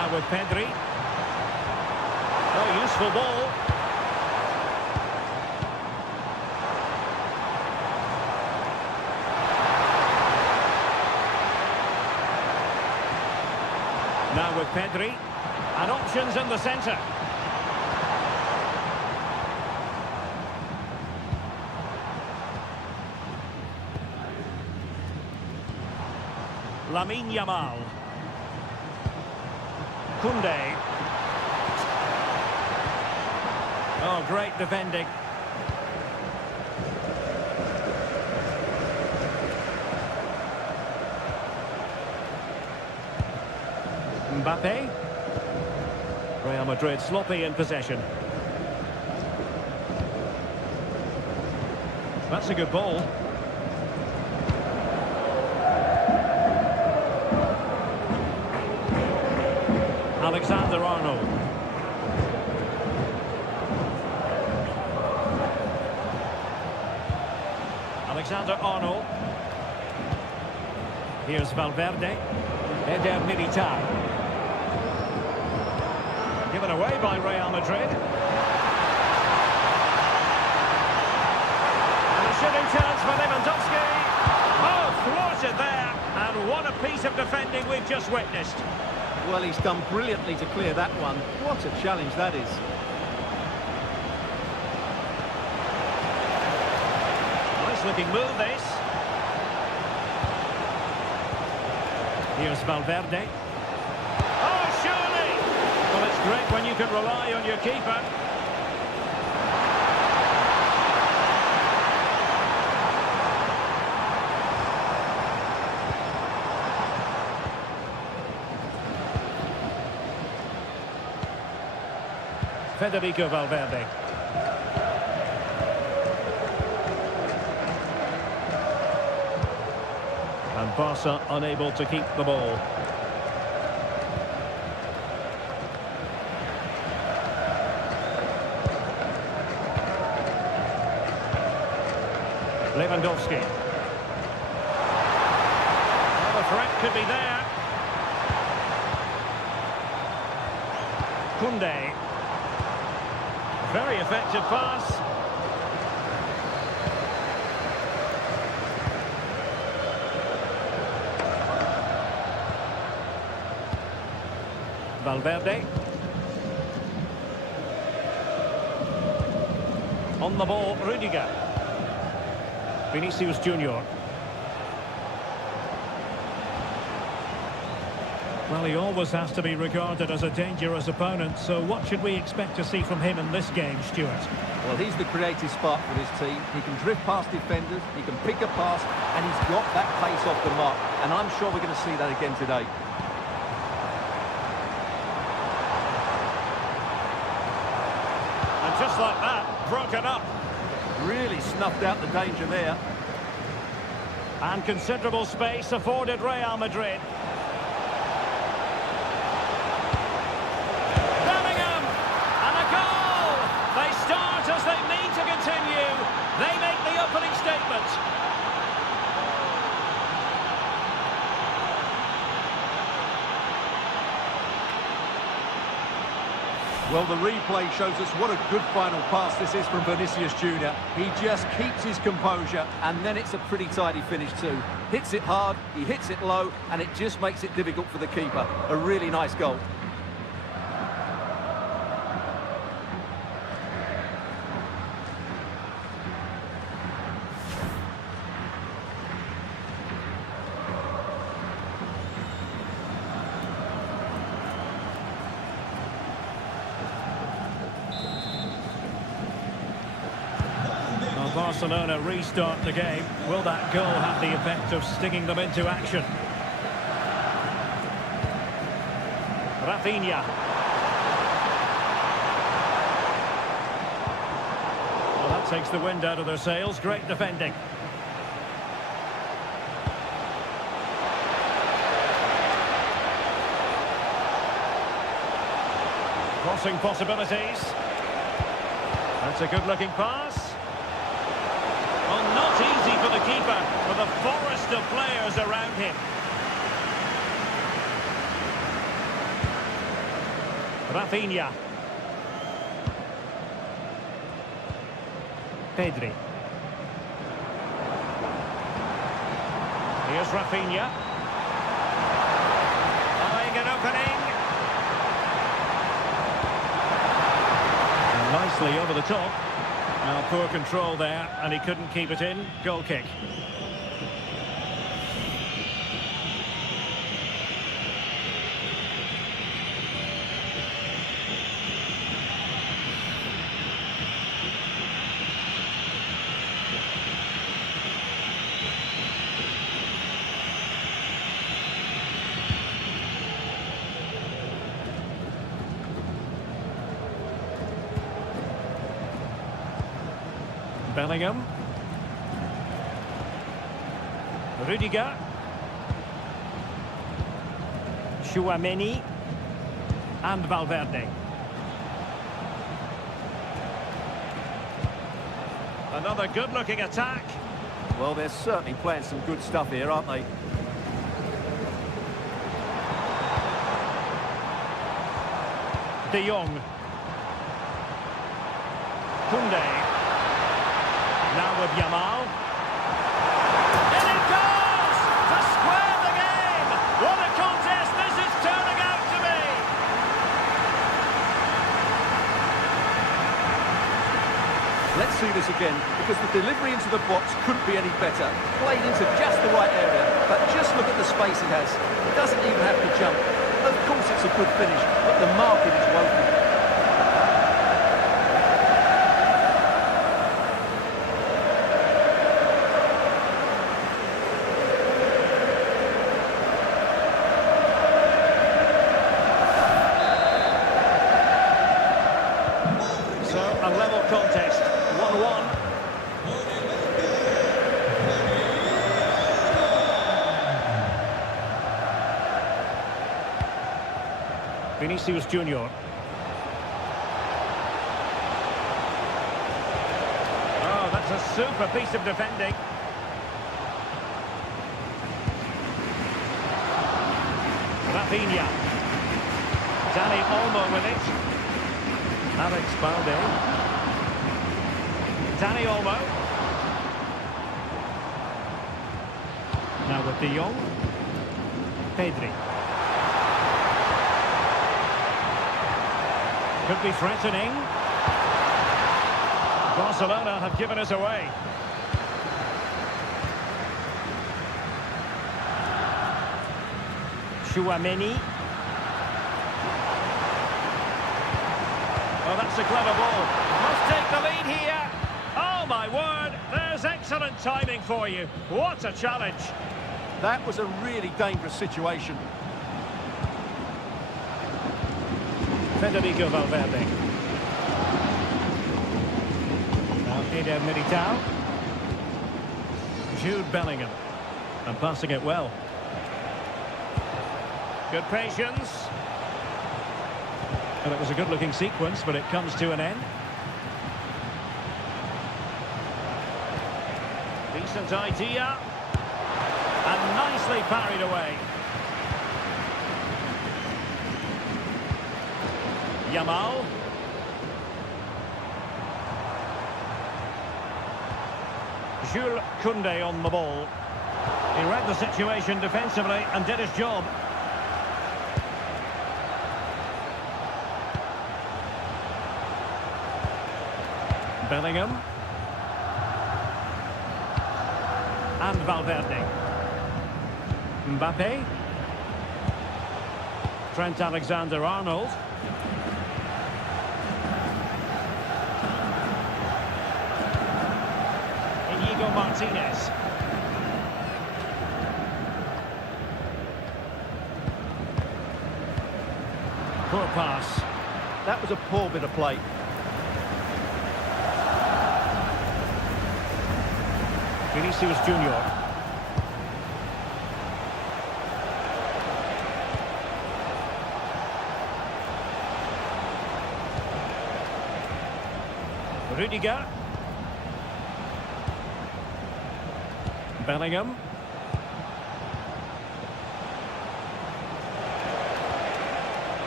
Now with Pedri. Oh, useful ball. Now with Pedri. And options in the centre. Lamine Yamal. Koundé. Oh, great defending. Mbappe. Real Madrid sloppy in possession. That's a good ball. Alexander-Arnold. Alexander-Arnold. Here's Valverde. Eder Militao. Given away by Real Madrid. And a shooting chance for Lewandowski. Oh, thwarted there. And what a piece of defending we've just witnessed. Well, he's done brilliantly to clear that one. What a challenge that is. Nice looking move, this. Here's Valverde. Oh, surely! Well, it's great when you can rely on your keeper. Federico Valverde. And Barca unable to keep the ball. Lewandowski. Well, the threat could be there. Koundé. Very effective pass. Valverde. On the ball, Rudiger. Vinicius Junior. Well, he always has to be regarded as a dangerous opponent, so what should we expect to see from him in this game, Stuart? Well, he's the creative spark for this team. He can drift past defenders, he can pick a pass, and he's got that pace off the mark. And I'm sure we're going to see that again today. And just like that, broken up. Really snuffed out the danger there. And considerable space afforded Real Madrid. As they mean to continue, they make the opening statement. Well, the replay shows us what a good final pass this is from Vinicius Junior. He just keeps his composure, and then it's a pretty tidy finish too. Hits it hard, he hits it low, and it just makes it difficult for the keeper. A really nice goal. Barcelona restart the game. Will that goal have the effect of stinging them into action? Rafinha. Well, that takes the wind out of their sails. Great defending. Crossing possibilities. That's a good-looking pass. Well, not easy for the keeper, with a forest of players around him. Rafinha. Pedri. Here's Rafinha. Eyeing an opening. And nicely over the top. Now, poor control there, and he couldn't keep it in. Goal kick. Bellingham. Rudiger. Chouameni. And Valverde. Another good-looking attack. Well, they're certainly playing some good stuff here, aren't they? De Jong. Koundé. Now with Yamal. And it goes! To square the game! What a contest this is turning out to be! Let's see this again, because the delivery into the box couldn't be any better. Played into just the right area, but just look at the space it has. It doesn't even have to jump. Of course it's a good finish, but the marking is woeful. A level contest, 1-1. Vinicius Junior. Oh, that's a super piece of defending. Rafinha. Dani Olmo with it. Alex Balde. Dani Olmo. Now with De Jong. Pedri. Could be threatening. Barcelona have given us away. Chouameni. Oh, that's a clever ball. Must take the lead here. Oh, my word. There's excellent timing for you. What a challenge. That was a really dangerous situation. Federico Valverde. Now Eder Militao. Jude Bellingham. And passing it well. Good patience. And it was a good-looking sequence, but it comes to an end. Decent idea. And nicely parried away. Yamal. Jules Koundé on the ball. He read the situation defensively and did his job. Bellingham. And Valverde. Mbappe. Trent Alexander-Arnold. Inigo Martinez. Poor pass. That was a poor bit of play. Vinicius Junior. Rudiger. Bellingham.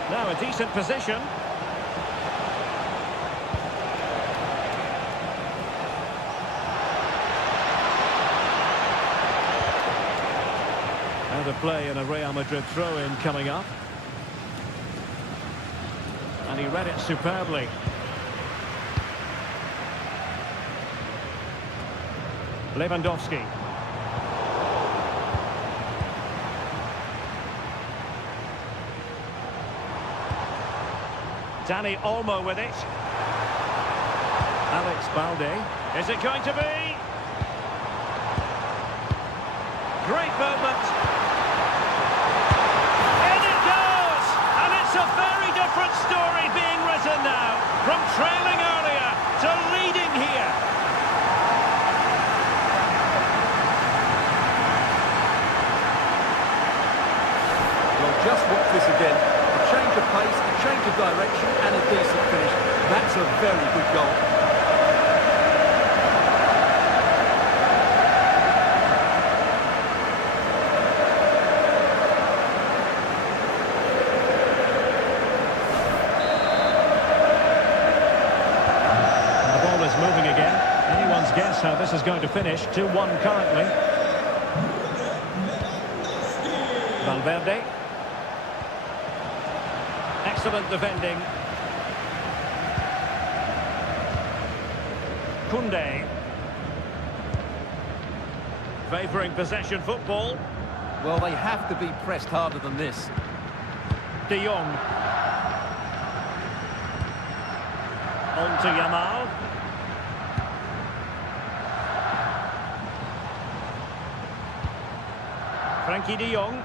Now a decent position. Now the play and a Real Madrid throw-in coming up. And he read it superbly. Lewandowski. Dani Olmo with it. Alex Balde. Is it going to be? Great movement. In it goes! And it's a very different story being written now. From trailing earlier to leading here. Well, just watch this again. A change of pace, a change of direction, and a decent finish. That's a very good goal. Moving again. Anyone's guess how this is going to finish. 2-1 currently. Valverde. Excellent defending. Koundé. Favouring possession football. Well, they have to be pressed harder than this. De Jong. On to Yamal. Frankie de Jong.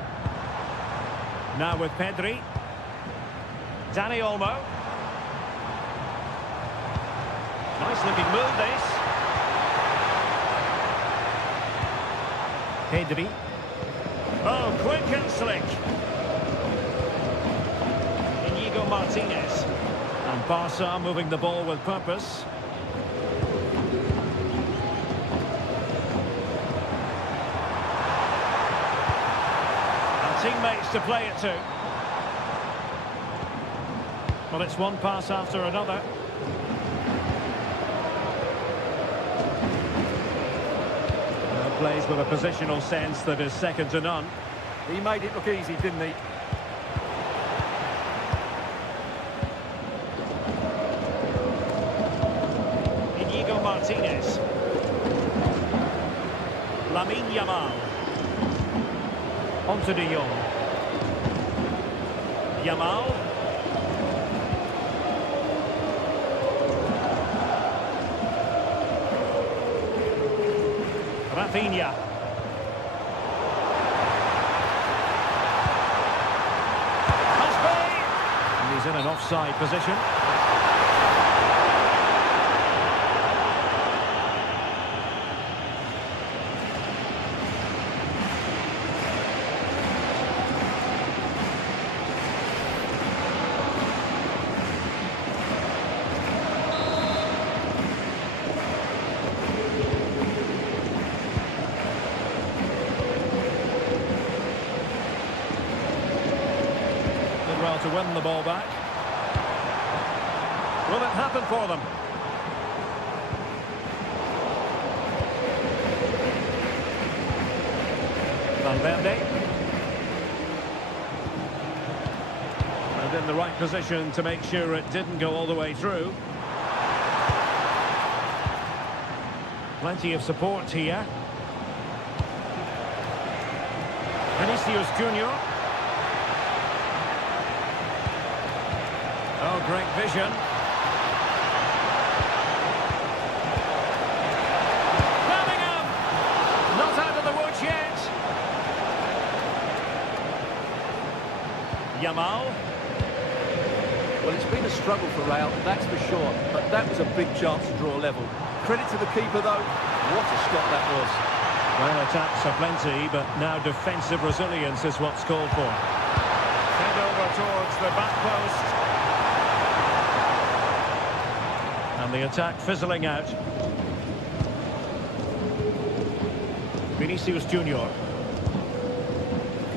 Now with Pedri. Dani Olmo. Nice looking move this. Pedri. Oh, quick and slick. Inigo Martinez. And Barca moving the ball with purpose. Teammates to play it to. Well, it's one pass after another. Plays with a positional sense that is second to none. He made it look easy, didn't he? Inigo Martinez. Lamine Yamal. On to De Jong. Yamal. Rafinha. Must be. And he's in an offside position. To win the ball back. Will it happen for them? Valverde. And in the right position to make sure it didn't go all the way through. Plenty of support here. Vinicius Junior. Oh, great vision. Bellingham! Not out of the woods yet. Yamal. Well, it's been a struggle for Real, that's for sure. But that was a big chance to draw level. Credit to the keeper, though. What a shot that was. Well, attacks are plenty, but now defensive resilience is what's called for. Head over towards the back post. And the attack fizzling out. Vinicius Junior.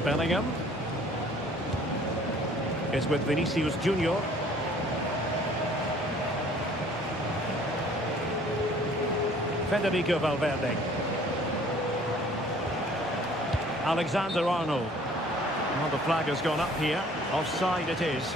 Bellingham. Is with Vinicius Junior. Federico Valverde. Alexander-Arnold. Well, the flag has gone up here. Offside it is.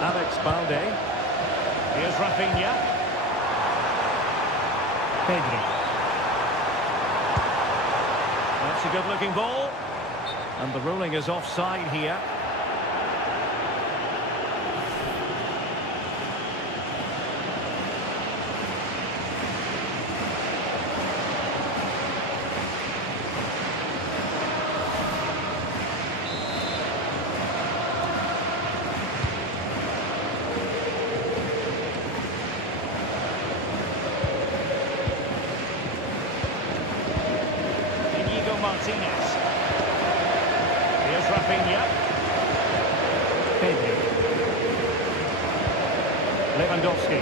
Alex Balde. Here's Rafinha. Pedri. That's a good-looking ball. And the ruling is offside here. Martinez. Here's Rafinha. Pedri. Lewandowski.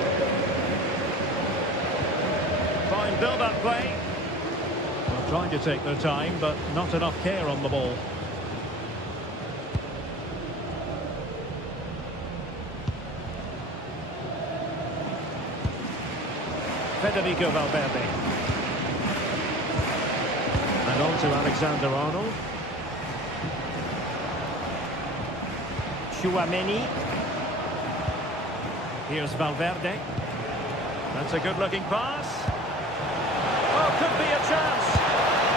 Fine build-up play. Well, trying to take their time, but not enough care on the ball. Federico Valverde. And on to Alexander-Arnold. Chouameni. Here's Valverde. That's a good-looking pass. Oh, could be a chance.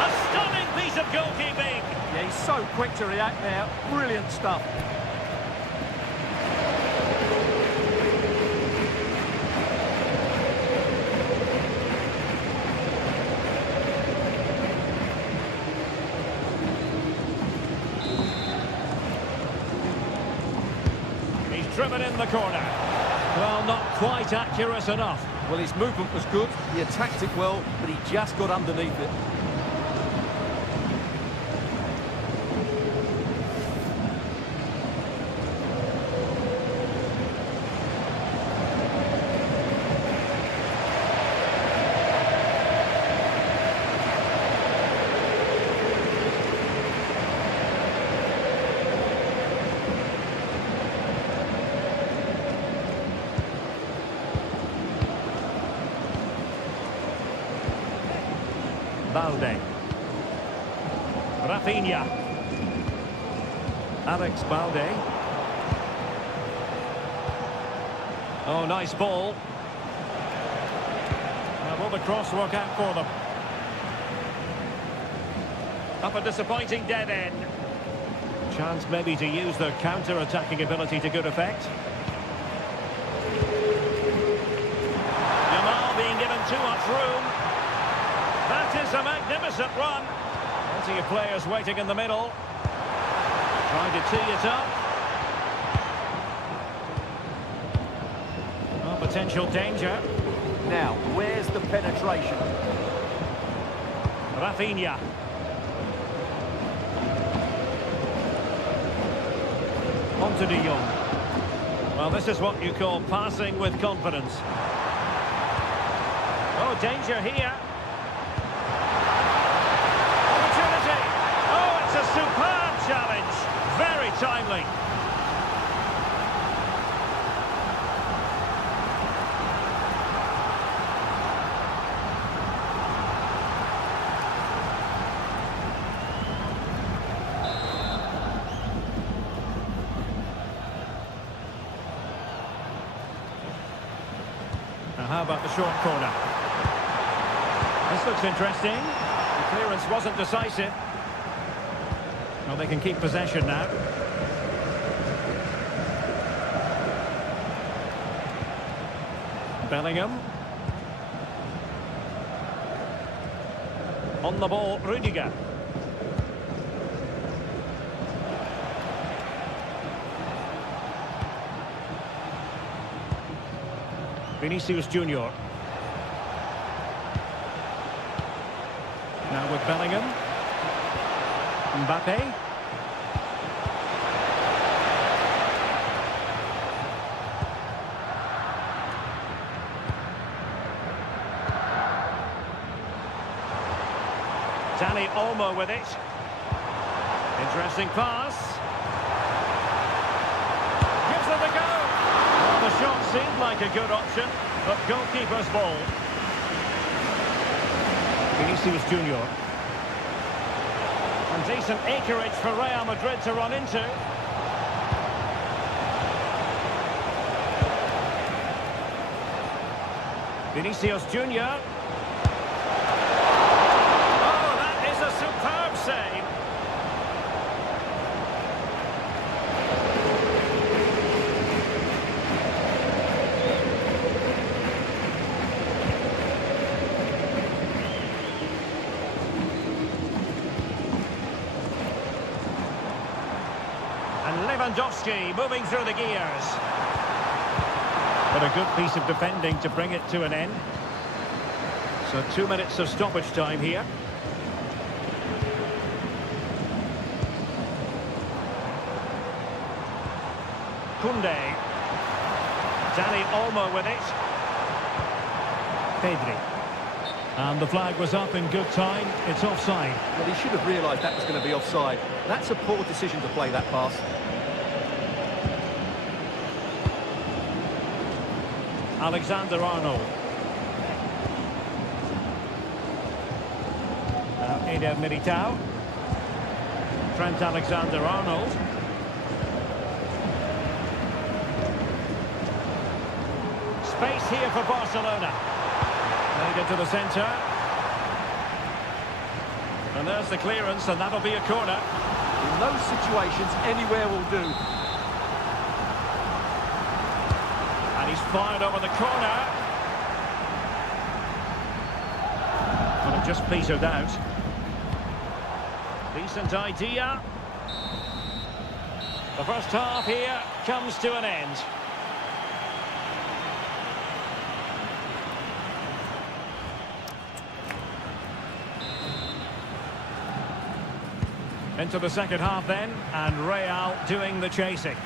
A stunning piece of goalkeeping. Yeah, he's so quick to react now. Brilliant stuff. Driven in the corner. Well, not quite accurate enough. Well, his movement was good, he attacked it well, but he just got underneath it. Balde. Rafinha. Alex Balde. Oh, nice ball. Will the cross work out for them? Up a disappointing dead end. Chance maybe to use their counter-attacking ability to good effect. Yamal being given too much room. That is a magnificent run. Plenty of players waiting in the middle. Trying to tee it up. Oh, potential danger. Now, where's the penetration? Rafinha. On to De Jong. Well, this is what you call passing with confidence. Oh, danger here. It's a superb challenge. Very timely. Now how about the short corner? This looks interesting. The clearance wasn't decisive. Well, they can keep possession now. Bellingham. On the ball, Rudiger. Vinicius Junior. Now with Bellingham. Mbappe. Dani Olmo with it. Interesting pass. Gives it a go. Well, the shot seemed like a good option, but goalkeeper's ball. Vinicius Junior. And decent acreage for Real Madrid to run into. Vinicius Junior. Oh, that is a superb save. And Lewandowski moving through the gears. But a good piece of defending to bring it to an end. So 2 minutes of stoppage time here. Koundé. Dani Olmo with it. Pedri. And the flag was up in good time. It's offside. Well, he should have realised that was going to be offside. That's a poor decision to play that pass. Alexander-Arnold. Now Eder Militao. Trent Alexander-Arnold. Space here for Barcelona. Played into the centre. And there's the clearance, and that'll be a corner. In those situations, anywhere will do. He's fired over the corner. Well, it just petered out. Decent idea. The first half here comes to an end. Into the second half then, and Real doing the chasing.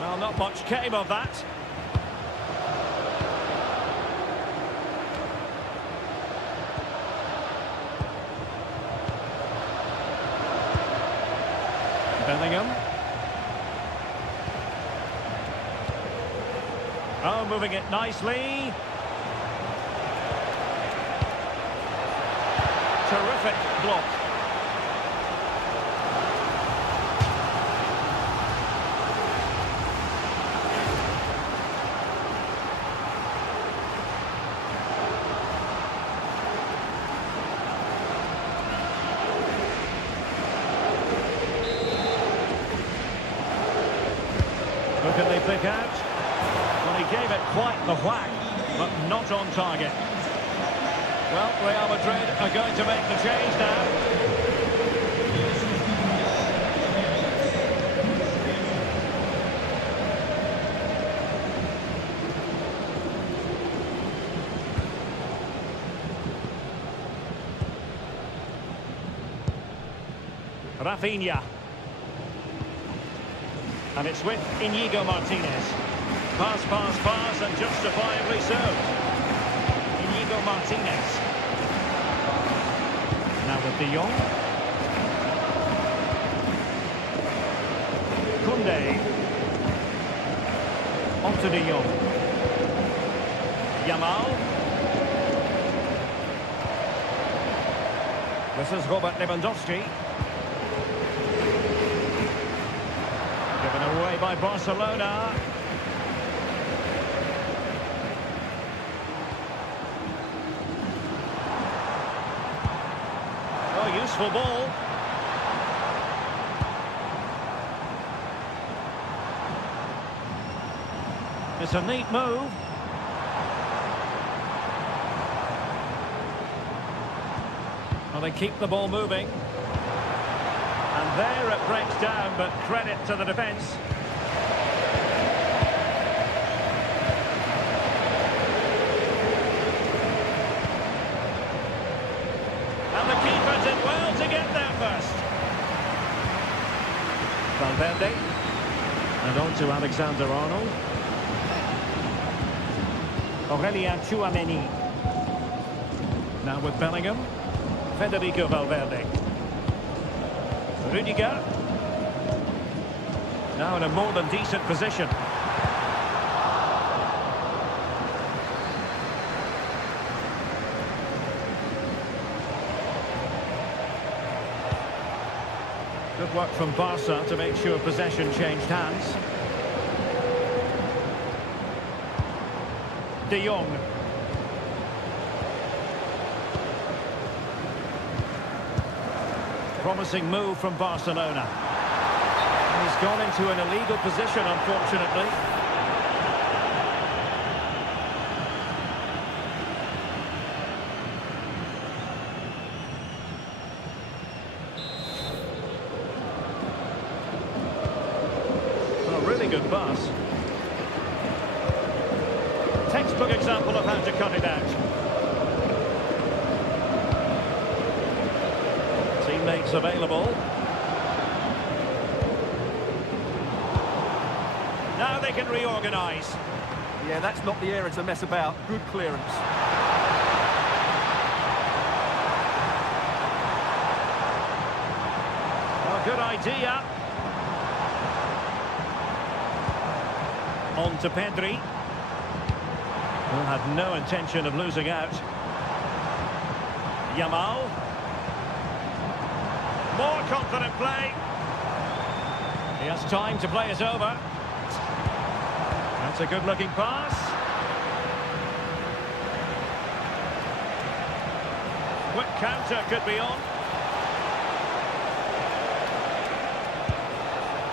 Well, not much came of that. Bellingham. Oh, moving it nicely. Terrific block. Who can they pick out? Well, he gave it quite the whack, but not on target. Well, Real Madrid are going to make the change now. Rafinha. And it's with Inigo Martinez. Pass, pass, pass, and justifiably so. Inigo Martinez. Now with De Jong. Koundé. On to De Jong. Yamal. This is Robert Lewandowski. Given away by Barcelona. Oh, useful ball. It's a neat move. Well, they keep the ball moving. And there it breaks down, but credit to the defence. And the keeper did well to get there first. Valverde. And on to Alexander-Arnold. Aurelien Tchouameni. Now with Bellingham. Federico Valverde. Rudiger. Now in a more than decent position. Good work from Barca to make sure possession changed hands. De Jong. Promising move from Barcelona. And he's gone into an illegal position, unfortunately. A really good pass. Textbook example of how to cut it out. Teammates available. Now they can reorganise. Yeah, that's not the area to mess about. Good clearance. Well, good idea. On to Pedri. Who had no intention of losing out. Yamal. More confident play. He has time to play it over. That's a good-looking pass. Quick counter could be on.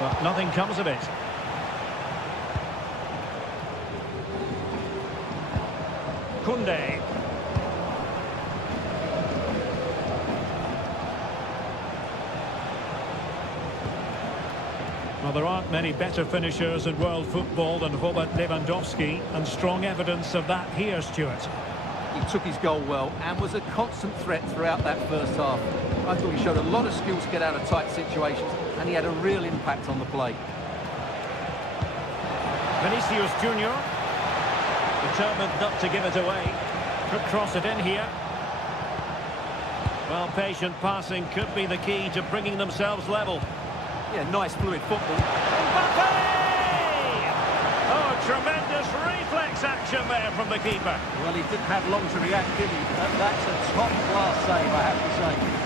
But nothing comes of it. Koundé. Well, there aren't many better finishers in world football than Robert Lewandowski, and strong evidence of that here, Stuart. He took his goal well and was a constant threat throughout that first half. I thought he showed a lot of skill to get out of tight situations, and he had a real impact on the play. Vinicius Junior. Determined not to give it away. Could cross it in here. Well, patient passing could be the key to bringing themselves level. Yeah, nice fluid football. Mbappe! Oh, tremendous reflex action there from the keeper. Well, he didn't have long to react, did he? That's a top-class save, I have to say.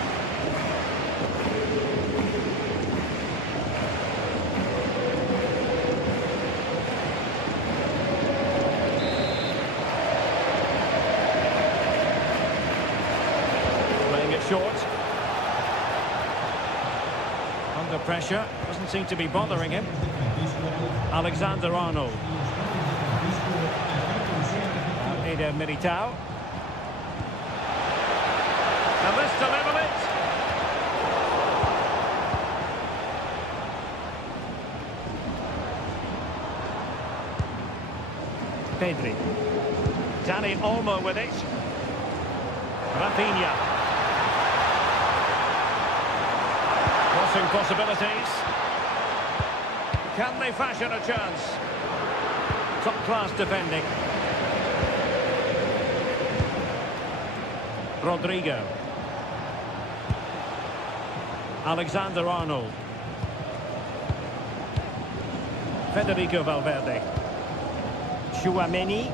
Short. Under pressure. Doesn't seem to be bothering him. Alexander-Arnold. Eder Militao. And this to level it. Pedri. Dani Olmo with it. Rafinha. Crossing possibilities. Can they fashion a chance? Top-class defending. Rodrigo. Alexander-Arnold. Federico Valverde. Tchouameni.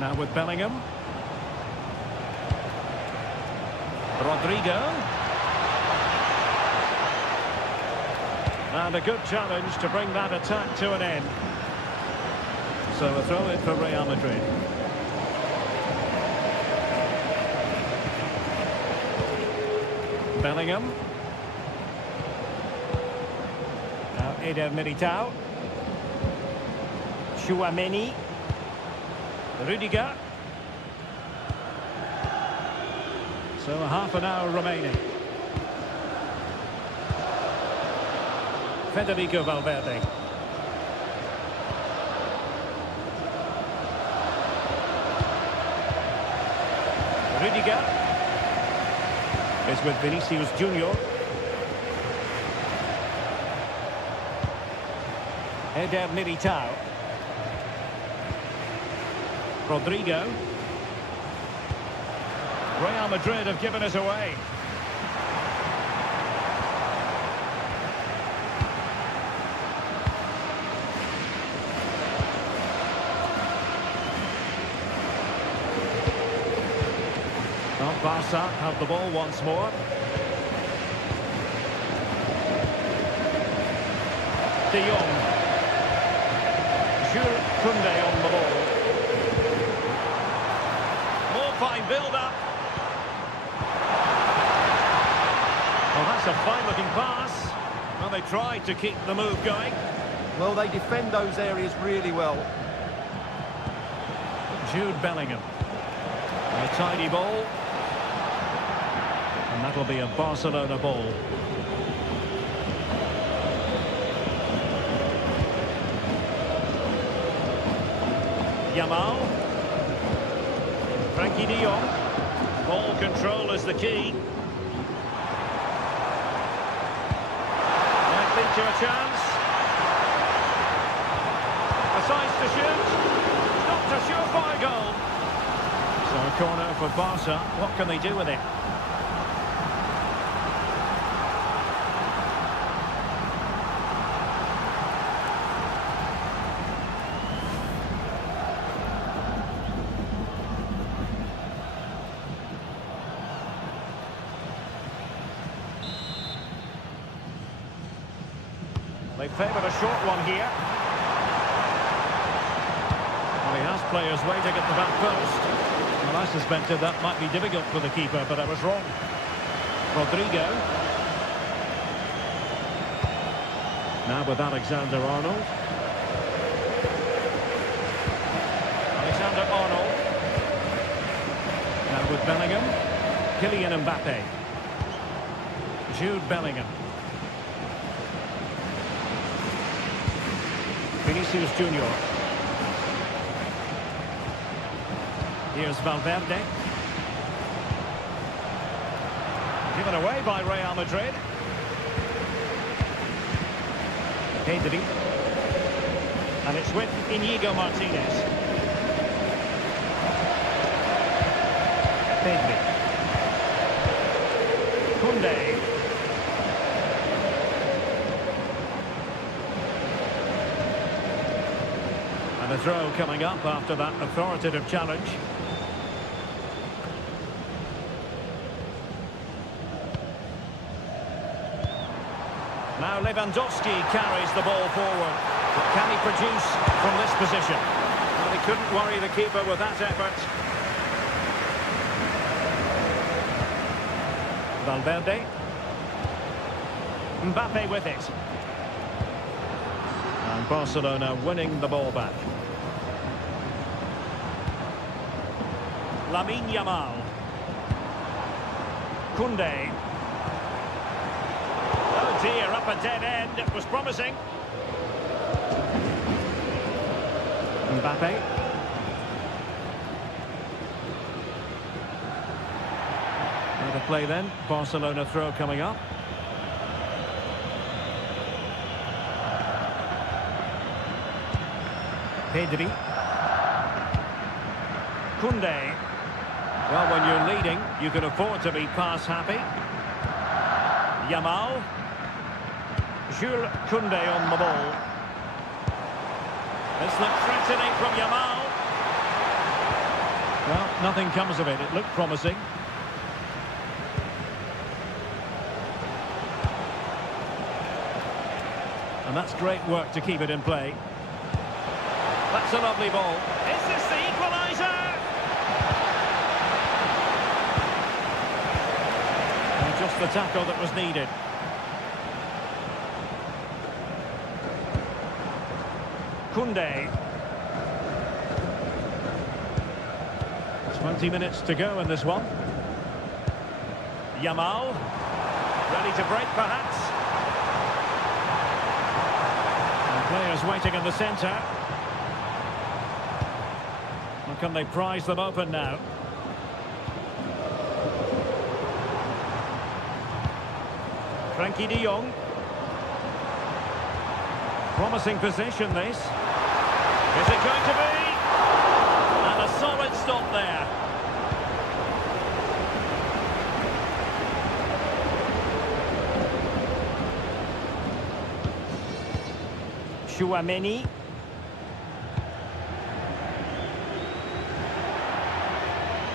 Now with Bellingham. Rodrigo. And a good challenge to bring that attack to an end. So a throw-in for Real Madrid. Bellingham. Now Eder Militao. Tchouameni. Rudiger. So a half an hour remaining. Federico Valverde. Rudiger is with Vinicius Junior. Eder Militao. Rodrigo. Real Madrid have given us away. Well, Barca have the ball once more. De Jong. Jules Koundé on the ball. More fine build-up. Well, that's a fine-looking pass. Well, they tried to keep the move going. Well, they defend those areas really well. Jude Bellingham. A tidy ball. And that'll be a Barcelona ball. Yamal. Frankie de Jong. Ball control is the key. Might lead to a chance. Decides to shoot. Not a surefire goal. So a corner for Barca. What can they do with it? They favoured a short one here. Well, he has players waiting at the back post. Well, I suspected that might be difficult for the keeper, but I was wrong. Rodrigo. Now with Alexander-Arnold. Alexander-Arnold. Now with Bellingham. Kylian Mbappe. Jude Bellingham. Vinicius Junior. Here's Valverde. Given away by Real Madrid. Pedri. And it's with Inigo Martinez. Pedri. Koundé. And a throw coming up after that authoritative challenge. Now Lewandowski carries the ball forward. But can he produce from this position? Well, he couldn't worry the keeper with that effort. Valverde. Mbappe with it. And Barcelona winning the ball back. Lamine Yamal. Koundé. Oh dear, up a dead end. It was promising. Mbappe. Now the play then. Barcelona throw coming up. Pedri. Koundé. Well, when you're leading, you can afford to be pass happy. Yamal. Jules Koundé on the ball. This looked threatening from Yamal. Well, nothing comes of it. It looked promising. And that's great work to keep it in play. That's a lovely ball. Is this the equalizer? And just the tackle that was needed. Koundé. 20 minutes to go in this one. Yamal. Ready to break, perhaps. And players waiting in the centre. Can they prise them open now? Frankie de Jong. Promising position, this. Is it going to be? And a solid stop there. Chouameni.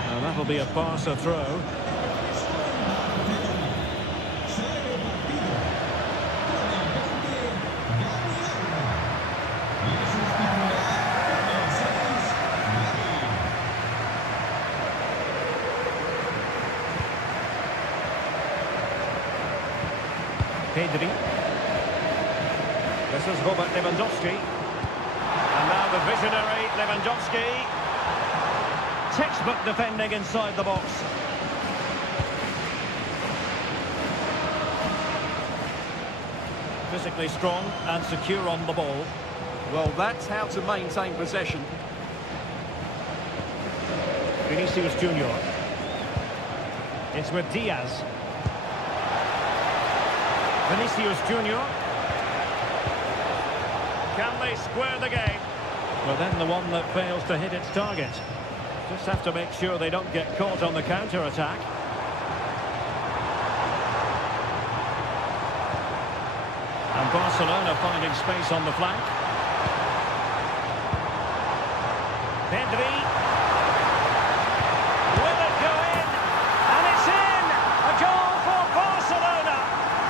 And that'll be a Barca throw. Pedri. This is Robert Lewandowski. And now the visionary Lewandowski. Textbook defending inside the box. Physically strong and secure on the ball. Well, that's how to maintain possession. Vinicius Junior. It's with Diaz. Vinicius Junior. Can they square the game? Well, then the one that fails to hit its target. Just have to make sure they don't get caught on the counter-attack. And Barcelona finding space on the flank. Pedri. Will it go in? And it's in! A goal for Barcelona!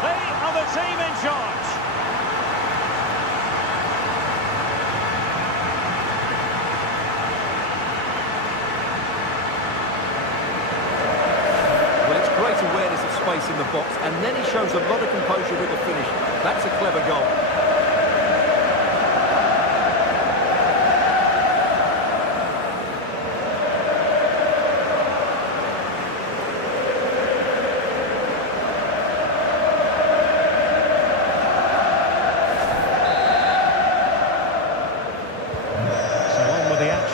They are the team in charge. Well, it's great awareness of space in the box, and then he shows a lot of composure with the finish. That's a clever goal.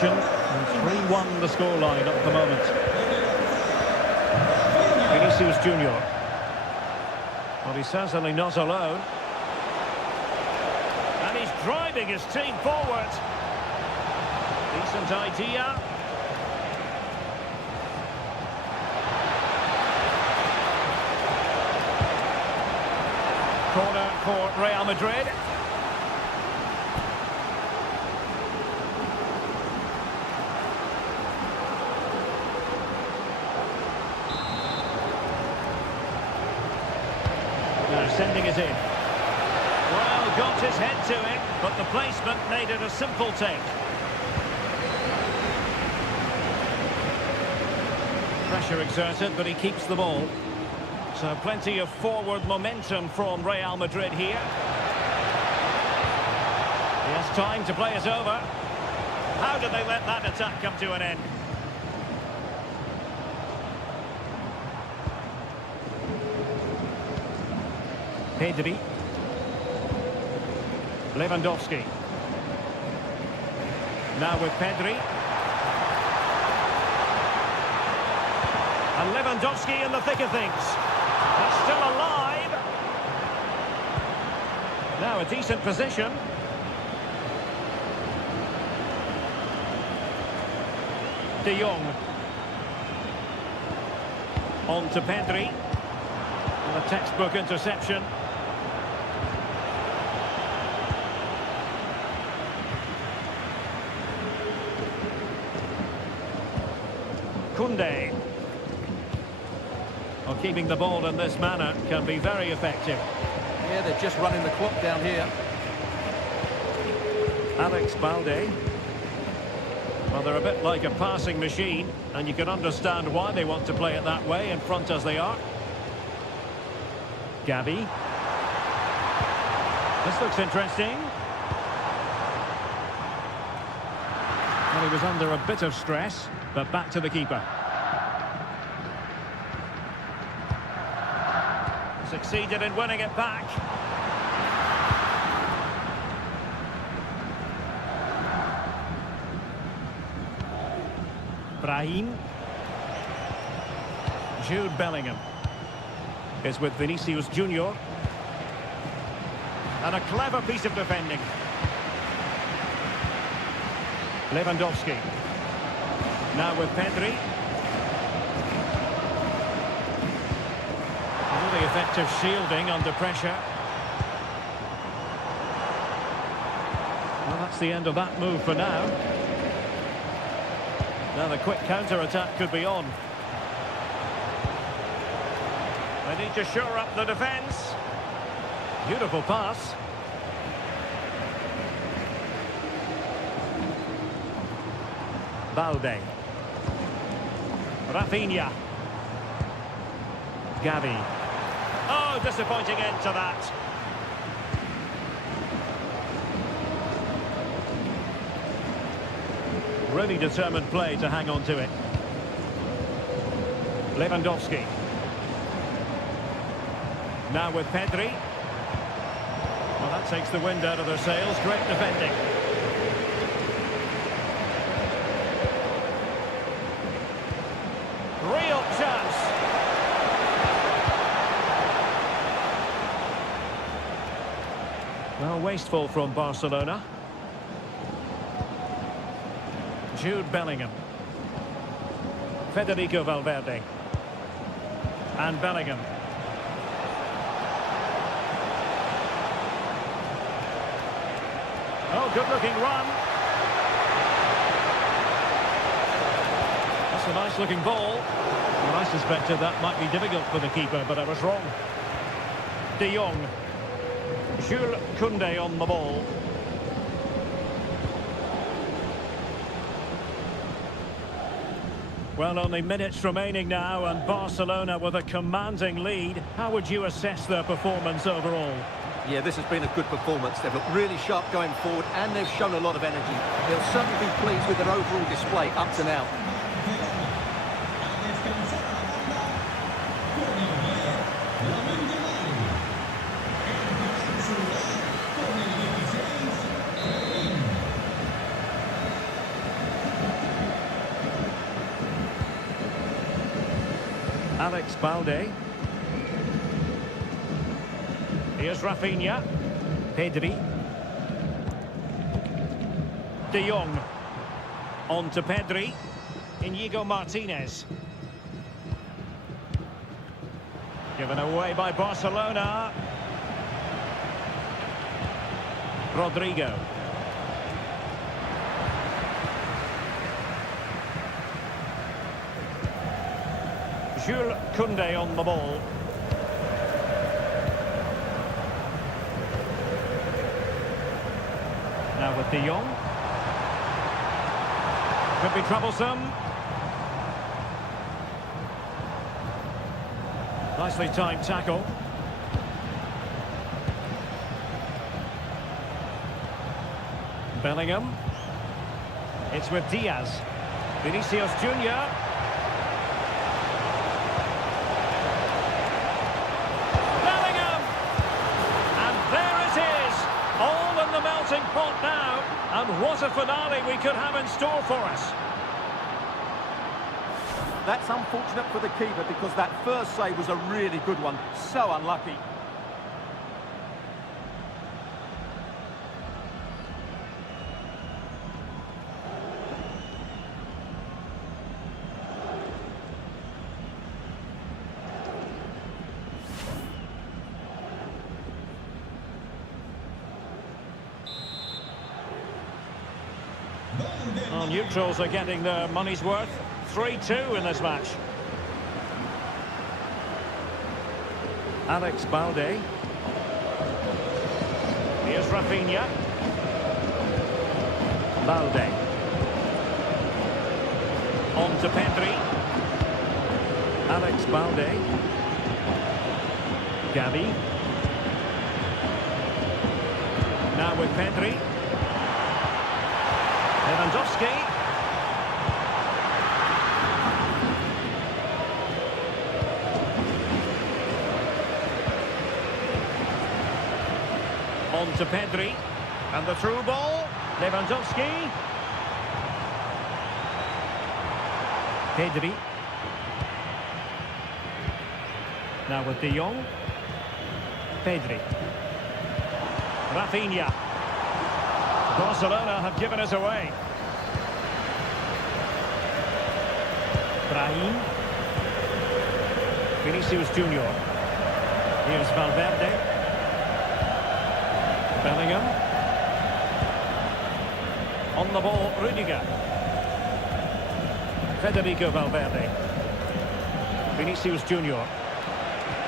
And 3-1 the scoreline at the moment. Vinicius Junior. Well, he's certainly not alone. And he's driving his team forward. Decent idea. Corner for Real Madrid. Sending it in. Well, got his head to it, but the placement made it a simple take. Pressure exerted, but he keeps the ball. So plenty of forward momentum from Real Madrid here. He has time to play it over. How did they let that attack come to an end? Pedri. Lewandowski. Now with Pedri. And Lewandowski in the thick of things. He's still alive. Now a decent position. De Jong. On to Pedri. And a textbook interception. Koundé. Well, keeping the ball in this manner can be very effective. Yeah, they're just running the clock down here. Alex Balde. Well, they're a bit like a passing machine, and you can understand why they want to play it that way, in front as they are. Gavi. This looks interesting. Well, he was under a bit of stress, but back to the keeper. Succeeded in winning it back. Brahim. Jude Bellingham is with Vinicius Junior. And a clever piece of defending. Lewandowski. Now with Pedri. Really effective shielding under pressure. Well, that's the end of that move for now. Now the quick counter-attack could be on. They need to shore up the defence. Beautiful pass. Balde. Rafinha. Gavi. Oh, disappointing end to that. Really determined play to hang on to it. Lewandowski. Now with Pedri. Well, that takes the wind out of their sails. Great defending. Real chance. Well, wasteful from Barcelona. Jude Bellingham. Federico Valverde. And Bellingham. Oh, good-looking run. That's a nice-looking ball. Well, I suspected that might be difficult for the keeper, but I was wrong. De Jong. Jules Koundé on the ball. Well, only minutes remaining now, and Barcelona with a commanding lead. How would you assess their performance overall? Yeah, this has been a good performance. They've looked really sharp going forward, and they've shown a lot of energy. They'll certainly be pleased with their overall display up to now. Alex Balde. Here's Rafinha. Pedri. De Jong. On to Pedri. Inigo Martinez. Given away by Barcelona. Rodrigo. Jules Koundé on the ball. Now with De Jong. Could be troublesome. Nicely timed tackle. Bellingham. It's with Diaz. Vinicius Junior. Melting pot now, and what a finale we could have in store for us. That's unfortunate for the keeper because that first save was a really good one. So unlucky. Well, neutrals are getting their money's worth. 3-2 in this match. Alex Balde. Here's Rafinha. Balde. On to Pedri. Alex Balde. Gavi. Now with Pedri. Lewandowski. On to Pedri. And the through ball. Lewandowski. Pedri. Now with De Jong. Pedri. Rafinha. Barcelona have given us away. Brahim. Vinicius Junior. Here's Valverde. Bellingham. On the ball, Rudiger. Federico Valverde. Vinicius Junior.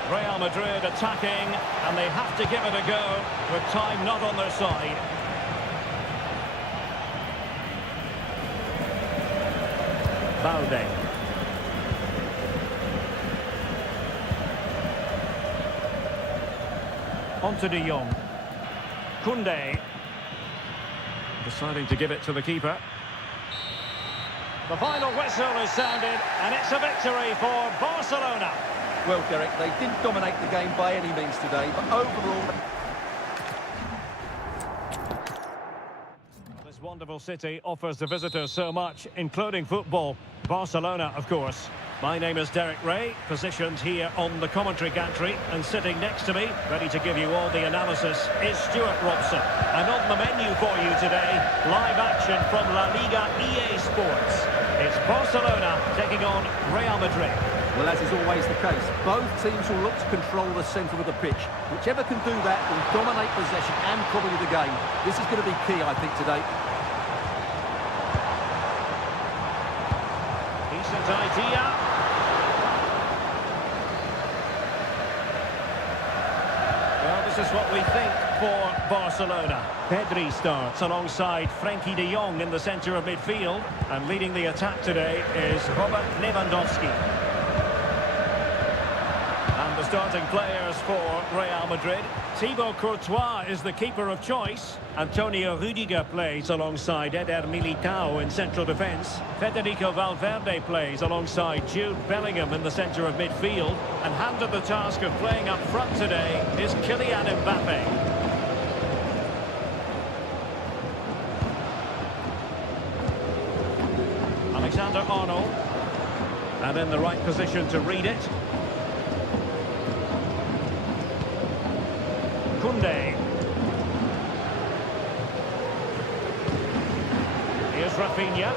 Real Madrid attacking, and they have to give it a go with time not on their side. Valde. On to De Jong. Koundé. Deciding to give it to the keeper. The final whistle is sounded, and it's a victory for Barcelona. Well, Derek, they didn't dominate the game by any means today, but overall... This wonderful city offers the visitors so much, including football. Barcelona, of course. My name is Derek Ray, positioned here on the commentary gantry, and sitting next to me, ready to give you all the analysis, is Stuart Robson. And on the menu for you today, live action from La Liga EA Sports. It's Barcelona taking on Real Madrid. Well, as is always the case, both teams will look to control the centre of the pitch. Whichever can do that will dominate possession and probably the game. This is going to be key, I think, today. Decent idea. Well, this is what we think for Barcelona. Pedri starts alongside Frenkie de Jong in the centre of midfield. And leading the attack today is Robert Lewandowski. The starting players for Real Madrid. Thibaut Courtois is the keeper of choice. Antonio Rudiger plays alongside Eder Militao in central defence. Federico Valverde plays alongside Jude Bellingham in the centre of midfield. And handed the task of playing up front today is Kylian Mbappe. Alexander-Arnold. And in the right position to read it. Koundé. Here's Rafinha.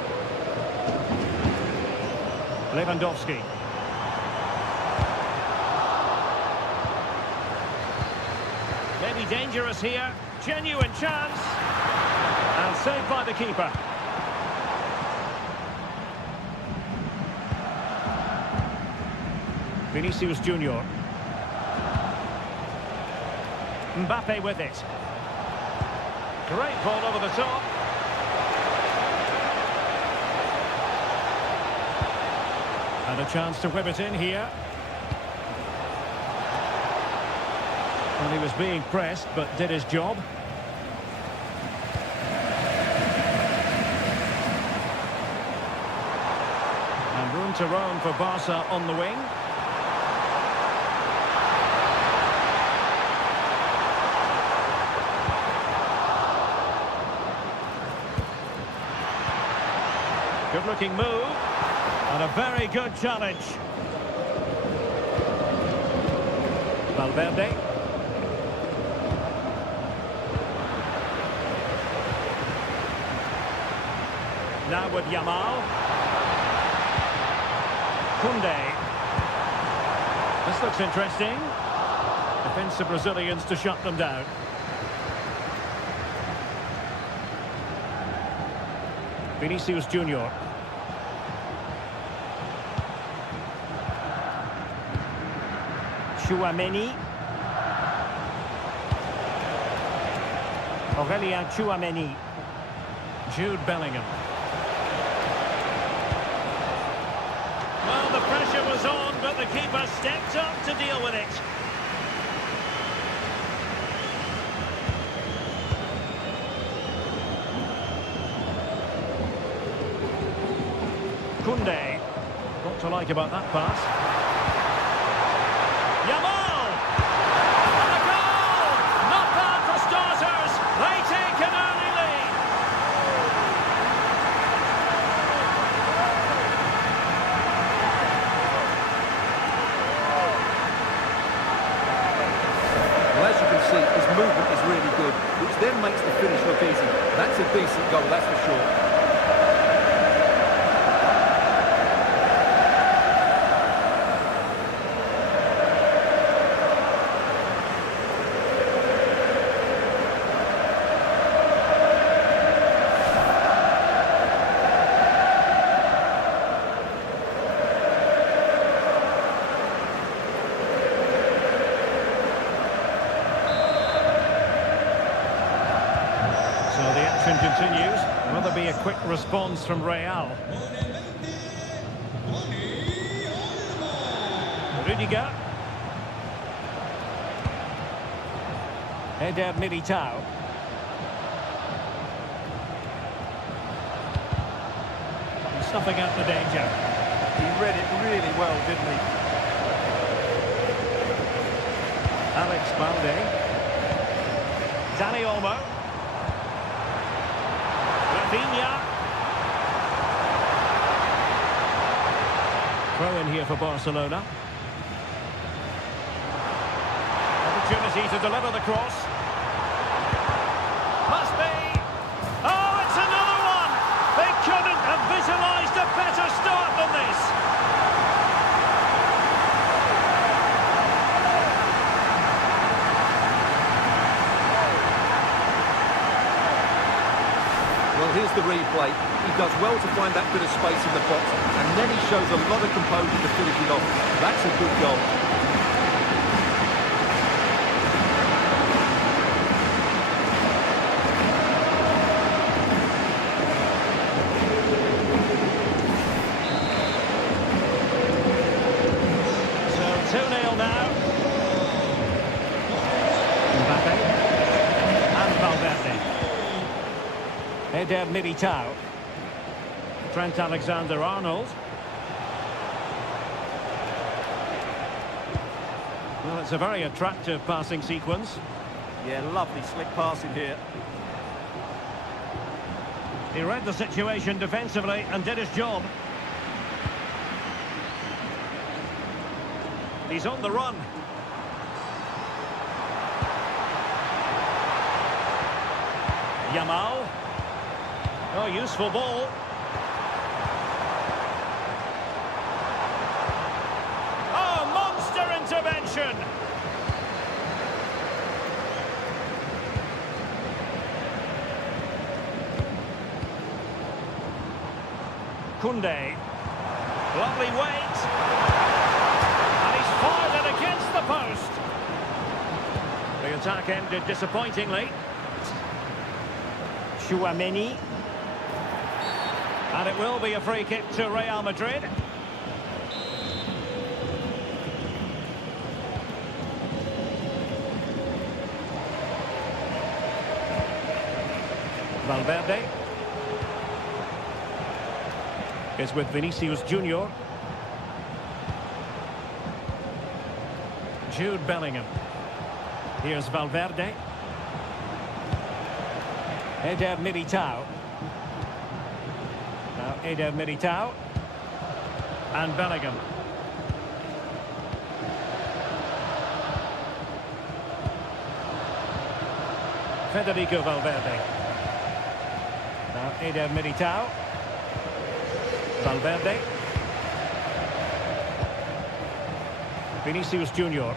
Lewandowski. Maybe dangerous here. Genuine chance. And saved by the keeper. Vinicius Junior. Mbappe with it. Great ball over the top. And a chance to whip it in here. And he was being pressed, but did his job. And room to roam for Barca on the wing. Good-looking move, and a very good challenge. Valverde. Now with Yamal. Koundé. This looks interesting. Defensive Brazilians to shut them down. Vinicius Junior. Tchouaméni. Aurélien Tchouaméni. Jude Bellingham. Well, the pressure was on, but the keeper stepped up to deal with it. Koundé. What to like about that pass? Yamal! And a goal! Not bad for starters. They take an early lead. Well, as you can see, his movement is really good. which then makes the finish look easy. That's a decent goal, that's for sure. Continues. Will there be a quick response from Real? Rudiger. Eder Militao. He's snuffing out the danger. He read it really well, didn't he? Alex Balde. Dani Olmo. Throw in here for Barcelona. Opportunity to deliver the cross. Must be. Oh, it's another one! They couldn't have visualised a better start than this. Well, here's the replay. He does well to find that bit of space in the box, and then he shows a lot of composure to finish it off. That's a good goal. So 2-0 now. Mbappe and Valverde. Eder Militao. Trent Alexander-Arnold. Well, it's a very attractive passing sequence. Yeah, lovely slick passing here. He read the situation defensively and did his job. He's on the run. Yamal. Oh, useful ball. Oh, monster intervention. Koundé. Lovely weight. And he's fired it against the post. The attack ended disappointingly. Chouameni. And it will be a free kick to Real Madrid. Valverde is with Vinicius Junior. Jude Bellingham. Here's Valverde. Eder Militao. Now Eder Militao. And Bellingham. Federico Valverde. Now Eder Militao. Valverde. Vinicius Junior.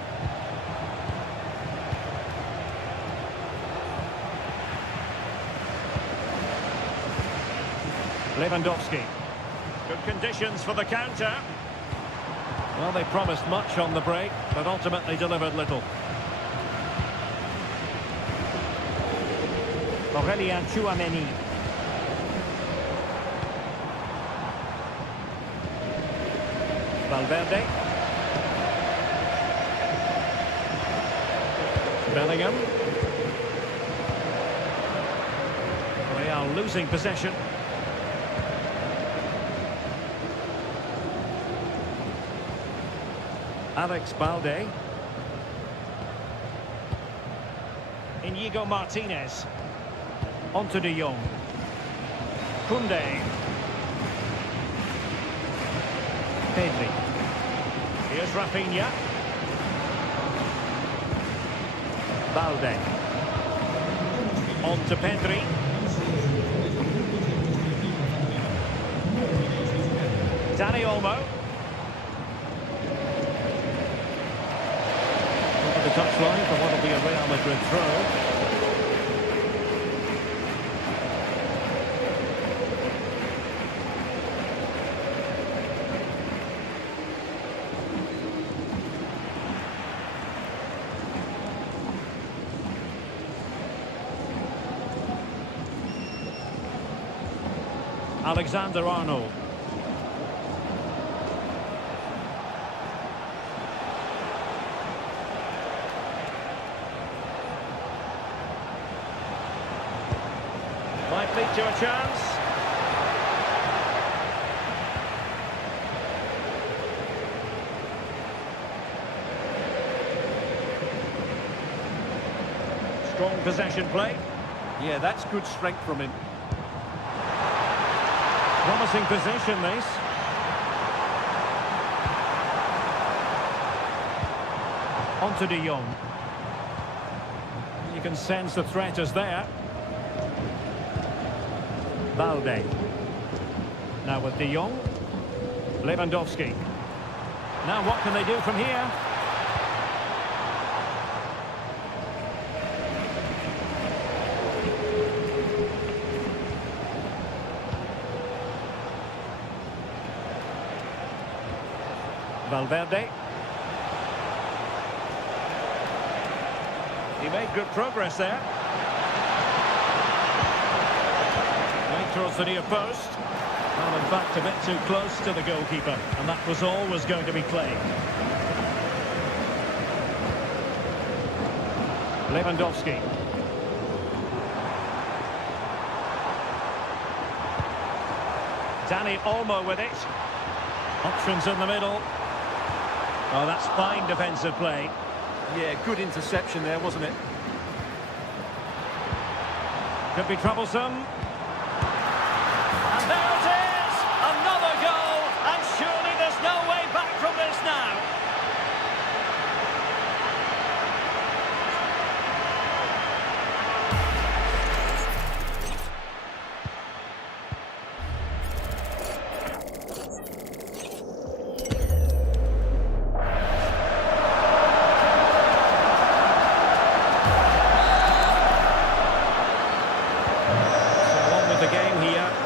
Lewandowski. Good conditions for the counter. Well, they promised much on the break, but ultimately delivered little. Aurelien Chouameni. Valverde. Bellingham. Real losing possession. Alex Balde. Inigo Martinez. Onto De Jong. Koundé. Pedri. Here's Rafinha. Balde. On to Pedri. Dani Olmo. Over the touchline for what will be a Real Madrid throw. Alexander-Arnold. Might lead to a chance. Strong possession play. Yeah, that's good strength from him. Promising position, this. On to De Jong. You can sense the threat is there. Balde. Now with De Jong. Lewandowski. Now what can they do from here? Valverde. He made good progress there. Right towards the near post. Well, in fact, a bit too close to the goalkeeper, and that was always going to be claimed. Lewandowski. Dani Olmo with it. Options in the middle. Oh, that's fine defensive play. Yeah, good interception there, wasn't it? Could be troublesome. And there it is! Another goal! And surely there's no way back from this now.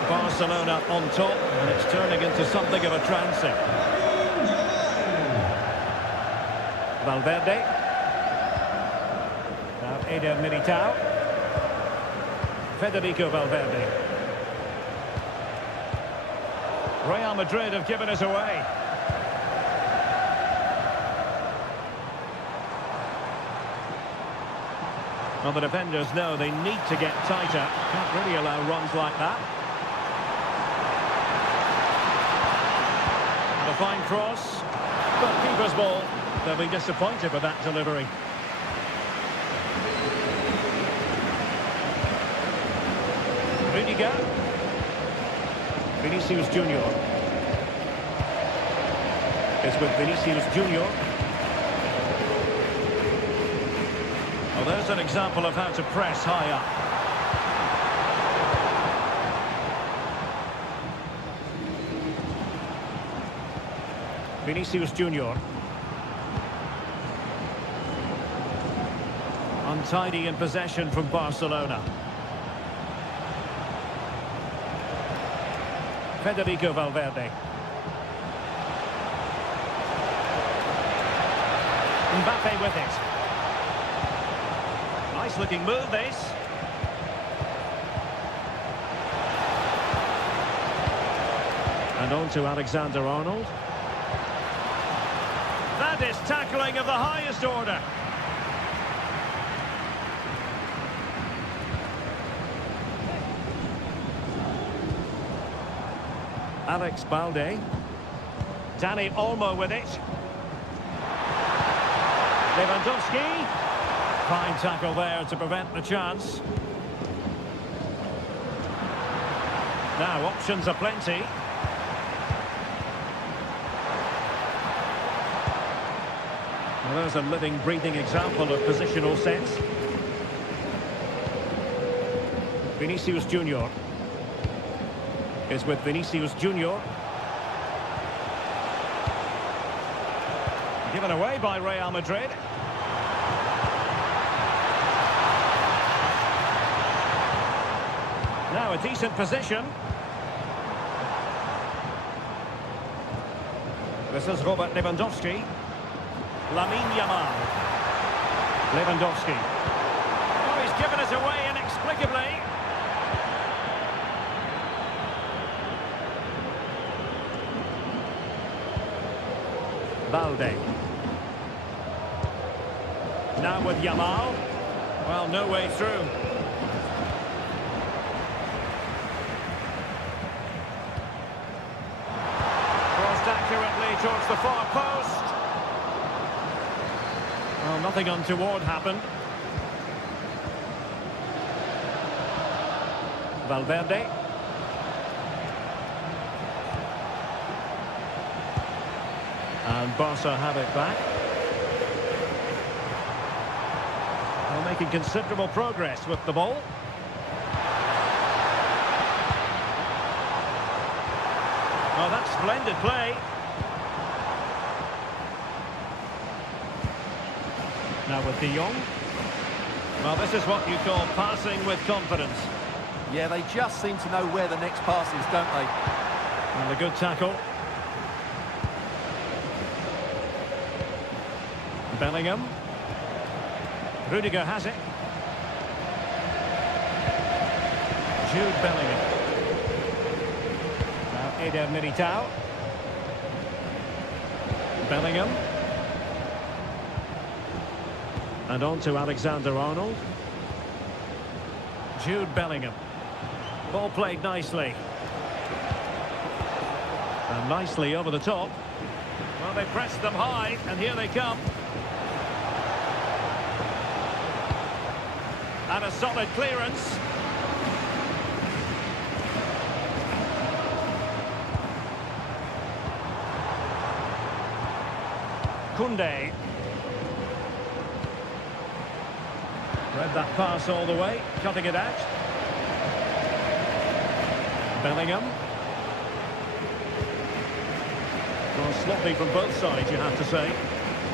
Barcelona on top, and it's turning into something of a transit. Valverde. Now Eder Militao. Federico Valverde. Real Madrid have given us away. Well, the defenders know they need to get tighter. Can't really allow runs like that. A fine cross, but keeper's ball. They'll be disappointed with that delivery. Rudiger. Vinicius Junior. It's with Vinicius Junior. Well, there's an example of how to press high up. Vinicius Junior. Untidy in possession from Barcelona. Federico Valverde. Mbappe with it. Nice looking move, this. And on to Alexander-Arnold. That is tackling of the highest order. Alex Balde. Dani Olmo with it. Lewandowski. Fine tackle there to prevent the chance. Now options are plenty. Well, there's a living, breathing example of positional sense. Vinicius Junior is with Vinicius Junior. Given away by Real Madrid. Now a decent position. This is Robert Lewandowski. Lamine Yamal. Lewandowski. Oh, he's given us away inexplicably. Balde. Now with Yamal. Well, no way through. Crossed accurately towards the far post. Well, nothing untoward happened. Valverde. And Barca have it back. Well, making considerable progress with the ball. Oh, that's splendid play. Now with De Jong. Well, this is what you call passing with confidence. Yeah, they just seem to know where the next pass is, don't they? And a good tackle. Bellingham. Rudiger has it. Jude Bellingham. Now Eder Militao. Bellingham. And on to Alexander-Arnold. Jude Bellingham. Ball played nicely. And nicely over the top. Well, they pressed them high, and here they come. And a solid clearance. Koundé. Read that pass all the way, cutting it out. Bellingham. Well, sloppy from both sides, you have to say.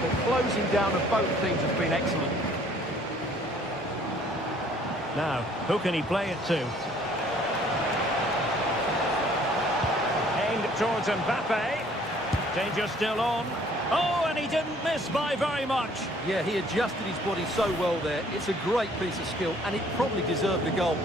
The closing down of both teams has been excellent. Now, who can he play it to? Aimed towards Mbappe. Danger still on. Oh, and he didn't miss by very much. Yeah, he adjusted his body so well there. It's a great piece of skill, and it probably deserved the goal.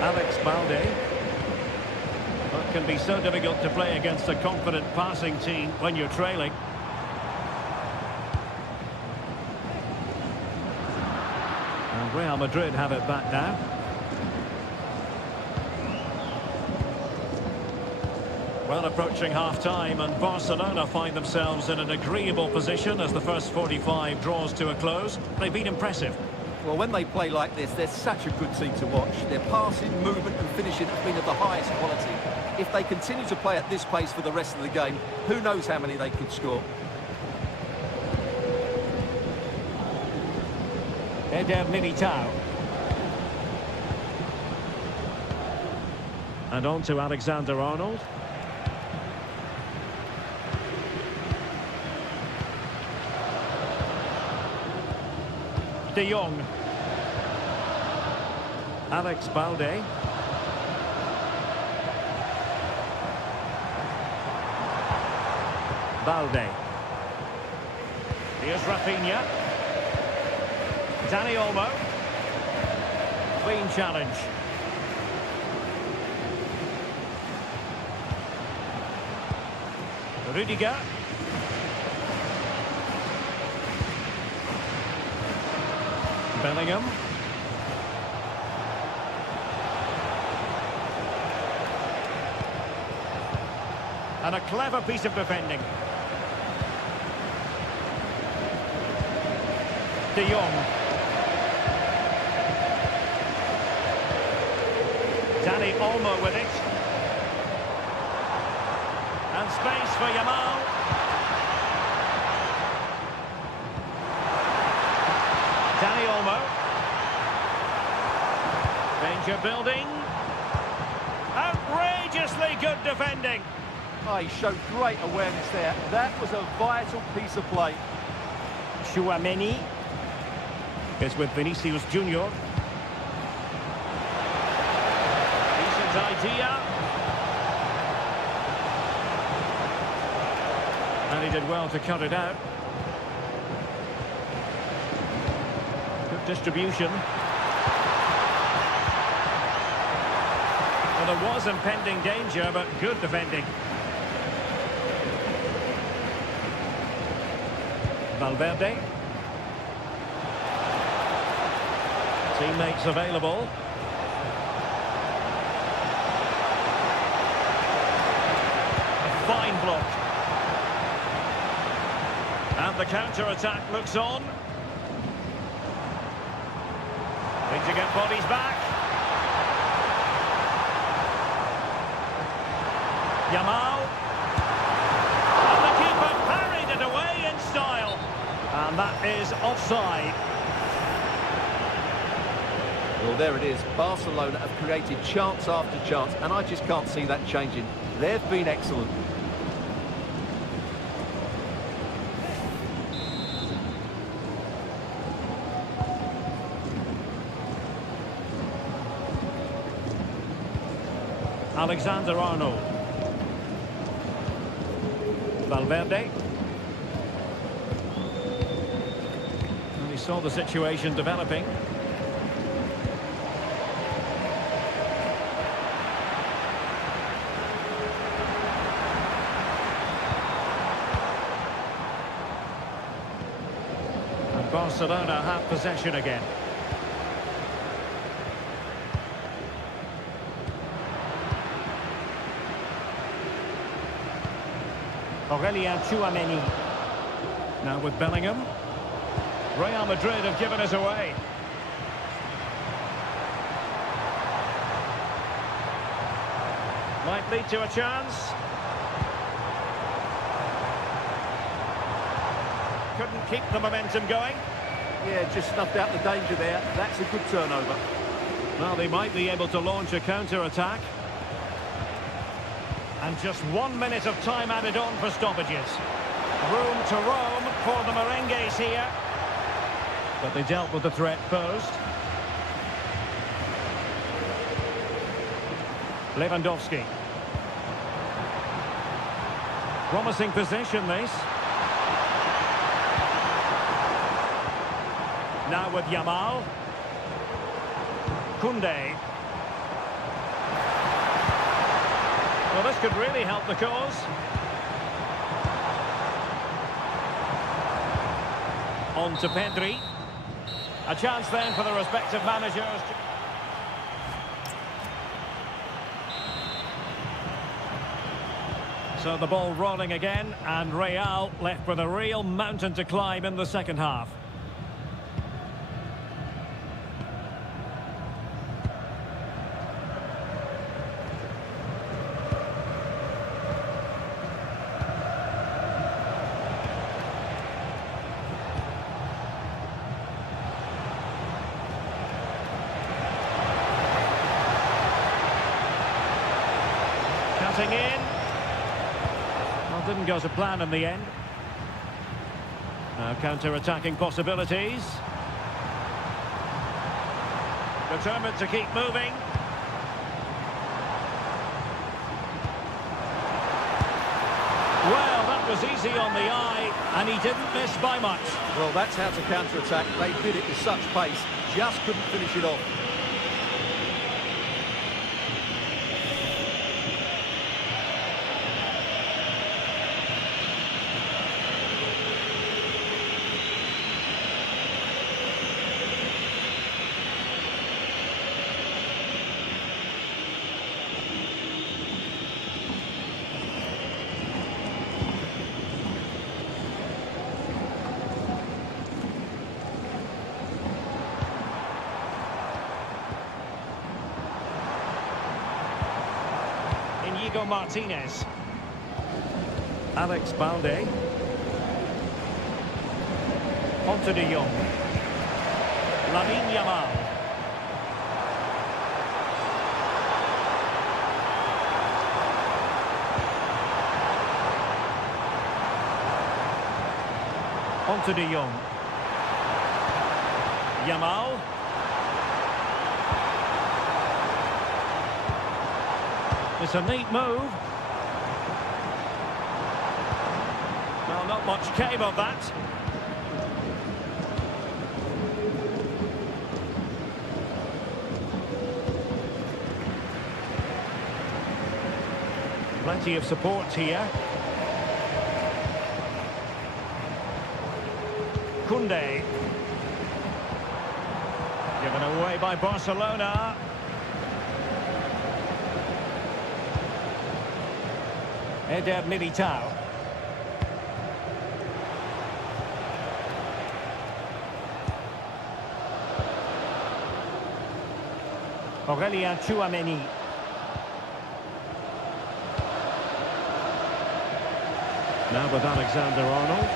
Alex Balde. It can be so difficult to play against a confident passing team when you're trailing. And Real Madrid have it back now. Well, approaching half-time, and Barcelona find themselves in an agreeable position as the first 45 draws to a close. They've been impressive. Well, when they play like this, they're such a good team to watch. Their passing, movement and finishing have been of the highest quality. If they continue to play at this pace for the rest of the game, who knows how many they could score. Eder Militao. And on to Alexander-Arnold. De Jong. Alex Balde. Balde. Here's Rafinha. Dani Olmo. Clean challenge. Rudiger. Bellingham. And a clever piece of defending. De Jong. Dani Olmo with it. And space for Yamal. Dani Olmo. Danger building. Outrageously good defending. Oh, he showed great awareness there. That was a vital piece of play. Tchouaméni is with Vinicius Junior. Decent idea. And he did well to cut it out. Good distribution. Well, there was impending danger, but good defending. Valverde. Teammates available. A fine block. And the counter-attack looks on. Need to get bodies back. Yamal. And the keeper parried it away in style. And that is offside. Well, there it is. Barcelona have created chance after chance, and I just can't see that changing. They've been excellent. Alexander-Arnold. Valverde. And he saw the situation developing. And Barcelona have possession again. Tchouaméni. Now with Bellingham. Real Madrid have given us away. Might lead to a chance. Couldn't keep the momentum going. Yeah, just snuffed out the danger there. That's a good turnover. Well, they might be able to launch a counter-attack. And just 1 minute of time added on for stoppages. Room to roam for the Merengues here. But they dealt with the threat posed. Lewandowski. Promising position, this. Now with Yamal. Koundé. Well, this could really help the cause. On to Pedri. A chance then for the respective managers. So the ball rolling again, and Real left with a real mountain to climb in the second half. Cutting in. Well, didn't go to plan in the end. Now counter-attacking possibilities. Determined to keep moving. Well, that was easy on the eye, and he didn't miss by much. Well, that's how to counter-attack. They did it with such pace, just couldn't finish it off. Inigo Martinez. Alex Balde. Onto De Jong. Lamine Yamal. Onto De Jong. Yamal. It's a neat move. Well, not much came of that. Plenty of support here. Koundé. Given away by Barcelona. Eder Militao. Aurélien Tchouaméni. Now with Alexander-Arnold.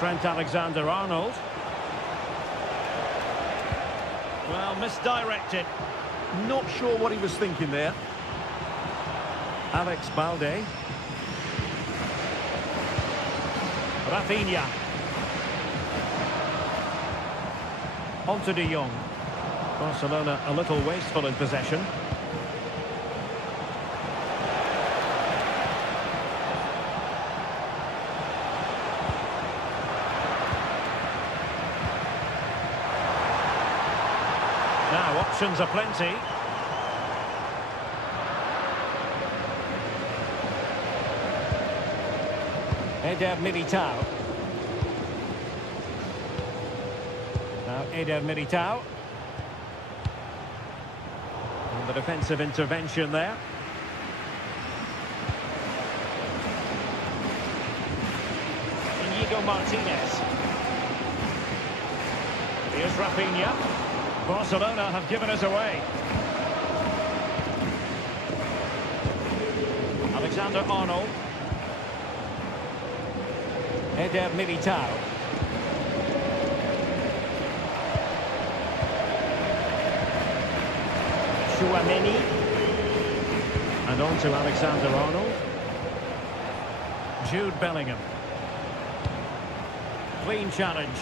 Trent Alexander-Arnold. Well, misdirected. Not sure what he was thinking there. Alex Balde. Rafinha. Onto De Jong. Barcelona a little wasteful in possession. Now options are plenty. Eder Militao. Now Eder Militao. And the defensive intervention there. Inigo Martinez. Here's Rafinha. Barcelona have given us away. Alexander-Arnold. Eder Militao. Tchouaméni. And on to Alexander-Arnold. Jude Bellingham. Clean challenge.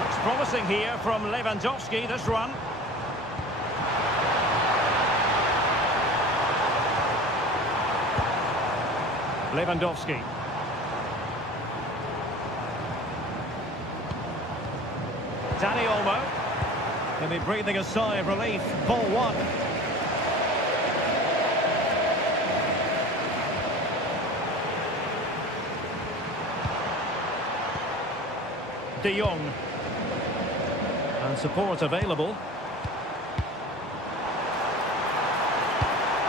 Looks promising here from Lewandowski, this run. Lewandowski. Dani Olmo. Maybe breathing a sigh of relief. Ball one. De Jong. And support available.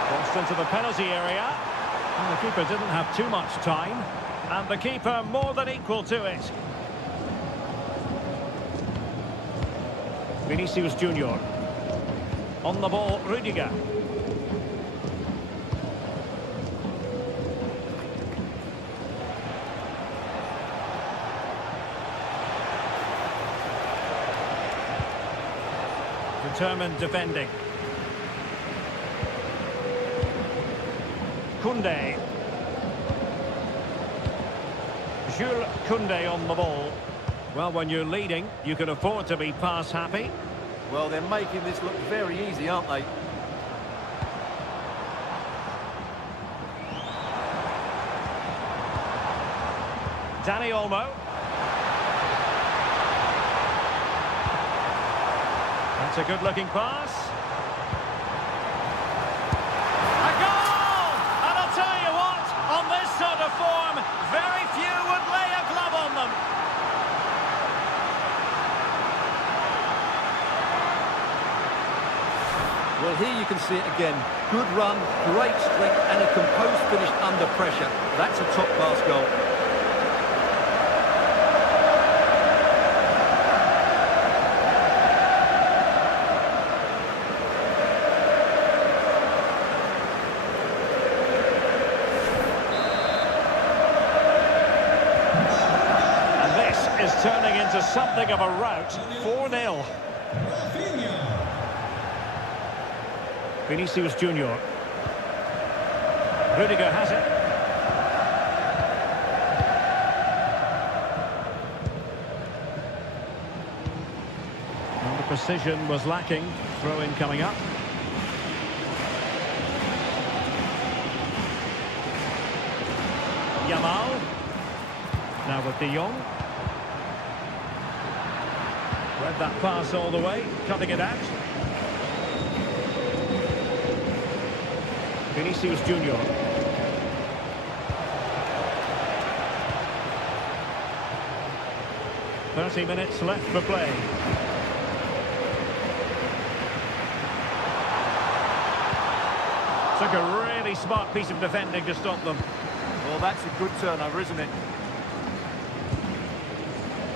Crossed into the penalty area. And the keeper didn't have too much time. And the keeper more than equal to it. Vinicius Junior. On the ball, Rudiger. Determined defending. Koundé. Jules Koundé on the ball. Well, when you're leading, you can afford to be pass happy. Well, they're making this look very easy, aren't they? Dani Olmo. That's a good-looking pass. A goal! And I'll tell you what, on this sort of form, very few would lay a glove on them. Well, here you can see it again. Good run, great strength, and a composed finish under pressure. That's a top-class goal. turning into something of a rout. 4-0. Vinicius Junior. Rudiger has it. And the precision was lacking. Throw-in coming up. Yamal. Now with De Jong. Read that pass all the way, cutting it out. Vinicius Junior. "30 minutes left for play." Took a really smart piece of defending to stop them. Well, that's a good turnover, isn't it?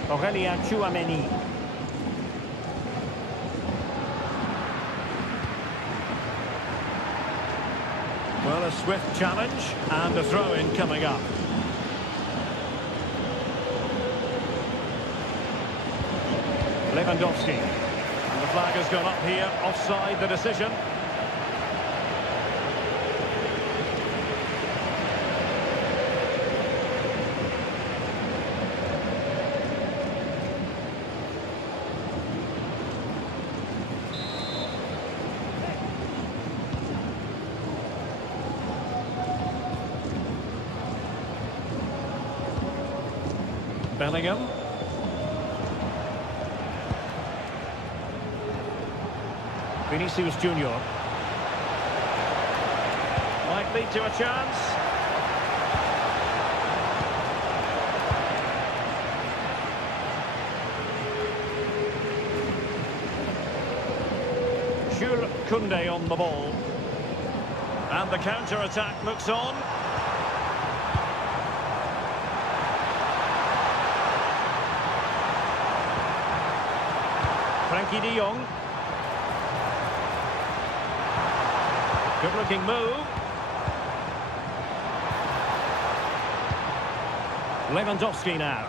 Aurélien Tchouameni. Well, a swift challenge and a throw-in coming up. Lewandowski. And the flag has gone up here, offside the decision. Bellingham. Vinicius Junior. Might lead to a chance. Jules Koundé on the ball. And the counter-attack looks on. Frenkie de Jong. Good-looking move. Lewandowski now.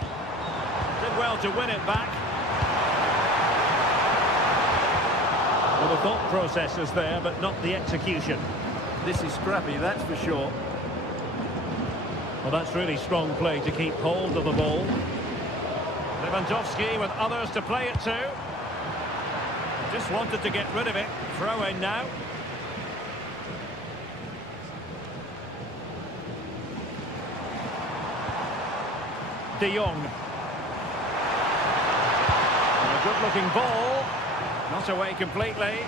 Did well to win it back. Well, the thought process is there, but not the execution. This is scrappy, that's for sure. Well, that's really strong play to keep hold of the ball. Lewandowski with others to play it to. Just wanted to get rid of it. Throw in now. De Jong. And a good-looking ball. Not away completely.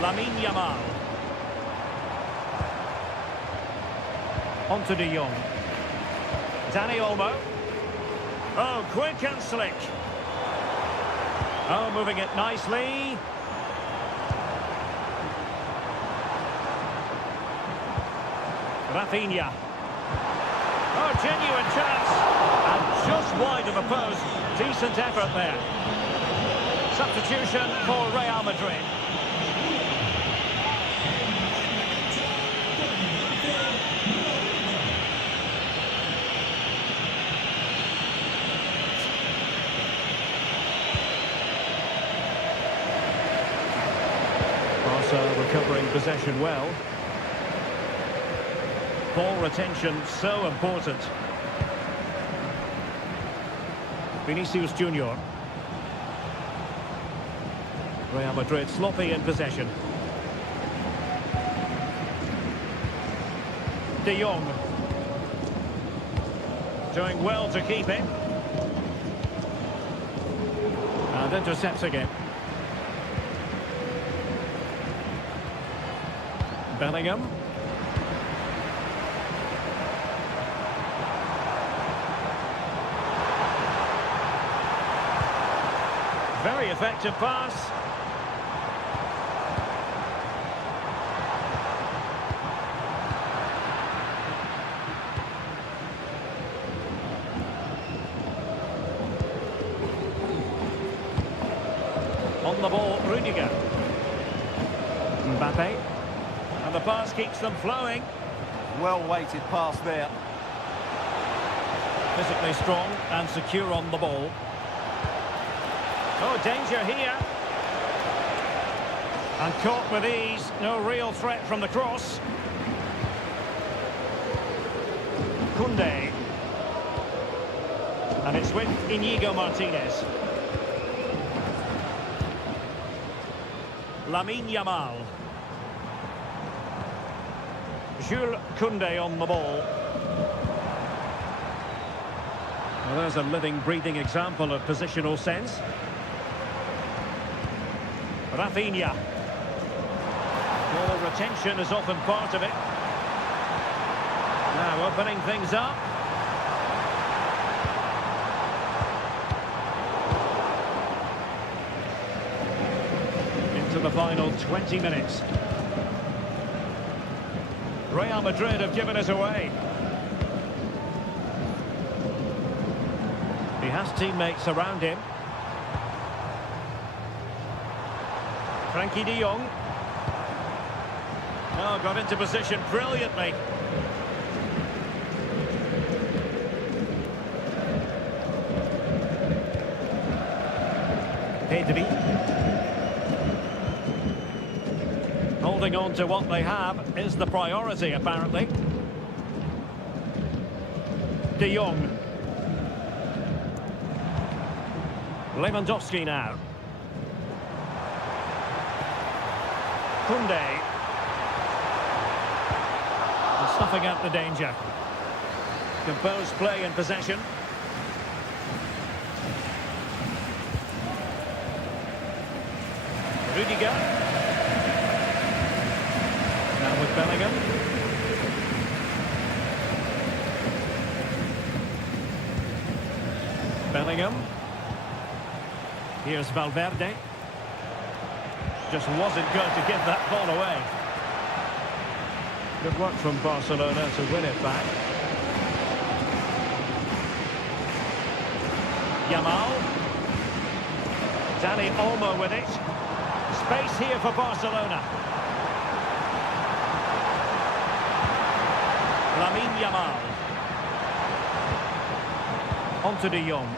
Lamine Yamal. On to De Jong. Dani Olmo. Oh, quick and slick. Oh, moving it nicely. Rafinha. Oh, genuine chance. And just wide of the post. Decent effort there. Substitution for Real Madrid. Recovering possession well. Ball retention so important. Vinicius Junior. Real Madrid sloppy in possession. De Jong. Doing well to keep it. And intercepts again. Bellingham. Very effective pass. On the ball, Rudiger. Mbappe. And the pass keeps them flowing. Well-weighted pass there. Physically strong and secure on the ball. Oh, danger here. And caught with ease. No real threat from the cross. Koundé. And it's with Inigo Martinez. Lamine Yamal. Jules Koundé on the ball. Well, there's a living, breathing example of positional sense. Rafinha. Ball retention is often part of it. Now opening things up. Into the final 20 minutes. Real Madrid have given us away. He has teammates around him. Frankie de Jong. Oh, got into position brilliantly. Pedri. Holding on to what they have is the priority, apparently. De Jong. Lewandowski now. Koundé. And snuffing out the danger. Composed play in possession. Rudiger. Now with Bellingham. Bellingham. Here's Valverde. Just wasn't going to give that ball away. Good work from Barcelona to win it back. Yamal. Dani Olmo with it. Space here for Barcelona. Lamine Yamal. On to De Jong.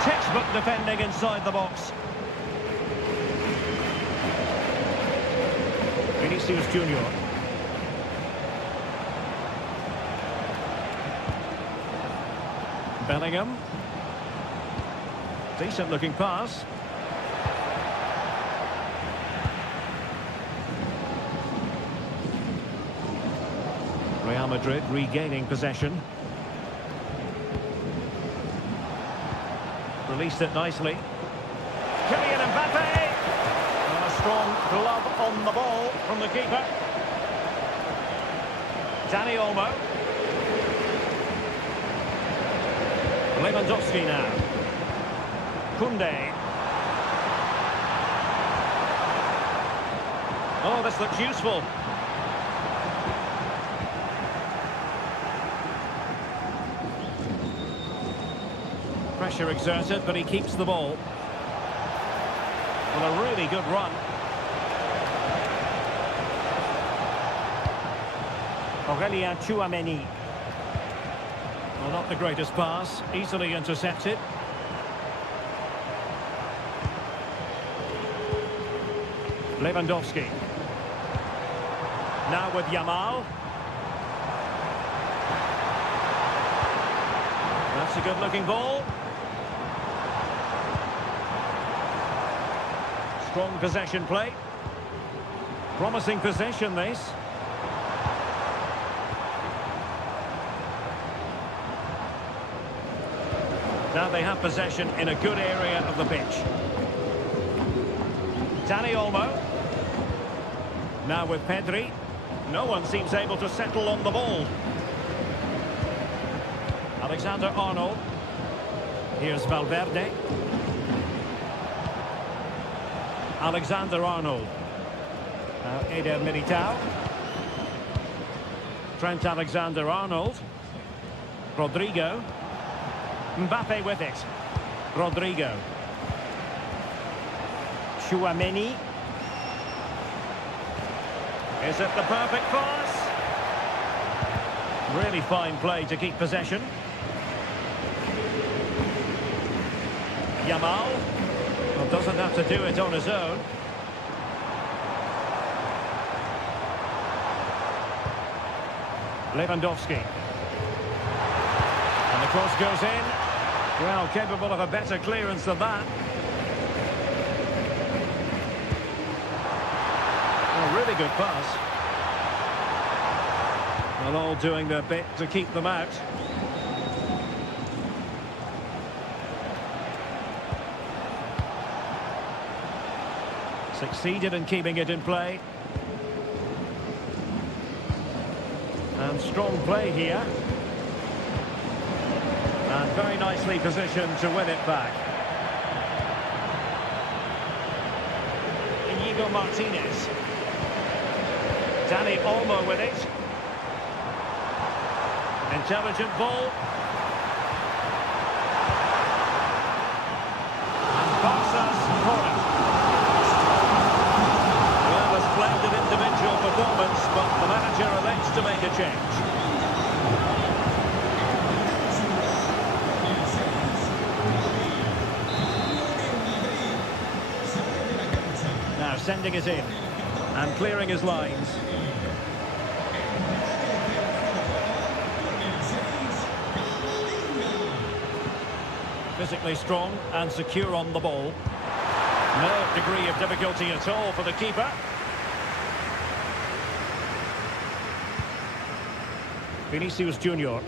Textbook defending inside the box. Vinicius Junior. Bellingham. Decent looking pass. Real Madrid regaining possession. Released it nicely. Kylian Mbappe! And a strong glove on the ball from the keeper. Dani Olmo. Lewandowski now. Koundé. Oh, this looks useful. Pressure exerted, but he keeps the ball. Well, a really good run. Aurélien Tchouaméni. Well, not the greatest pass. Easily intercepted. Lewandowski. Now with Yamal. That's a good-looking ball. Strong possession play. Promising possession, this. Now they have possession in a good area of the pitch. Dani Olmo. Now with Pedri. No one seems able to settle on the ball. Alexander-Arnold. Here's Valverde. Alexander-Arnold. Now Eder Militao. Trent Alexander-Arnold. Rodrigo. Mbappe with it. Rodrigo. Chouameni. Is it the perfect pass? Really fine play to keep possession. Yamal. Well, doesn't have to do it on his own. Lewandowski. And the cross goes in. Well, capable of a better clearance than that. A really good pass. Well, all doing their bit to keep them out. Succeeded in keeping it in play. And strong play here. And very nicely positioned to win it back. Inigo Martinez. Dani Olmo with it. Intelligent ball. And Barca's corner. Well, a splendid individual performance, but the manager elects to make a change. Now sending it in and clearing his lines. Physically strong and secure on the ball. No degree of difficulty at all for the keeper. Vinicius Junior.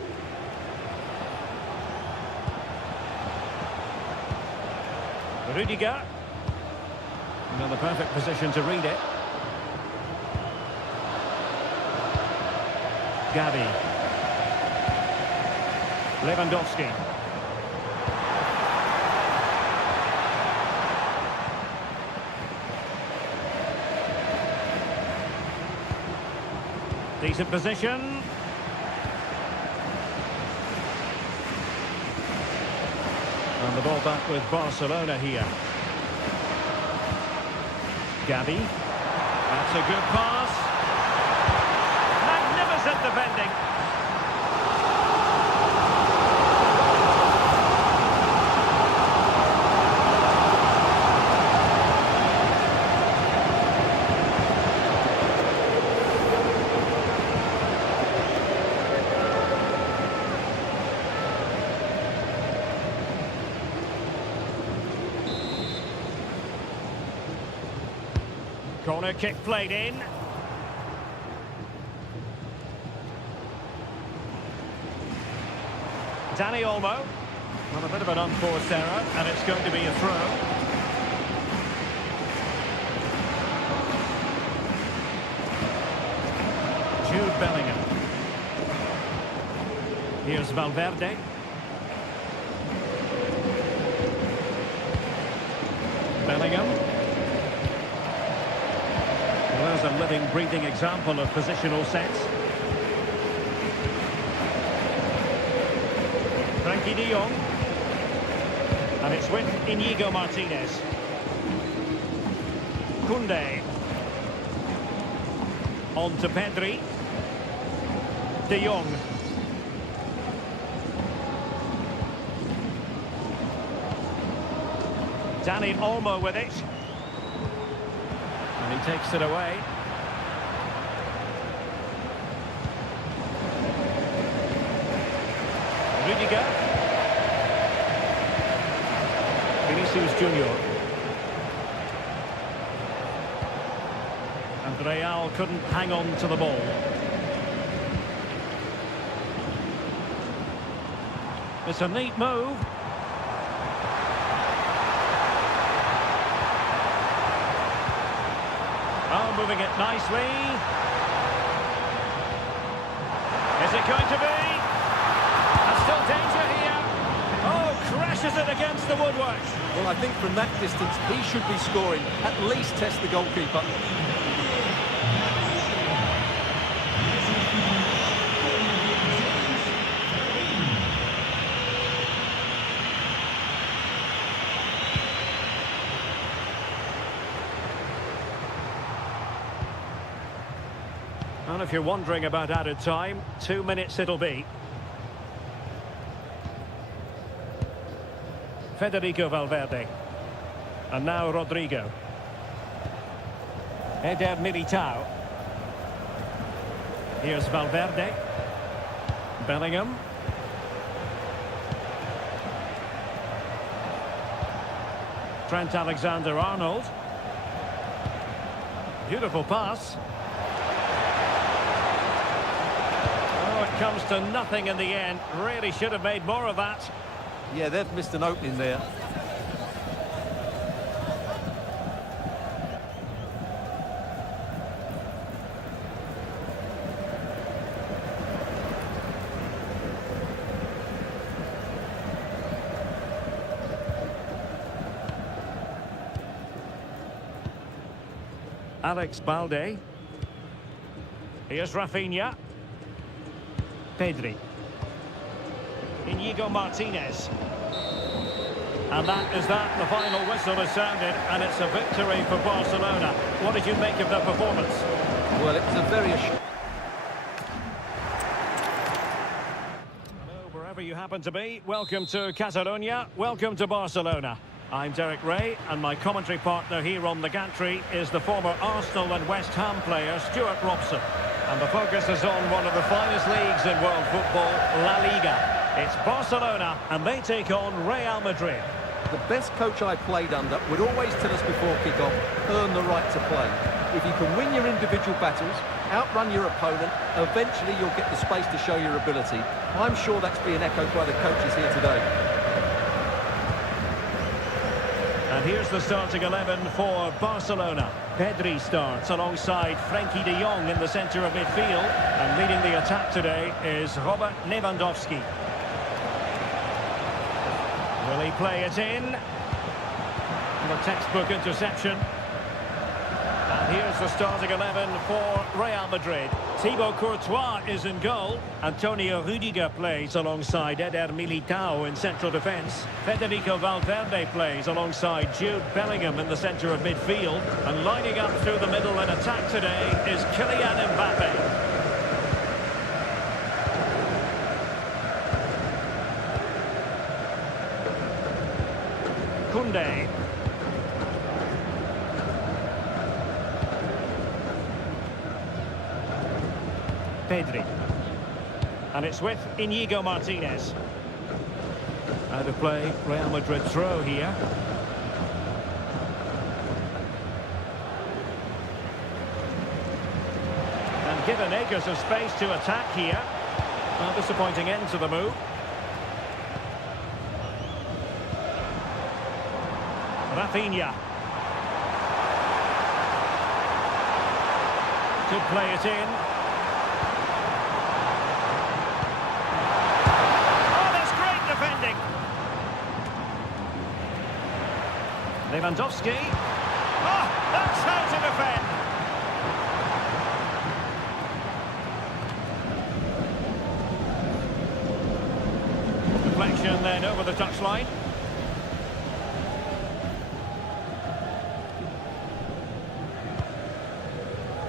Rudiger. In the perfect position to read it. Gavi. Lewandowski. Decent position. And the ball back with Barcelona here. Gavi. That's a good pass. Magnificent defending. Corner kick played in. Dani Olmo. Well, a bit of an unforced error, and it's going to be a throw. Jude Bellingham. Here's Valverde. Bellingham. Well, there's a living, breathing example of positional sense. Frankie de Jong. And it's with Inigo Martinez. Koundé. On to Pedri. De Jong. Dani Olmo with it. And he takes it away. Rudiger. Vinicius Junior. And Real couldn't hang on to the ball. It's a neat move. Oh, moving it nicely. Is it going to be? There's still danger here. Oh, crashes it against the woodwork. Well, I think from that distance, he should be scoring. At least test the goalkeeper. And if you're wondering about added time, 2 minutes it'll be. Federico Valverde. And now Rodrigo. Eder Militao. Here's Valverde. Bellingham. Trent Alexander-Arnold. Beautiful pass. Oh, it comes to nothing in the end. Really should have made more of that. Yeah, they've missed an opening there. Alex Balde. Here's Rafinha. Pedri. Inigo Martinez. And that is that. The final whistle has sounded, and it's a victory for Barcelona. What did you make of their performance? Well, it was a very... Hello, wherever you happen to be. Welcome to Catalonia. Welcome to Barcelona. I'm Derek Ray, and my commentary partner here on the gantry is the former Arsenal and West Ham player Stuart Robson. And the focus is on one of the finest leagues in world football, La Liga. It's Barcelona, and they take on Real Madrid. The best coach I played under would always tell us before kick-off, earn the right to play. If you can win your individual battles, outrun your opponent, eventually you'll get the space to show your ability. I'm sure that's being echoed by the coaches here today. And here's the starting 11 for Barcelona. Pedri starts alongside Frenkie de Jong in the centre of midfield. And leading the attack today is Robert Lewandowski. Will he play it in? The textbook interception. And here's the starting 11 for Real Madrid. Thibaut Courtois is in goal. Antonio Rudiger plays alongside Eder Militao in central defence. Federico Valverde plays alongside Jude Bellingham in the centre of midfield. And lining up through the middle in attack today is Kylian Mbappe. Koundé. Pedri. And it's with Inigo Martinez. Out of play, Real Madrid throw here. And given acres of space to attack here. A disappointing end to the move. Rafinha. Could play it in. Oh, that's great defending. Lewandowski. Oh, that's how to defend. Deflection then over the touchline.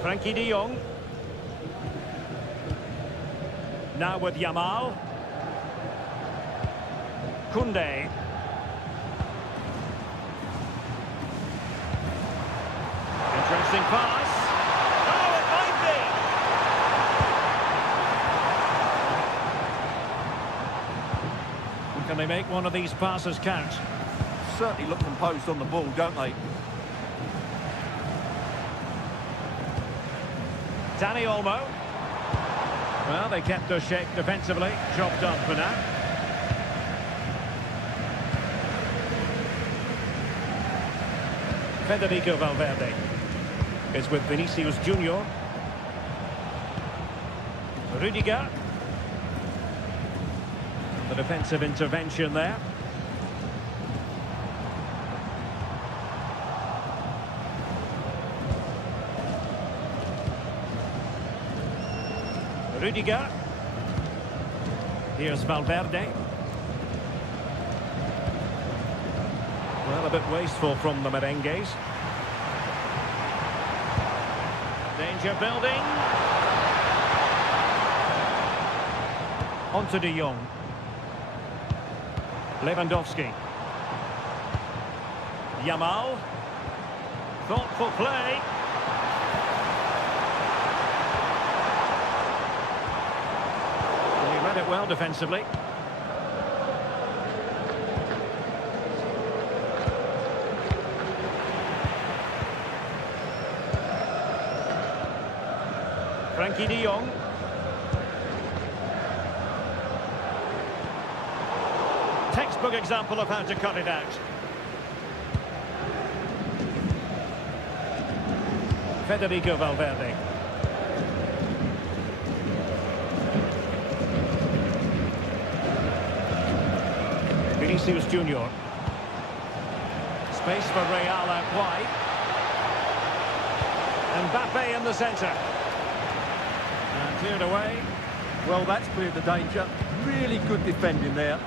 Frenkie de Jong. Now with Yamal. Koundé. Interesting pass. Oh, it might be. Can they make one of these passes count? Certainly look composed on the ball, don't they? Dani Olmo. Well, they kept us shape defensively. Job done for now. Federico Valverde is with Vinicius Junior. Rudiger. The defensive intervention there. Rudiger. Here's Valverde. Well, a bit wasteful from the merengues. Danger building. On to De Jong. Lewandowski. Yamal. Thoughtful play. He read it well defensively. Frankie De Jong. Textbook example of how to cut it out. Federico Valverde. Vinicius Junior. Space for Real out wide. Mbappe in the centre. And cleared away. Well, that's cleared the danger. Really good defending there.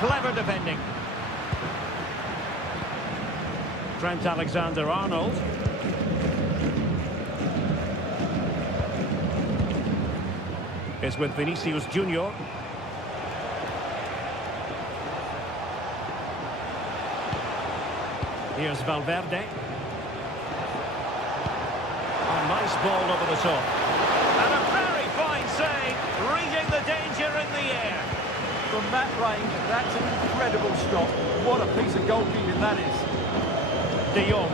Clever defending. Trent Alexander-Arnold. Is with Vinicius Junior. Here's Valverde. A nice ball over the top. And a very fine save, reading the danger in the air. From that range, that's an incredible shot. What a piece of goalkeeping that is. De Jong.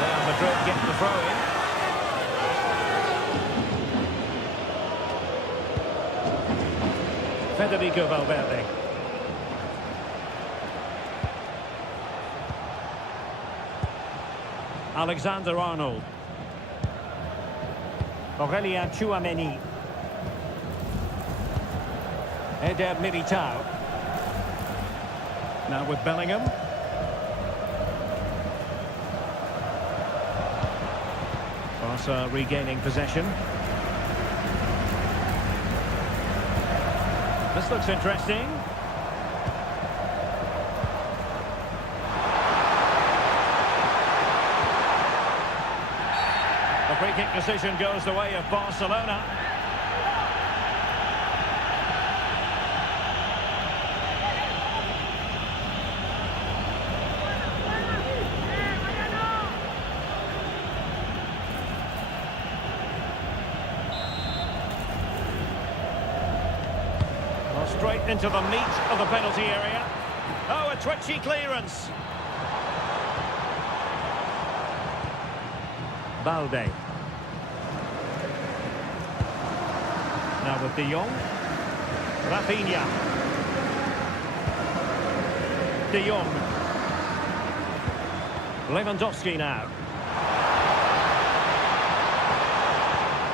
Real Madrid get the throw in. Federico Valverde. Alexander-Arnold. Aurelien Tchouameni. Eder Militao. Now with Bellingham. Barca regaining possession. This looks interesting. The free kick decision goes the way of Barcelona. Well, straight into the meat of the penalty area. Oh, a twitchy clearance. Balde. Now with De Jong. Rafinha. De Jong. Lewandowski now.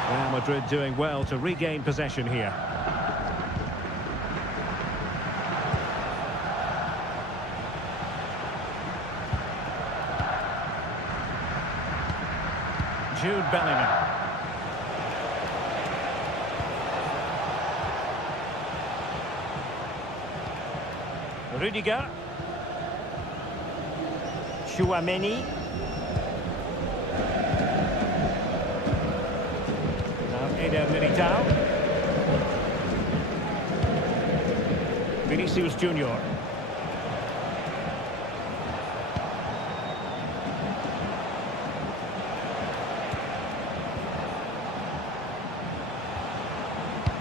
Real Madrid doing well to regain possession here. Jude Bellingham. Rudiger. Tchouameni. Now Eder Militao. Vinicius Junior.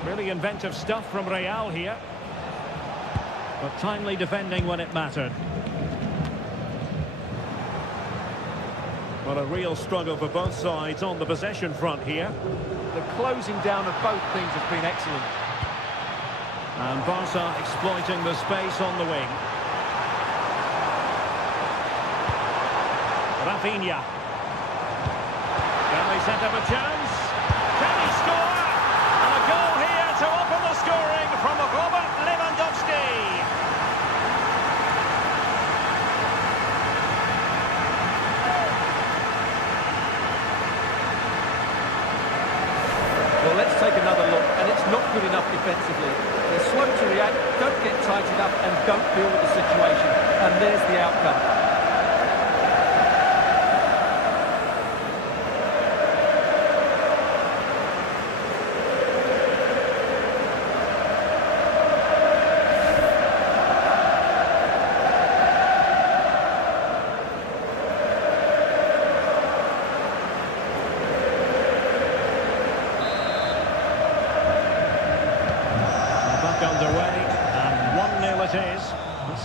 Really inventive stuff from Real here. But timely defending when it mattered. Well, a real struggle for both sides on the possession front here. The closing down of both teams has been excellent. And Barca exploiting the space on the wing. Rafinha. Can they set up a chance? Can he score? And a goal here to open the scoring from Robert Lewandowski. Well, let's take another look, and it's not good enough defensively. They're slow to react, don't get tightened up, and don't deal with the situation. And there's the outcome.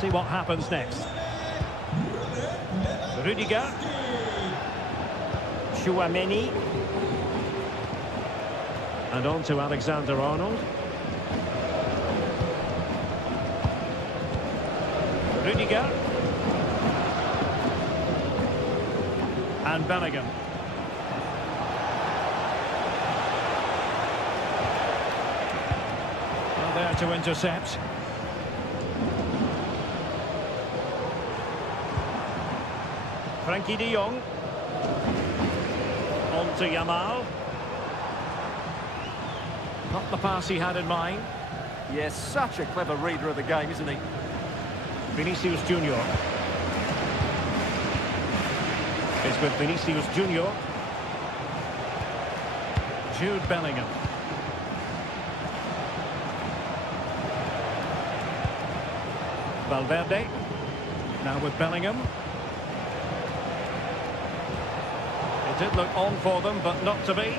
see what happens next. Rudiger. Chouameni. And on to Alexander-Arnold. Rudiger. And Bellingham. Well, there to intercept. Frankie de Jong. On to Yamal. Not the pass he had in mind. Yes, such a clever reader of the game, isn't he? Vinicius Junior. It's with Vinicius Junior. Jude Bellingham. Valverde. Now with Bellingham. It did look on for them, but not to be.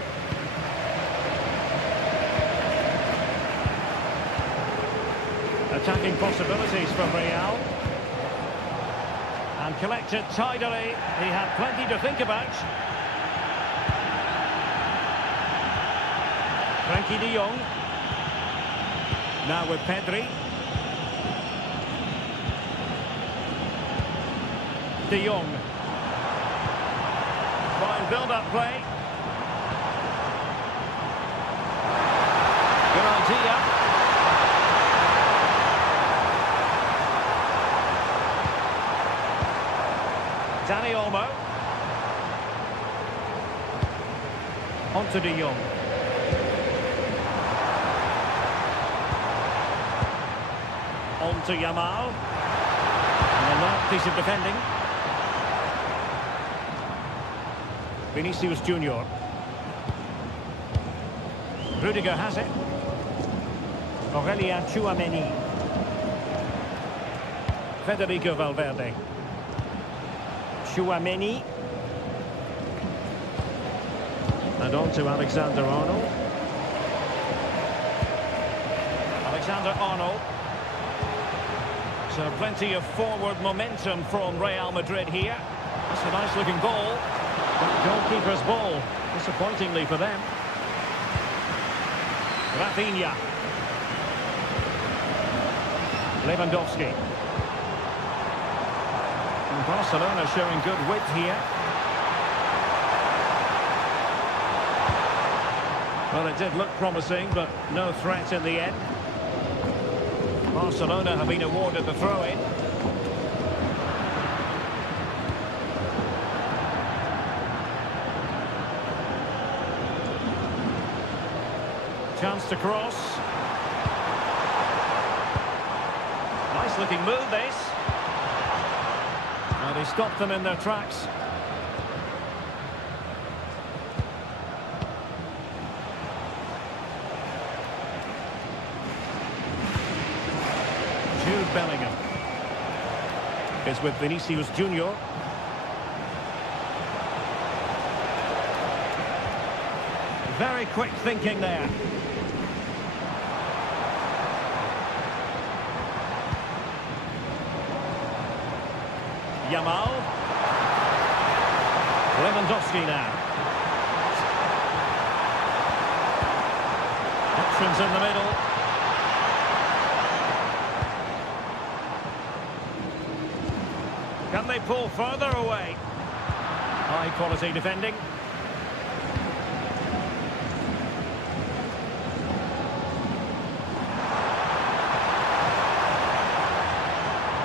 Attacking possibilities from Real. And collected tidily. He had plenty to think about. Frankie de Jong. Now with Pedri. De Jong. Fine build-up play. Good idea. Dani Olmo. On to De Jong. On to Yamal. And a nice piece of defending. Vinicius Junior. Rudiger has it. Aurelien Chouameni. Federico Valverde. Chouameni. And on to Alexander-Arnold. Alexander-Arnold. So plenty of forward momentum from Real Madrid here. That's a nice looking ball. But goalkeeper's ball, disappointingly for them. Rafinha. Lewandowski. And Barcelona showing good width here. Well, it did look promising, but no threat in the end. Barcelona have been awarded the throw-in. Chance to cross. Nice looking move, this. And he stopped them in their tracks. Jude Bellingham is with Vinicius Junior. Very quick thinking there. Yamal. Lewandowski now. Options in the middle. Can they pull further away? High quality defending.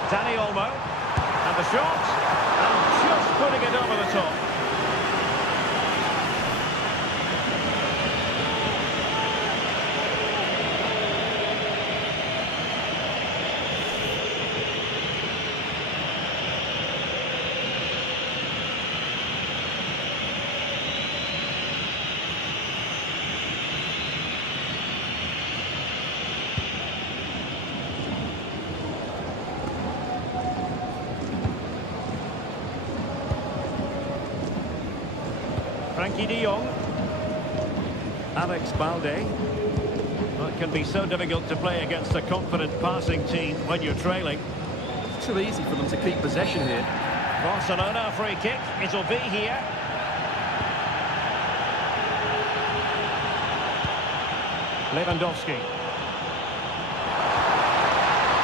Dani Olmo. And the shot. And just putting it over the top. Frankie de Jong. Alex Balde. Well, it can be so difficult to play against a confident passing team when you're trailing. Too easy for them to keep possession here. Barcelona free kick. It'll be here. Lewandowski.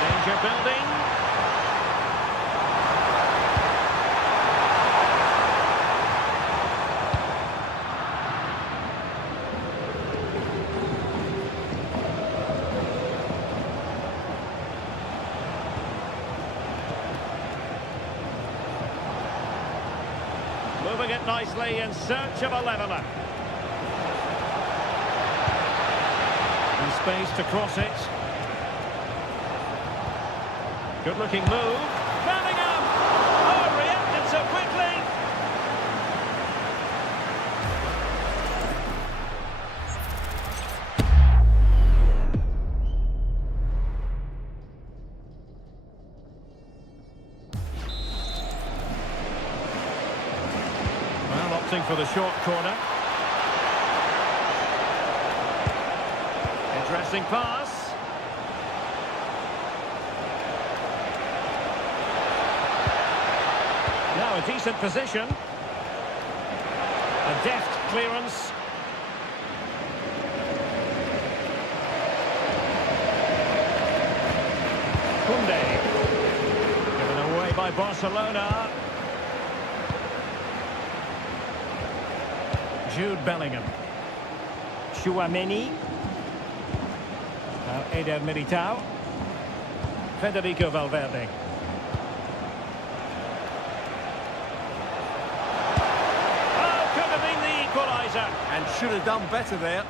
Danger building. Moving it nicely in search of a leveller. And space to cross it. Good looking move. Bellingham! Oh, reacted so quickly! Well, opting for the short corner. Interesting pass. Now a decent position. A deft clearance. Koundé. Given away by Barcelona. Jude Bellingham. Tchouaméni. Now Eder Militao. Federico Valverde. Oh, could have been the equalizer. And should have done better there.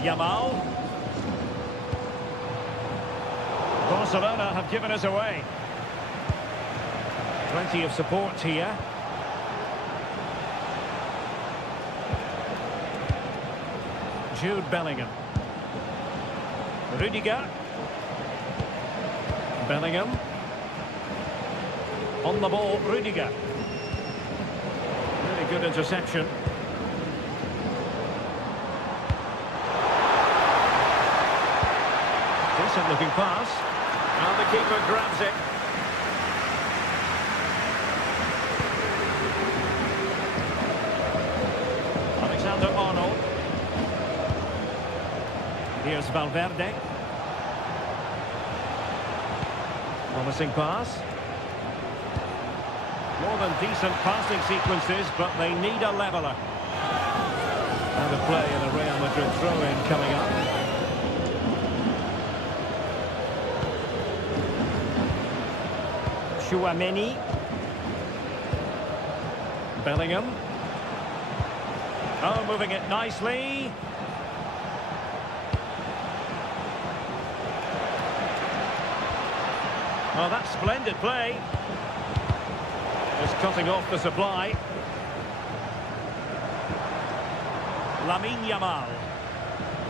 Yamal. Barcelona have given us away. Plenty of support here. Jude Bellingham. Rudiger. Bellingham. On the ball, Rudiger. Really good interception. Decent looking pass. Now the keeper grabs it. Alexander-Arnold. Here's Valverde. Promising pass. More than decent passing sequences, but they need a leveller. And a play in a Real Madrid throw-in coming up. Tchouaméni. Bellingham. Oh, moving it nicely. Oh, that's splendid play. Just cutting off the supply. Lamine Yamal.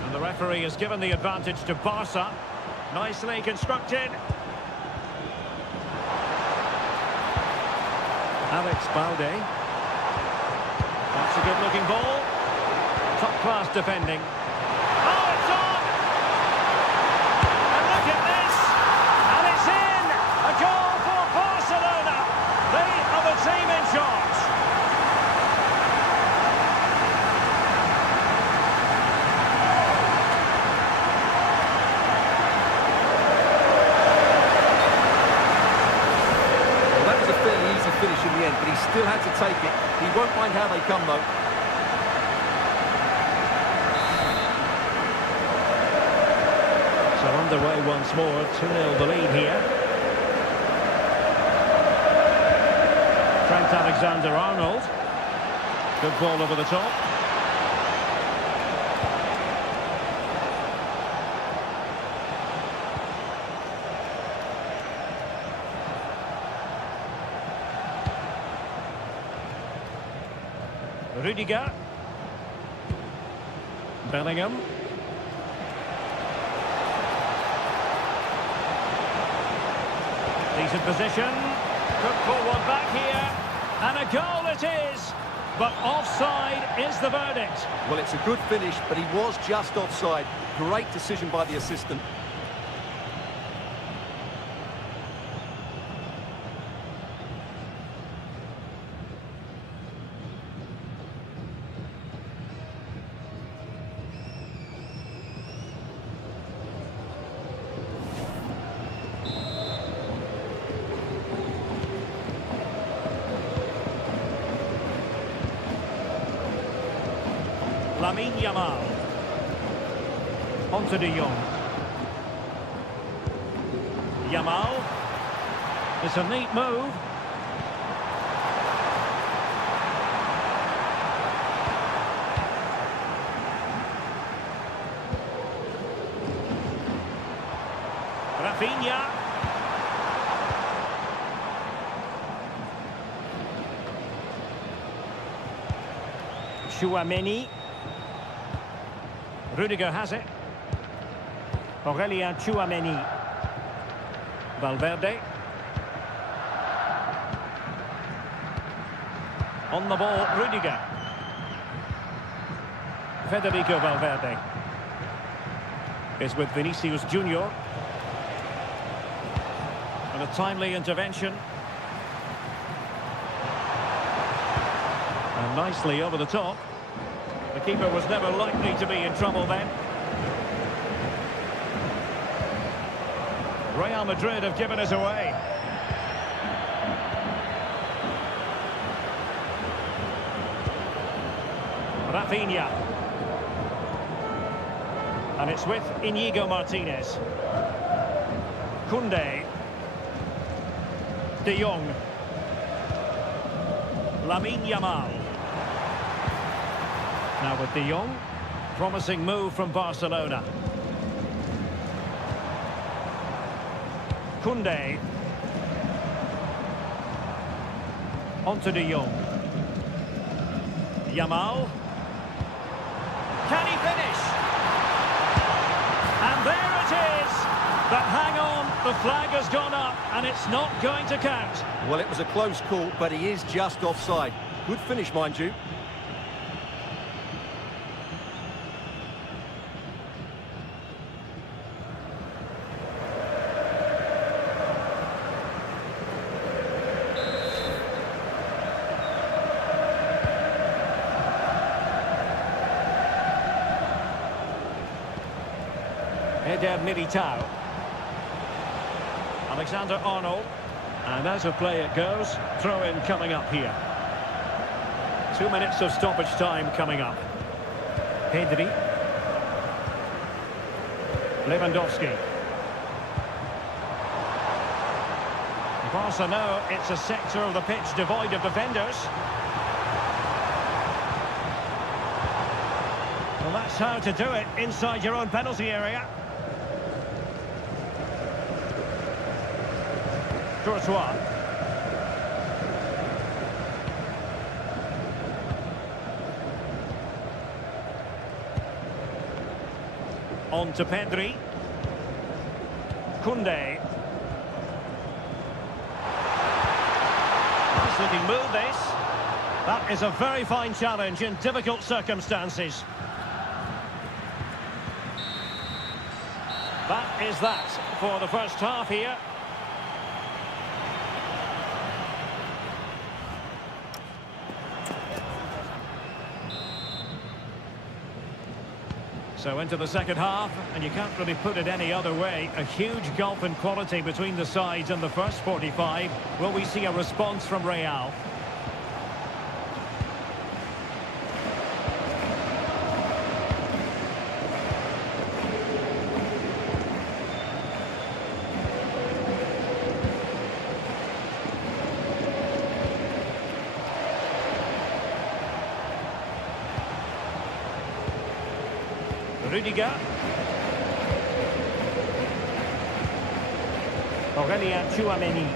And the referee has given the advantage to Barca. Nicely constructed. Alex Balde. That's a good-looking ball. Top-class defending. Oh, it's on! And look at this! And it's in! A goal for Barcelona! They are the team in charge. Well, that was a fairly easy finish in the end, but he still had to take it. He won't mind how they come, though. So underway once more, 2-0 the lead here. Trent Alexander-Arnold. Good ball over the top. Rudiger. Bellingham. Decent position. Could pull one back here. And a goal it is. But offside is the verdict. Well, it's a good finish, but he was just offside. Great decision by the assistant. Lamine Yamal. Onto De Jong. Yamal. It's a neat move. Rafinha. Chouameni. Rudiger has it. Aurelien Chouameni. Valverde. On the ball, Rudiger. Federico Valverde is with Vinicius Junior. And a timely intervention. And nicely over the top. The keeper was never likely to be in trouble then. Real Madrid have given us away. Rafinha. And it's with Inigo Martinez. Koundé. De Jong. Lamine Yamal. Now with De Jong, promising move from Barcelona. Koundé. Onto De Jong. Yamal. Can he finish? And there it is! But hang on, the flag has gone up and it's not going to count. Well, it was a close call, but he is just offside. Good finish, mind you. Eder Militao. Alexander-Arnold. And as a play it goes, throw-in coming up here. 2 minutes of stoppage time coming up. Pedri. Lewandowski. Barca know it's a sector of the pitch devoid of defenders. Well, that's how to do it inside your own penalty area. Courtois. On to Pedri. Koundé. Nice looking move this. That is a very fine challenge in difficult circumstances. That is that for the first half here. So into the second half, and you can't really put it any other way. A huge gulf in quality between the sides in the first 45. Will we see a response from Real? Rudiger. Aurelien Chouameni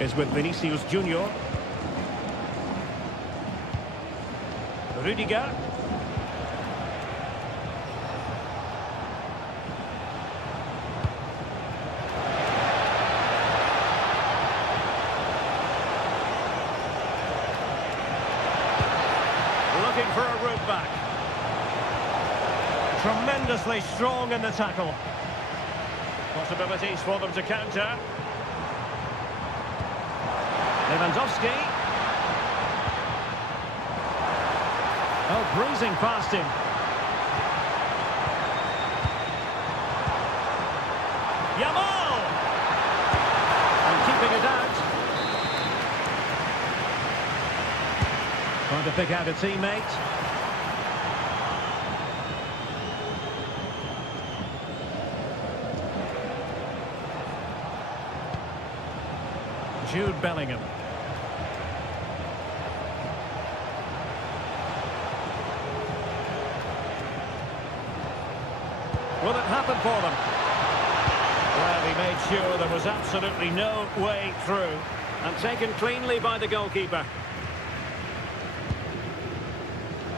is with Vinicius Junior. Rudiger. Looking for a route back. Tremendously strong in the tackle. Possibilities for them to counter. Lewandowski. Oh, breezing past him. Yamal! And keeping it out. Trying to pick out a teammate. Jude Bellingham. Will it happen for them? Well, he made sure there was absolutely no way through. And taken cleanly by the goalkeeper.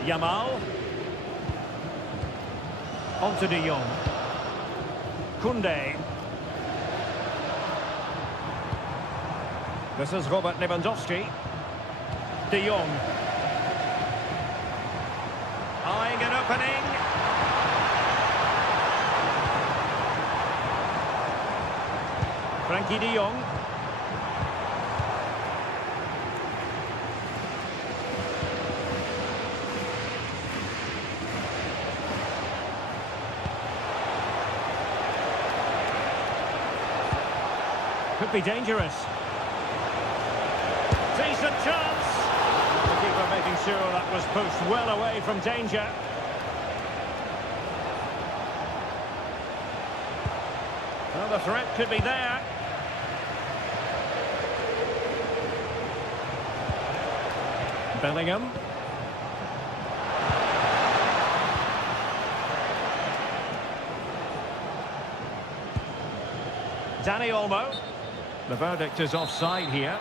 Yamal. On to De Jong. Koundé. This is Robert Lewandowski. De Jong. Eyeing an opening. Frankie De Jong. Could be dangerous. Decent chance. The keeper making sure that was pushed well away from danger. Well, the threat could be there. Bellingham. Dani Olmo. The verdict is offside here.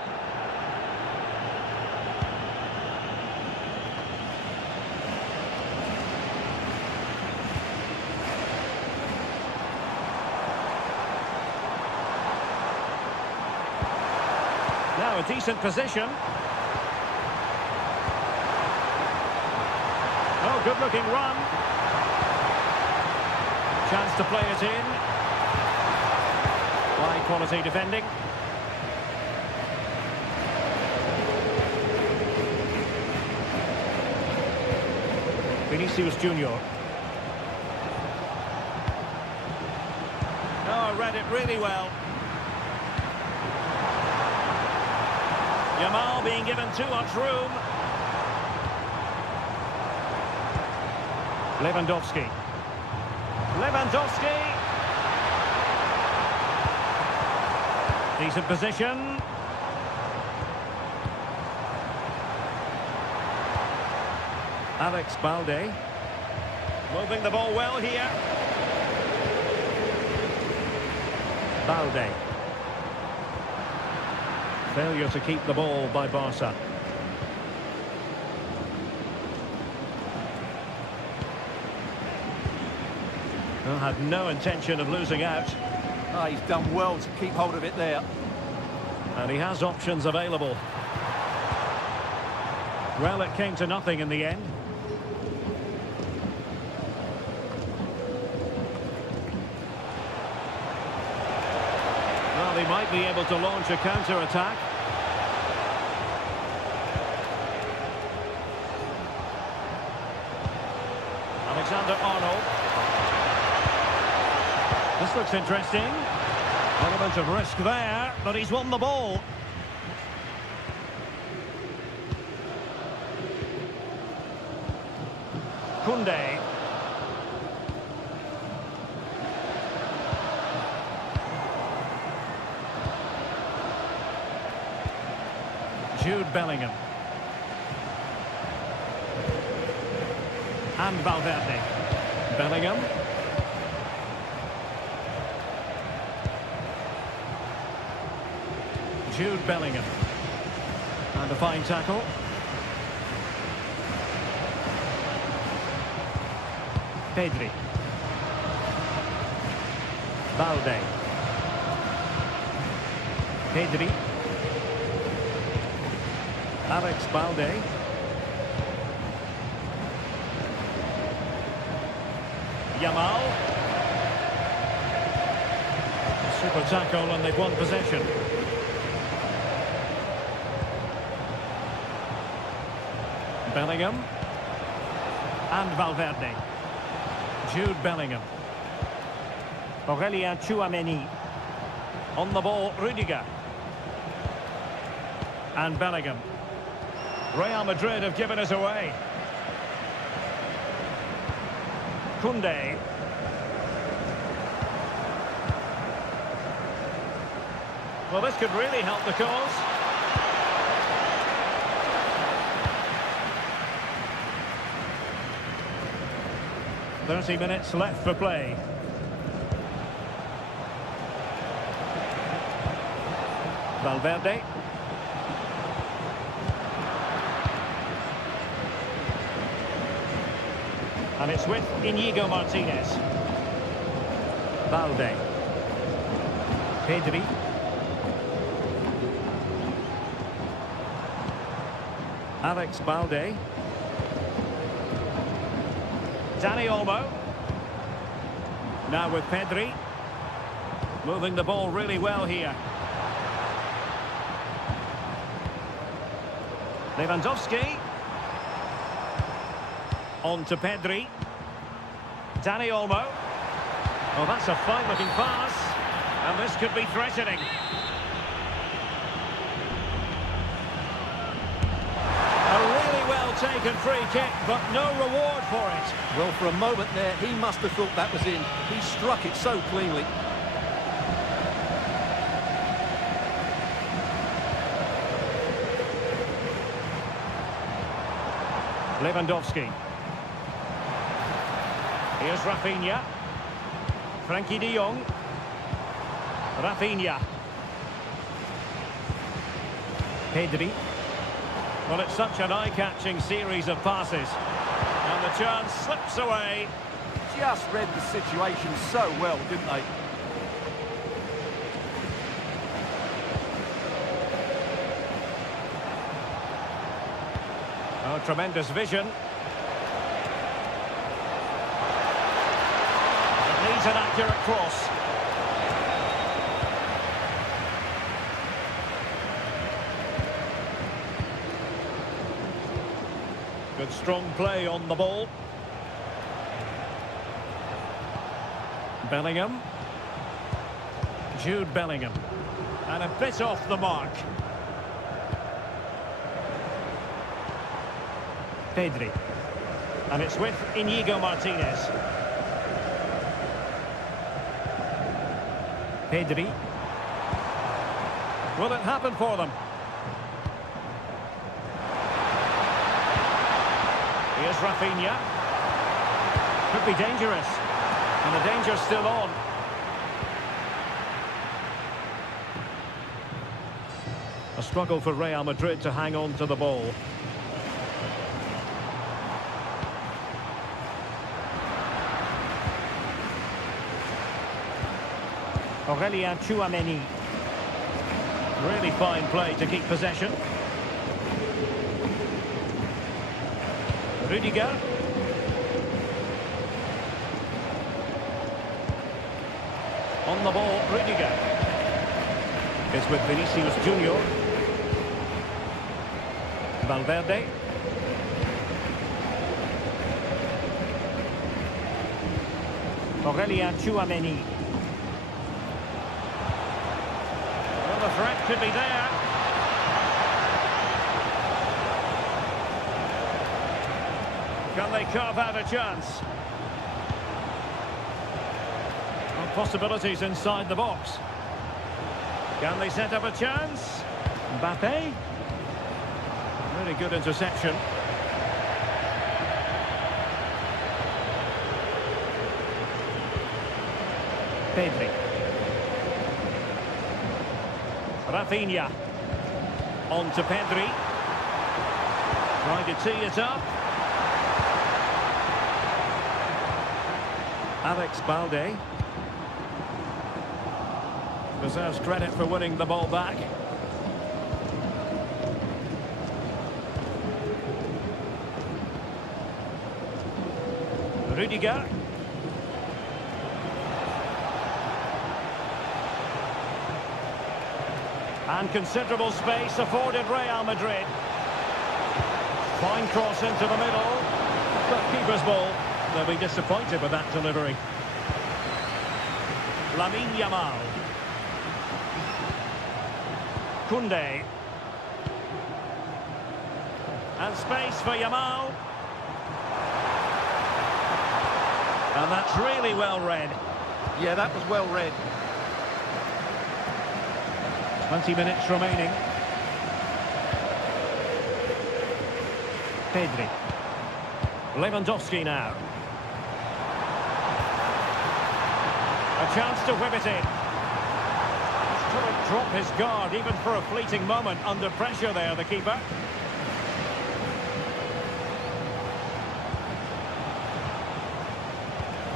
Now a decent position. Oh, good-looking run. Chance to play it in. High-quality defending. Vinicius Junior. Oh, read it really well. Yamal being given too much room. Lewandowski. Lewandowski. Decent position. Alex Balde. Moving the ball well here. Balde. Failure to keep the ball by Barca. Well, had no intention of losing out. Oh, he's done well to keep hold of it there. And he has options available. Well, it came to nothing in the end. Well, they might be able to launch a counter-attack. Alexander-Arnold. This looks interesting. Element of risk there, but he's won the ball. Koundé. Jude Bellingham. And Valverde. Bellingham. Jude Bellingham. And a fine tackle. Pedri. Balde. Pedri. Alex Balde. Yamal. Super tackle and they've won possession. Bellingham. And Valverde. Jude Bellingham. Aurelien Tchouameni. On the ball, Rudiger. And Bellingham. Real Madrid have given us away. Koundé. Well, this could really help the cause. "30 minutes left for play. Valverde. And it's with Inigo Martinez. Balde. Pedri. Alex Balde. Dani Olmo. Now with Pedri. Moving the ball really well here. Lewandowski. On to Pedri. Dani Olmo. Oh, that's a fine-looking pass. And this could be threatening. A really well-taken free kick, but no reward for it. Well, for a moment there, he must have thought that was in. He struck it so cleanly. Lewandowski. Here's Rafinha. Frankie de Jong. Rafinha. Pedri. Well, it's such an eye-catching series of passes. And the chance slips away. Just read the situation so well, didn't they? Oh, tremendous vision. It needs an accurate cross. Good strong play on the ball. Bellingham. Jude Bellingham. And a bit off the mark. Pedri. And it's with Inigo Martinez. Pedri. Will it happen for them? Here's Rafinha. Could be dangerous. And the danger's still on. A struggle for Real Madrid to hang on to the ball. Aurelien Tchouameni. Really fine play to keep possession. Rudiger. On the ball, Rudiger. It's with Vinicius Junior. Valverde. Aurelien Tchouameni. Well, the threat could be there. Can they carve out a chance? Well, possibilities inside the box. Can they set up a chance? Mbappe. Really good interception. Pedri. Rafinha. On to Pedri. Trying to tee it up. Alex Balde. Deserves credit for winning the ball back. Rudiger. And considerable space afforded Real Madrid. Fine cross into the middle. But keeper's ball. They'll be disappointed with that delivery. Lamine Yamal. Koundé. And space for Yamal. And that's really well read. Yeah, that was well read. 20 minutes remaining. Pedri. Lewandowski now. A chance to whip it in. Just couldn't drop his guard even for a fleeting moment under pressure there, the keeper.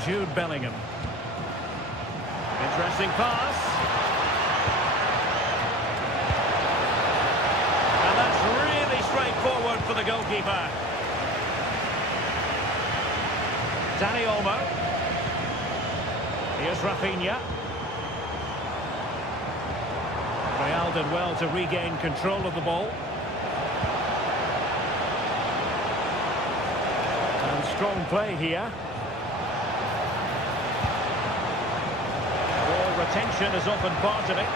Jude Bellingham. Interesting pass. And that's really straightforward for the goalkeeper. Dani Olmo. Here's Rafinha. Real did well to regain control of the ball. And strong play here. Ball retention is often part of it.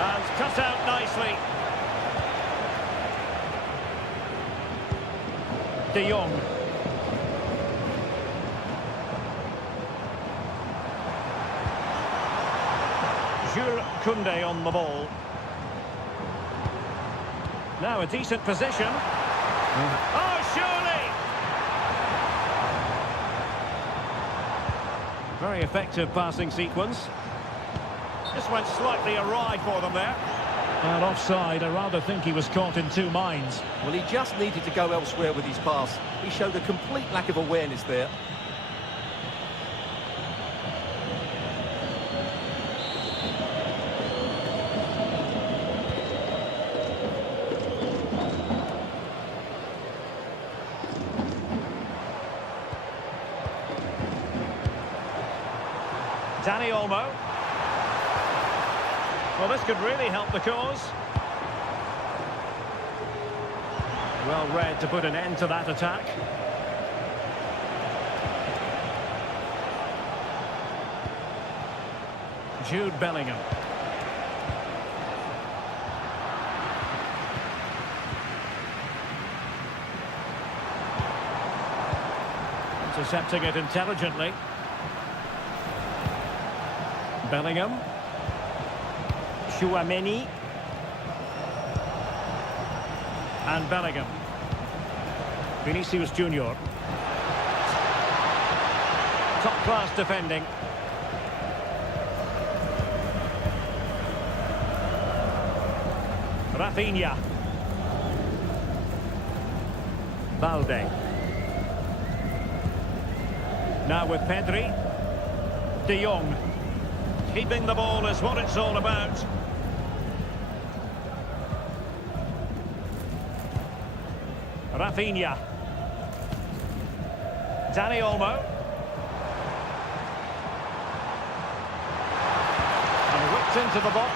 And cut out nicely. De Jong. Jules Koundé on the ball. Now a decent position. Oh, surely! Very effective passing sequence. Just went slightly awry for them there. And offside, I rather think he was caught in two minds. Well, he just needed to go elsewhere with his pass. He showed a complete lack of awareness there. Dani Olmo. Well, this could really help the cause. Well read to put an end to that attack. Jude Bellingham. Intercepting it intelligently. Bellingham. Chouameni. And Bellingham. Vinicius Junior. Top-class defending. Rafinha. Balde. Now with Pedri. De Jong. Keeping the ball is what it's all about. Rafinha. Dani Olmo. And whipped into the box.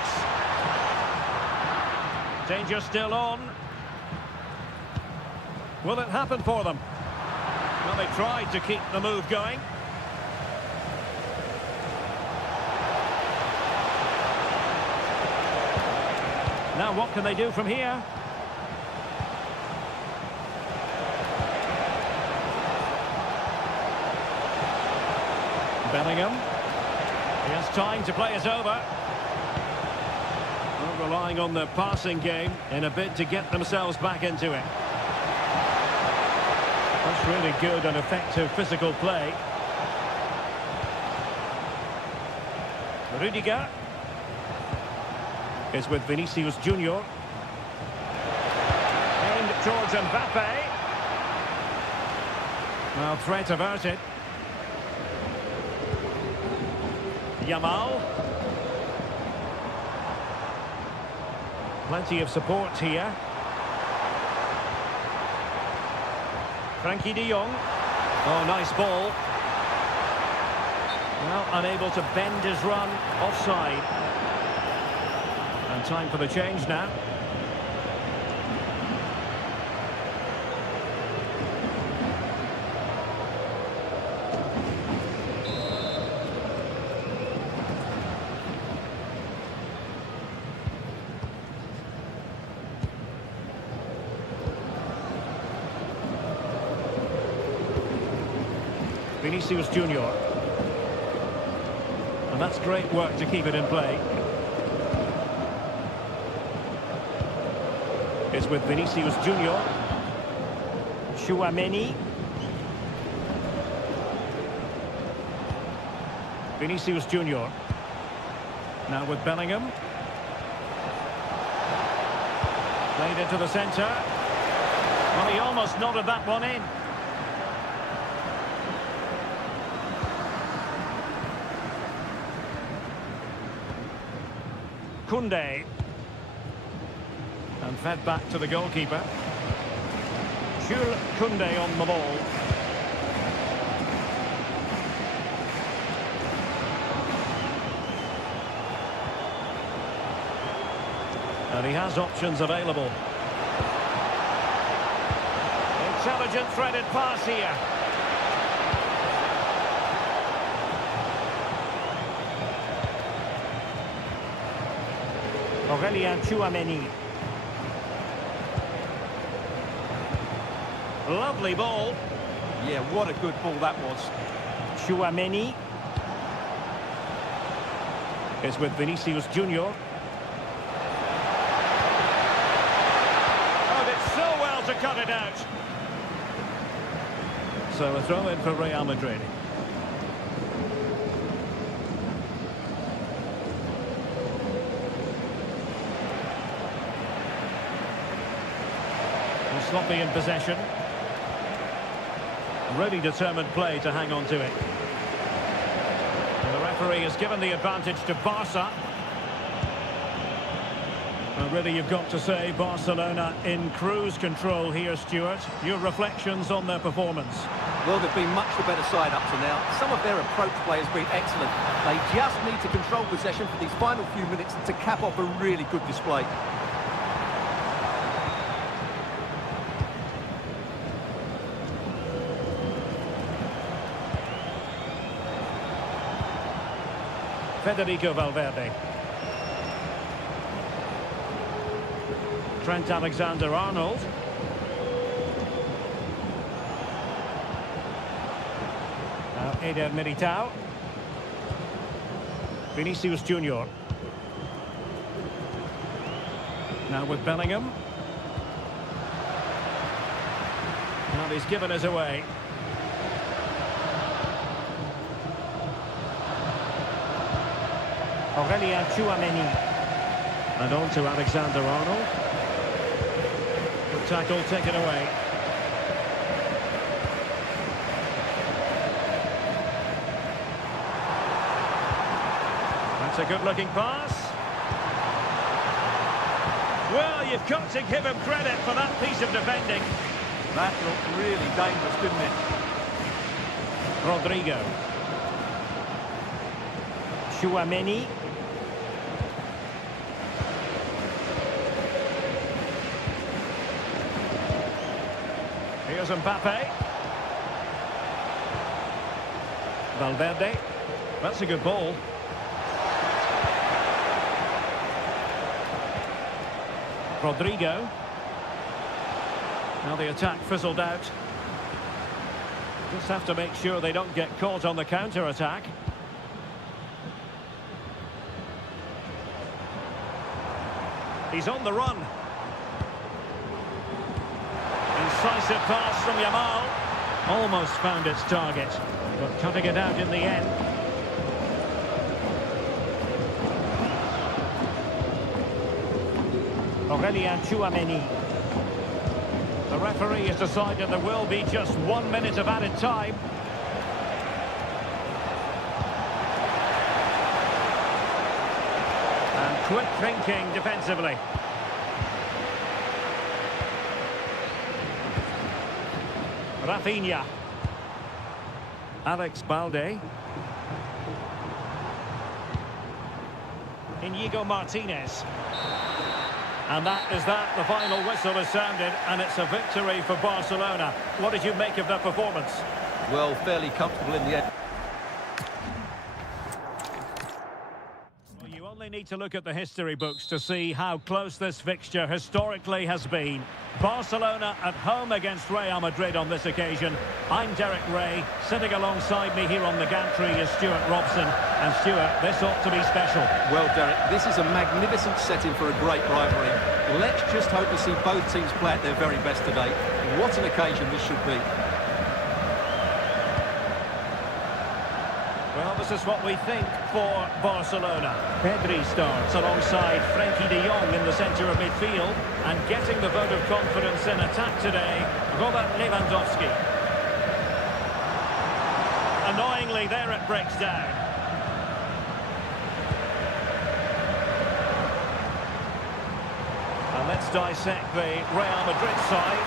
Danger still on. Will it happen for them? Well, they tried to keep the move going. Now what can they do from here? Bellingham. He has time to play it over. Well, relying on the passing game in a bid to get themselves back into it. That's really good and effective physical play. Rudiger is with Vinicius Junior. Aimed towards Mbappe. Well, threat averted. Yamal. Plenty of support here. Frankie de Jong. Oh, nice ball. Well, unable to bend his run. Offside. And time for the change now. Vinicius Junior. And that's great work to keep it in play. It's with Vinicius Junior. Tchouaméni. Vinicius Junior. Now with Bellingham. Played into the centre. Well, he almost nodded that one in. Koundé. And fed back to the goalkeeper. Jules Koundé on the ball. And he has options available. Intelligent threaded pass here. Aurélien Tchouaméni. Lovely ball. Yeah, what a good ball that was. Tchouaméni. It's with Vinicius Junior. Oh, did so well to cut it out. So a throw in for Real Madrid. Sloppy in possession. Really determined play to hang on to it. And the referee has given the advantage to Barca. And really, you've got to say Barcelona in cruise control here, Stuart. Your reflections on their performance? Well, they've been much the better side up to now. Some of their approach play has been excellent. They just need to control possession for these final few minutes to cap off a really good display. Federico Valverde. Trent Alexander-Arnold. Now Eder Militao. Vinicius Junior. Now with Bellingham. Well, he's given us away. Aurélien Tchouaméni. And on to Alexander-Arnold. Good tackle taken away. That's a good-looking pass. Well, you've got to give him credit for that piece of defending. That looked really dangerous, didn't it? Rodrigo. Tchouaméni. Here's Mbappe. Valverde. That's a good ball. Rodrigo. Now the attack fizzled out. Just have to make sure they don't get caught on the counter-attack. He's on the run. Incisive pass from Yamal. Almost found its target, but cutting it out in the end. Aurélien Tchouaméni. The referee has decided there will be just 1 minute of added time. Quick thinking defensively. Rafinha. Alex Balde. Inigo Martinez. And that is that. The final whistle has sounded, and it's a victory for Barcelona. What did you make of that performance? Well, fairly comfortable in the end. Well, you only need to look at the history books to see how close this fixture historically has been. Barcelona at home against Real Madrid on this occasion. I'm Derek Ray. Sitting alongside me here on the gantry is Stuart Robson. And Stuart, this ought to be special. Well, Derek, this is a magnificent setting for a great rivalry. Let's just hope to see both teams play at their very best today. What an occasion this should be. Well, this is what we think for Barcelona. Pedri starts alongside Frenkie de Jong in the centre of midfield. And getting the vote of confidence in attack today, Robert Lewandowski. Annoyingly, there it breaks down. And let's dissect the Real Madrid side.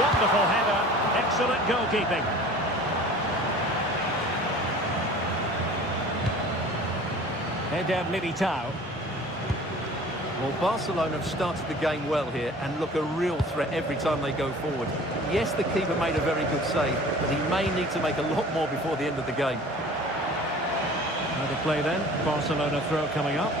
Wonderful header, excellent goalkeeping. Eder Militao. Well, Barcelona have started the game well here and look a real threat every time they go forward. Yes, the keeper made a very good save, but he may need to make a lot more before the end of the game. Another play then. Barcelona throw coming up.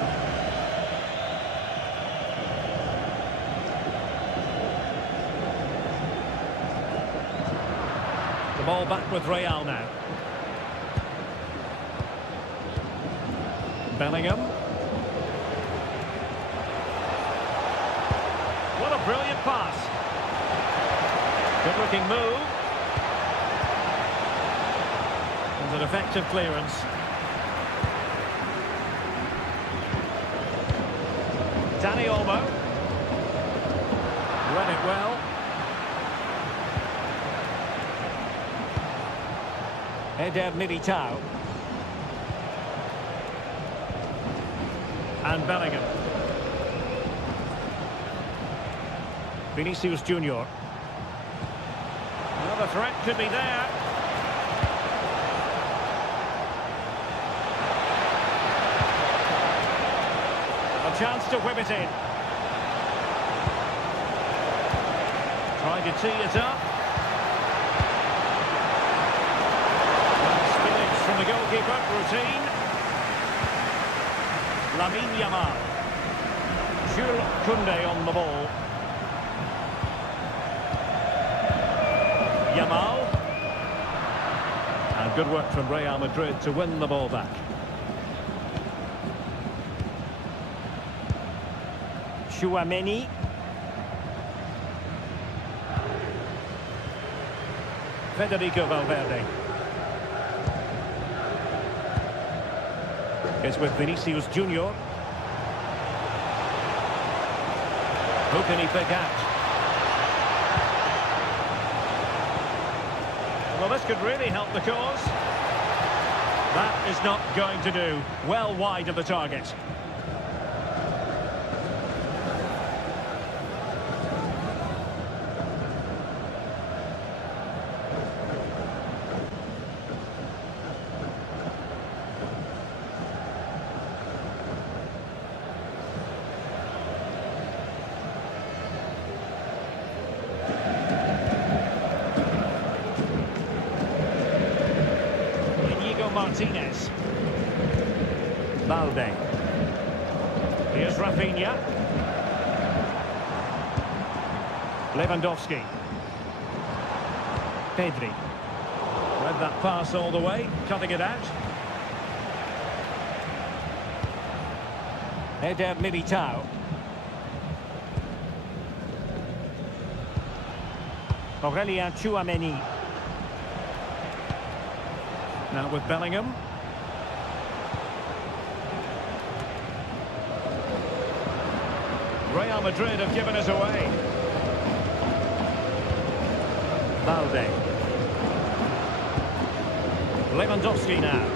The ball back with Real now. Bellingham. What a brilliant pass. Good looking move. And an effective clearance. Dani Olmo. Read it well. Eder Militao. And Bellingham. Vinicius Junior. Well, the threat could be there. A chance to whip it in. Trying to tee it up. Spillage from the goalkeeper. Routine. Lamine Yamal. Jules Koundé on the ball. Yamal. And good work from Real Madrid to win the ball back. Tchouaméni. Federico Valverde. It's with Vinicius Junior. Who can he pick out? Well, this could really help the cause. That is not going to do. Well wide of the target. Martinez. Balde. Here's Rafinha. Lewandowski. Pedri. Read that pass all the way, cutting it out. Eder Militao. Aurélien Tchouaméni. Now with Bellingham. Real Madrid have given us away. Balde. Lewandowski now.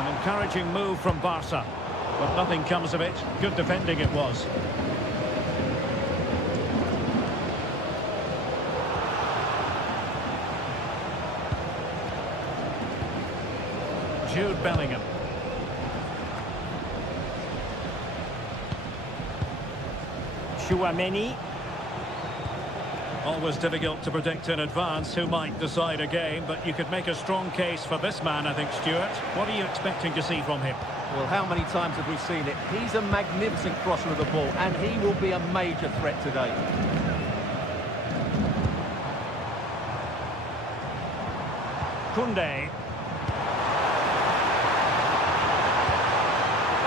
An encouraging move from Barca. But nothing comes of it. Good defending it was. Jude Bellingham. Chouameni. Always difficult to predict in advance who might decide a game, but you could make a strong case for this man, I think, Stuart. What are you expecting to see from him? Well, how many times have we seen it? He's a magnificent crosser of the ball, and he will be a major threat today. Koundé.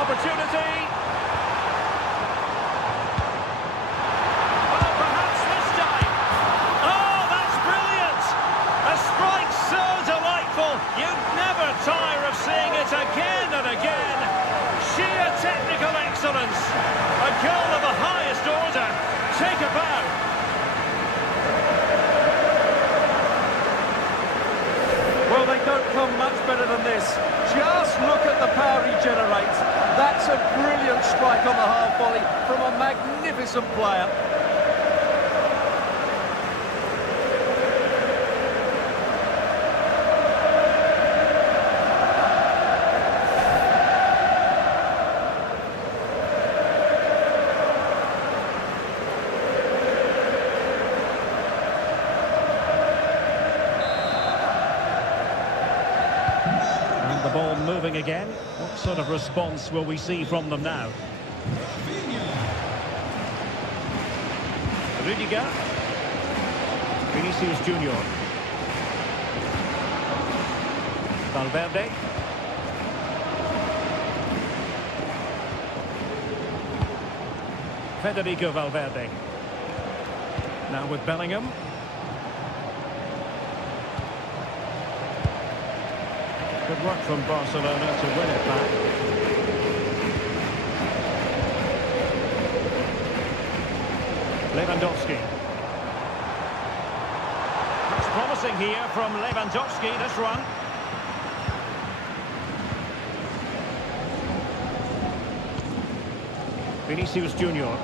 Opportunity. Oh, perhaps this time. Oh, that's brilliant. A strike so delightful. You'd never tire of seeing it again and again. Sheer technical excellence. A goal of the highest order. Take a bow. Well, they don't come much better than this. Just look at the power he generates. That's a brilliant strike on the half volley from a magnificent player. And the ball moving again. What sort of response will we see from them now? Rudiger. Vinicius Junior. Valverde. Federico Valverde. Now with Bellingham. Good work from Barcelona to win it back. Lewandowski. It's promising here from Lewandowski, this run. Vinicius Junior.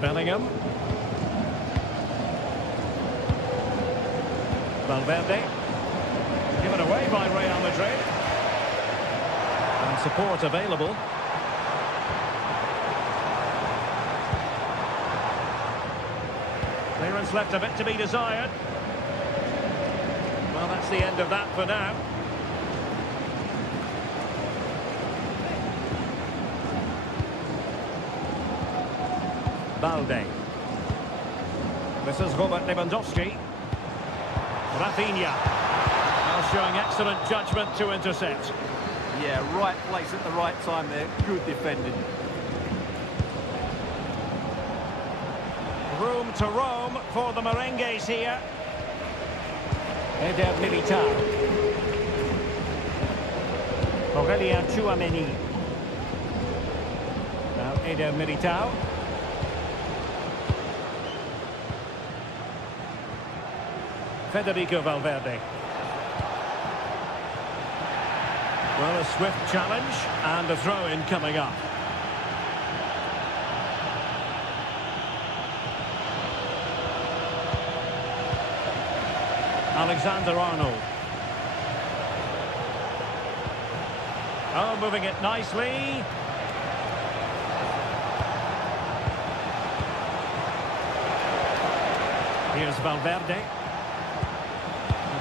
Bellingham. Valverde. Given away by Real Madrid. And support available. Clearance left a bit to be desired. Well, that's the end of that for now. Balde. This is Robert Lewandowski. Rafinha. Now showing excellent judgment to intercept. Yeah, right place at the right time there. Good defending. Room to roam for the Merengues here. Eder Militao. Aurelien Chouameni. Now Eder Militao. Federico Valverde. Well, a swift challenge and a throw-in coming up. Alexander-Arnold. Oh, moving it nicely. Here's Valverde.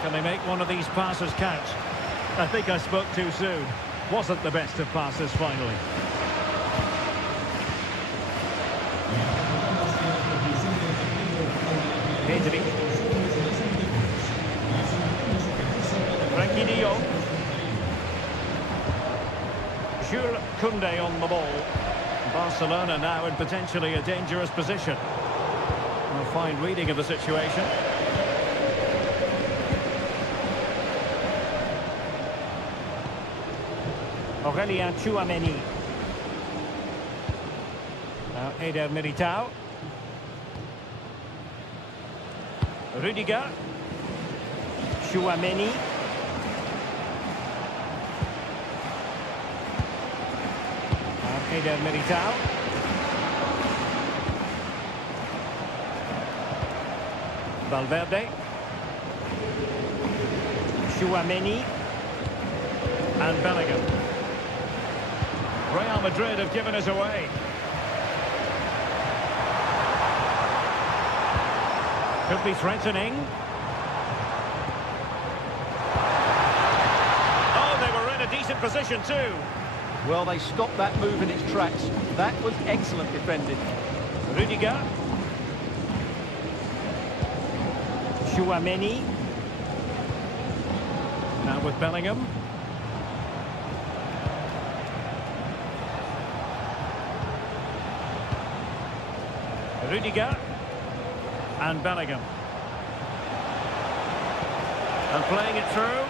Can they make one of these passes count? I think I spoke too soon. Wasn't the best of passes finally. Pedri. Frankie de Jong. Jules Koundé on the ball. Barcelona now in potentially a dangerous position. A fine reading of the situation. Aurelien Chouameni. Now Eder Militao. Rudiger. Chouameni. Eder Militao. Valverde. Chouameni. And Bellingham. Real Madrid have given us away. Could be threatening. Oh, they were in a decent position too. Well, they stopped that move in its tracks. That was excellent defending. Rudiger. Chouameni. Now with Bellingham. Rudiger. And Bellingham. And playing it through.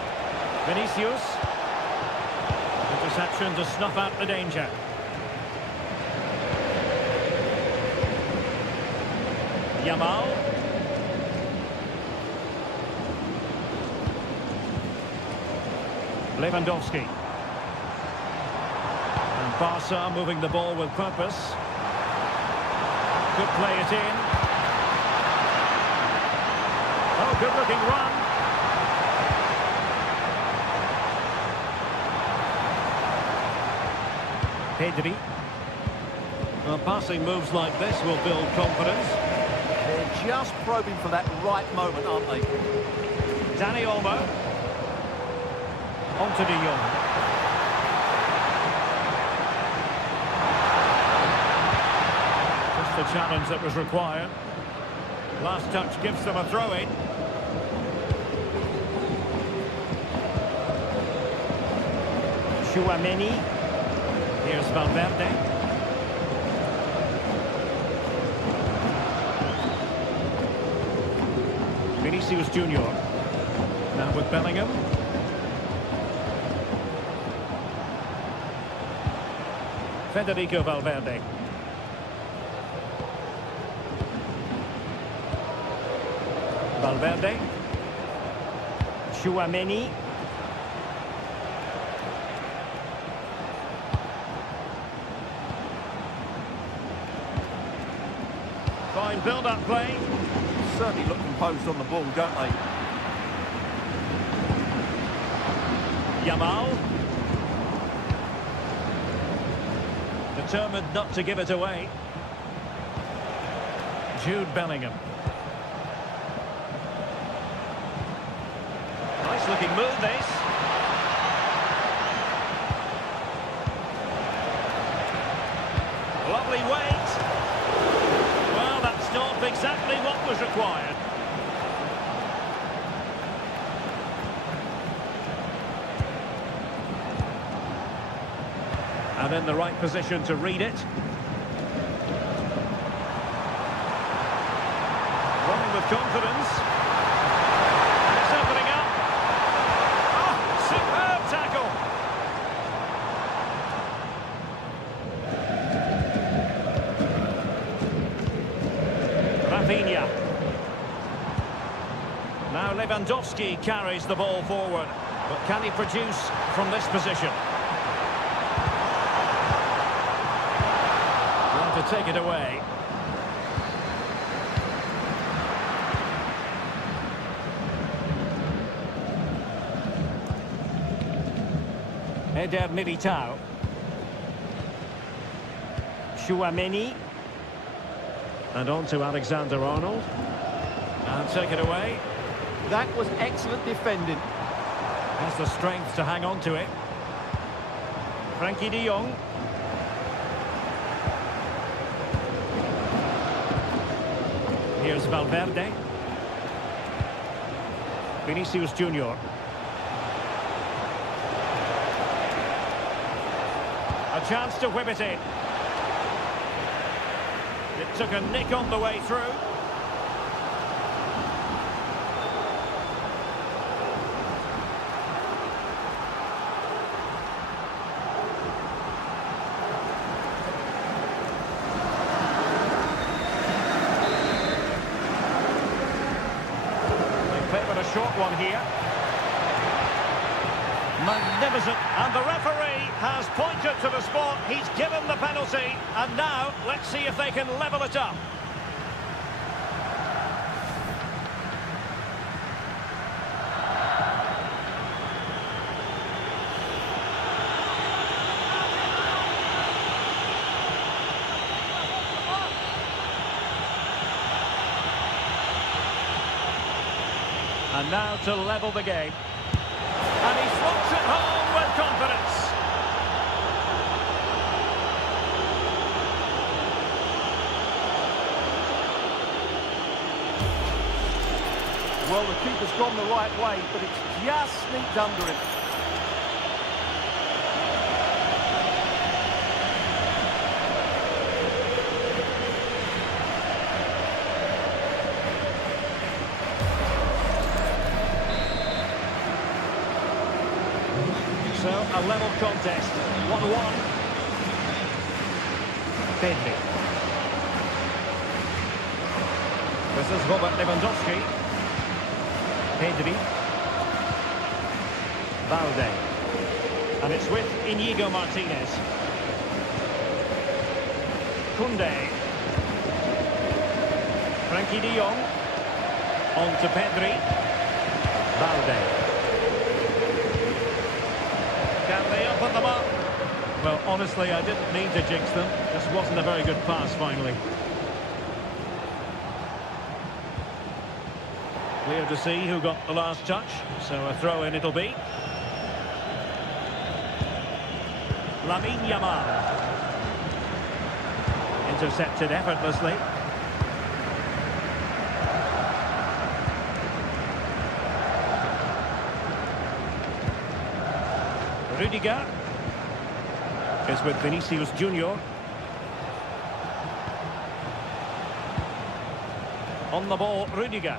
Vinicius. Interception to snuff out the danger. Yamal. Lewandowski. And Barca moving the ball with purpose. Could play it in. Oh, good looking run. Pedri. Well, passing moves like this will build confidence. They're just probing for that right moment, aren't they? Dani Olmo. On to De Jong. Just the challenge that was required. Last touch gives them a throw-in. Chouameni. Here's Valverde. Vinicius Junior. Now with Bellingham. Federico Valverde. Valverde. Chouameni. Fine build-up play. Certainly look composed on the ball, don't they? Yamal. Determined not to give it away. Jude Bellingham. Nice looking move, this. Lovely weight. Well, that's not exactly what was required. And in the right position to read it. Running with confidence. And it's opening up. Oh, superb tackle. Rafinha. Now Lewandowski carries the ball forward. But can he produce from this position? To take it away. Eder Militao. Chouameni. And on to Alexander-Arnold. And take it away. That was excellent defending. Has the strength to hang on to it. Frankie de Jong. Here's Valverde. Vinicius Junior. A chance to whip it in. It took a nick on the way through. They favoured a short one here. Magnificent. And the referee has pointed to the spot. He's given the penalty. And now, let's see if they can level it up. And now to level the game. And he slots it home with confidence. Well, the keeper's gone the right way, but it's just sneaked under him. So, a level contest, 1-1. Pedri. This is Robert Lewandowski. Pedri. Valde. And it's with Inigo Martinez. Koundé. Frankie de Jong. On to Pedri. Valde. Can they open them up? Well, honestly, I didn't mean to jinx them. This wasn't a very good pass, finally. Clear to see who got the last touch. So a throw-in it'll be. Lamine Yamal. Intercepted effortlessly. Rudiger is with Vinicius Junior. On the ball, Rudiger.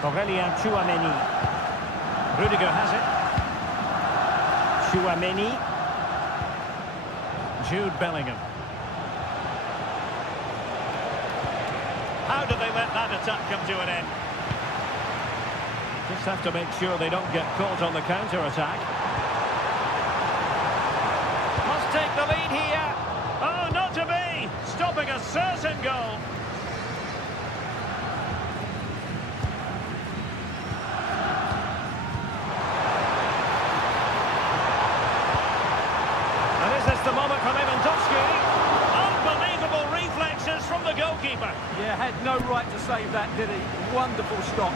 Aurelien Tchouameni. Rudiger has it. Tchouameni. Jude Bellingham. How do they let that attack come to an end? Just have to make sure they don't get caught on the counter-attack. Must take the lead here. Oh, not to be! Stopping a certain goal. And is this the moment for Lewandowski? Unbelievable reflexes from the goalkeeper. Yeah, had no right to save that, did he? Wonderful stop.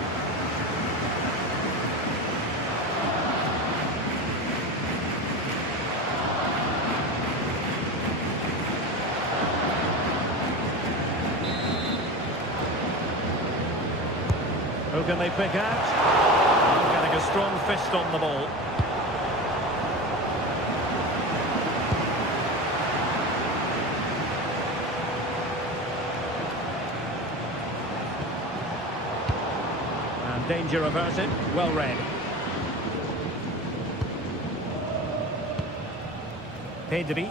Who can they pick out? Oh, getting a strong fist on the ball. And danger averted. Well read. Pedri.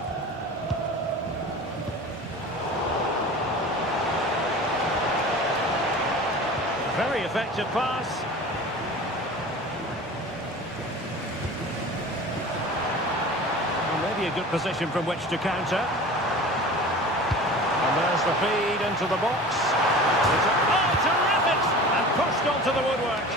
Very effective pass. Well, maybe a good position from which to counter. And there's the feed into the box. Oh, terrific! And pushed onto the woodwork.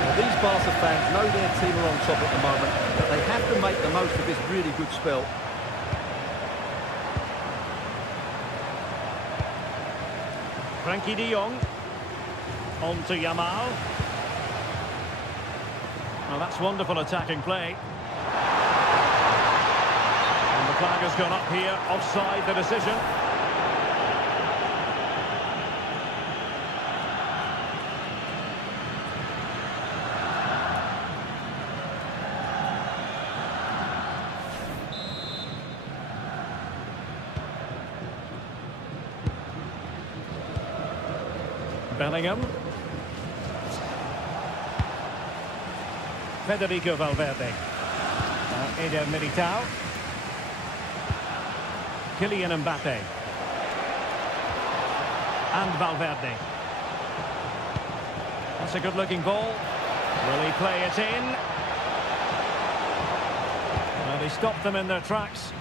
Well, these Barca fans know their team are on top at the moment, but they have to make the most of this really good spell. Frankie de Jong. On to Yamal. Well, that's wonderful attacking play. And the flag has gone up here. Offside the decision. Bellingham. Federico Valverde. Eder Militao. Kylian Mbappe. And Valverde. That's a good-looking ball. Will he play it in? Well, he stopped them in their tracks.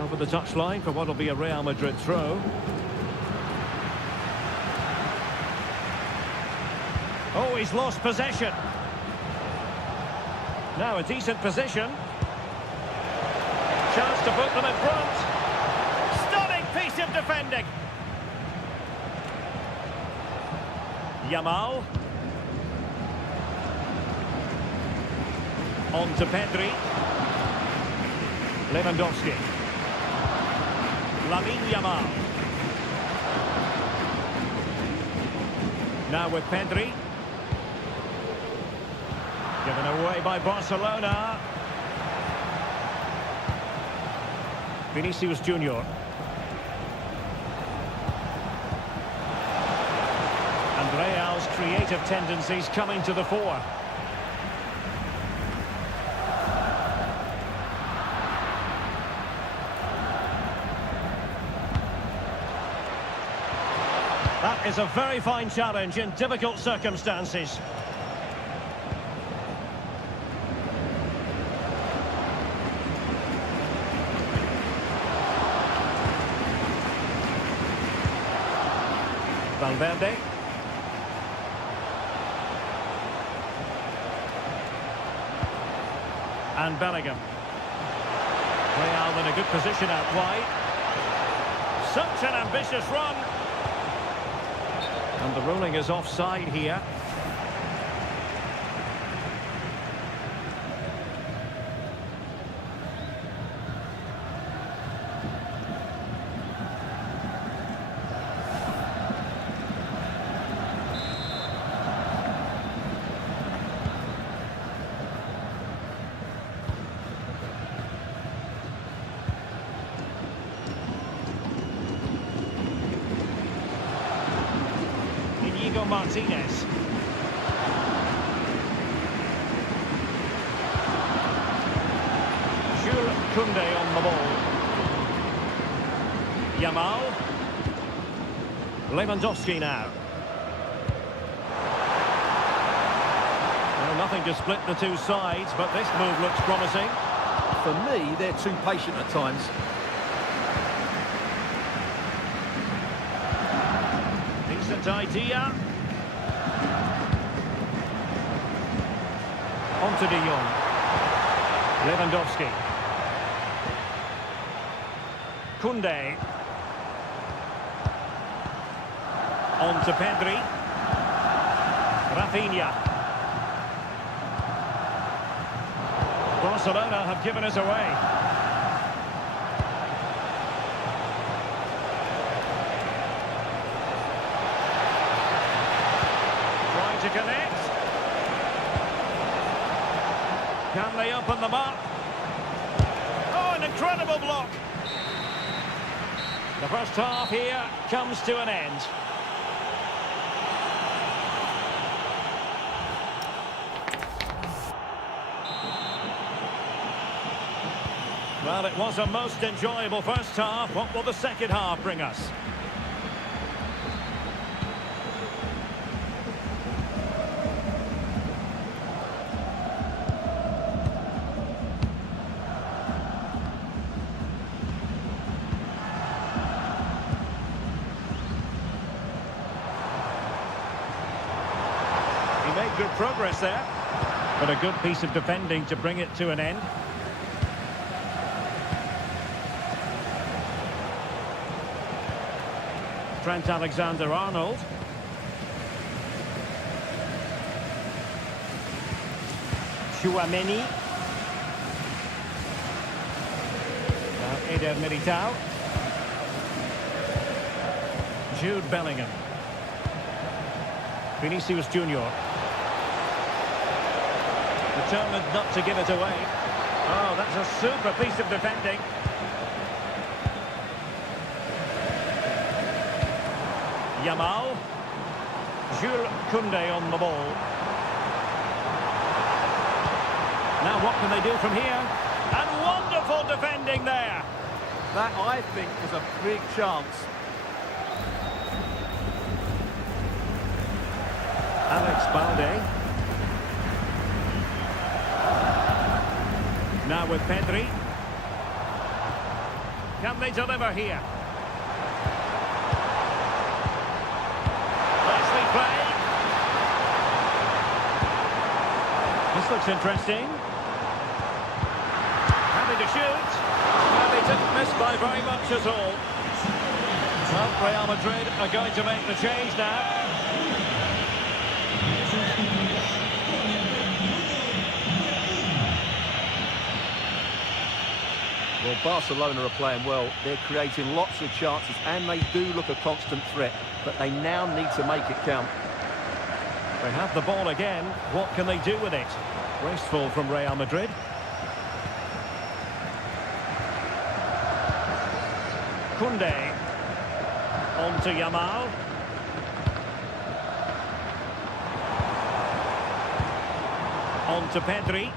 Over the touchline for what will be a Real Madrid throw. Oh, he's lost possession. Now a decent position. Chance to put them in front. Stunning piece of defending. Yamal. On to Pedri. Lewandowski. Yamal. Now with Pedri. Given away by Barcelona. Vinicius Junior. And Real's creative tendencies coming to the fore. That is a very fine challenge in difficult circumstances. Valverde. And Bellingham. Real in a good position out wide. Such an ambitious run. And the ruling is offside here. Martinez. Jules Koundé on the ball. Yamal. Lewandowski now. Well, nothing to split the two sides, but this move looks promising. For me, they're too patient at times. Decent idea. On to De Jong. Lewandowski. Koundé. On to Pedri. Rafinha. Barcelona have given us away. Trying to connect. Can they open them up? Oh, an incredible block. The first half here comes to an end. Well, it was a most enjoyable first half. What will the second half bring us? Made good progress there, but a good piece of defending to bring it to an end. Trent Alexander-Arnold. Tchouaméni. Now Eder Militao. Jude Bellingham. Vinicius Junior. Determined not to give it away. Oh, that's a super piece of defending. Yamal. Jules Koundé on the ball. Now what can they do from here? And wonderful defending there. That, I think, was a big chance. Alex Balde. Now with Pedri. Can they deliver here? Nicely played. This looks interesting. Happy to shoot. Well, they didn't miss by very much at all. Well, Real Madrid are going to make the change now. Well, Barcelona are playing well. They're creating lots of chances and they do look a constant threat. But they now need to make it count. They have the ball again. What can they do with it? Wasteful from Real Madrid. Koundé. On to Yamal. On to Pedri.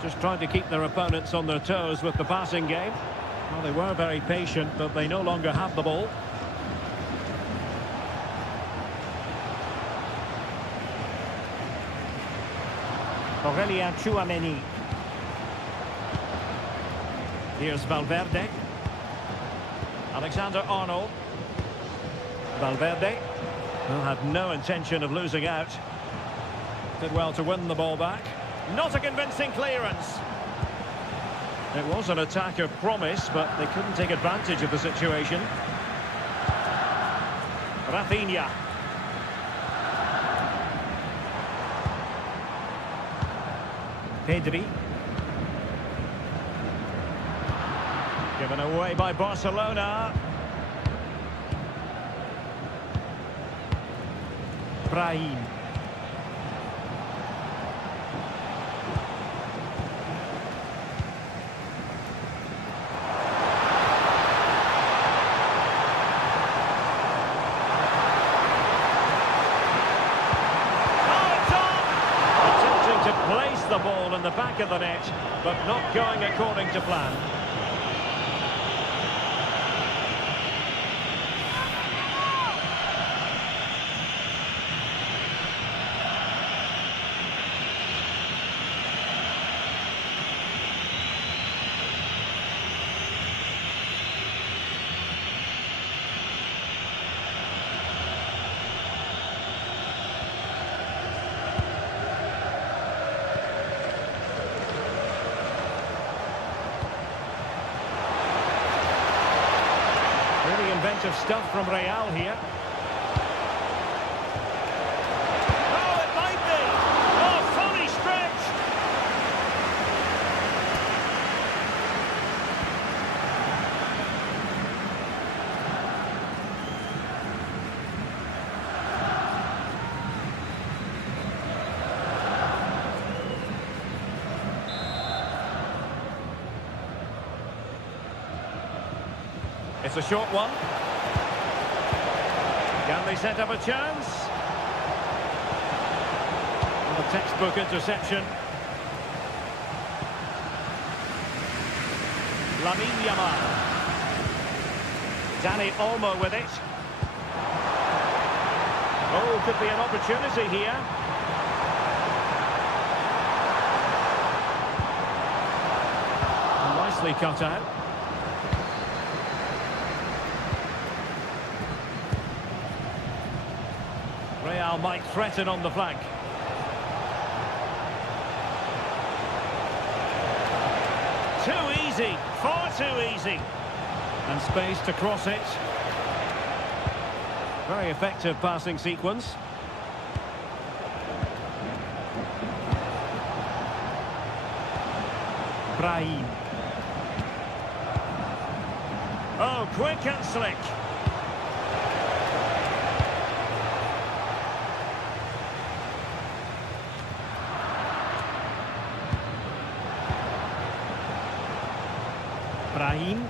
Just trying to keep their opponents on their toes with the passing game. Well, they were very patient, but they no longer have the ball. Aurelien Tchouameni. Here's Valverde. Alexander-Arnold. Valverde. Well, had no intention of losing out. Did well to win the ball back. Not a convincing clearance. It was an attack of promise, but they couldn't take advantage of the situation. Rafinha. Pedri. Given away by Barcelona. Brahim. The ball in the back of the net, but not going according to plan. Inventive stuff from Real here. Oh, it might be! Oh, fully stretched! It's a short one. Can they set up a chance? A textbook interception. Lamine Yamal. Dani Olmo with it. Oh, could be an opportunity here. Nicely cut out. Real might threaten on the flank. Too easy, far too easy. And space to cross it. Very effective passing sequence. Brahim. Oh, quick and slick. Brahim.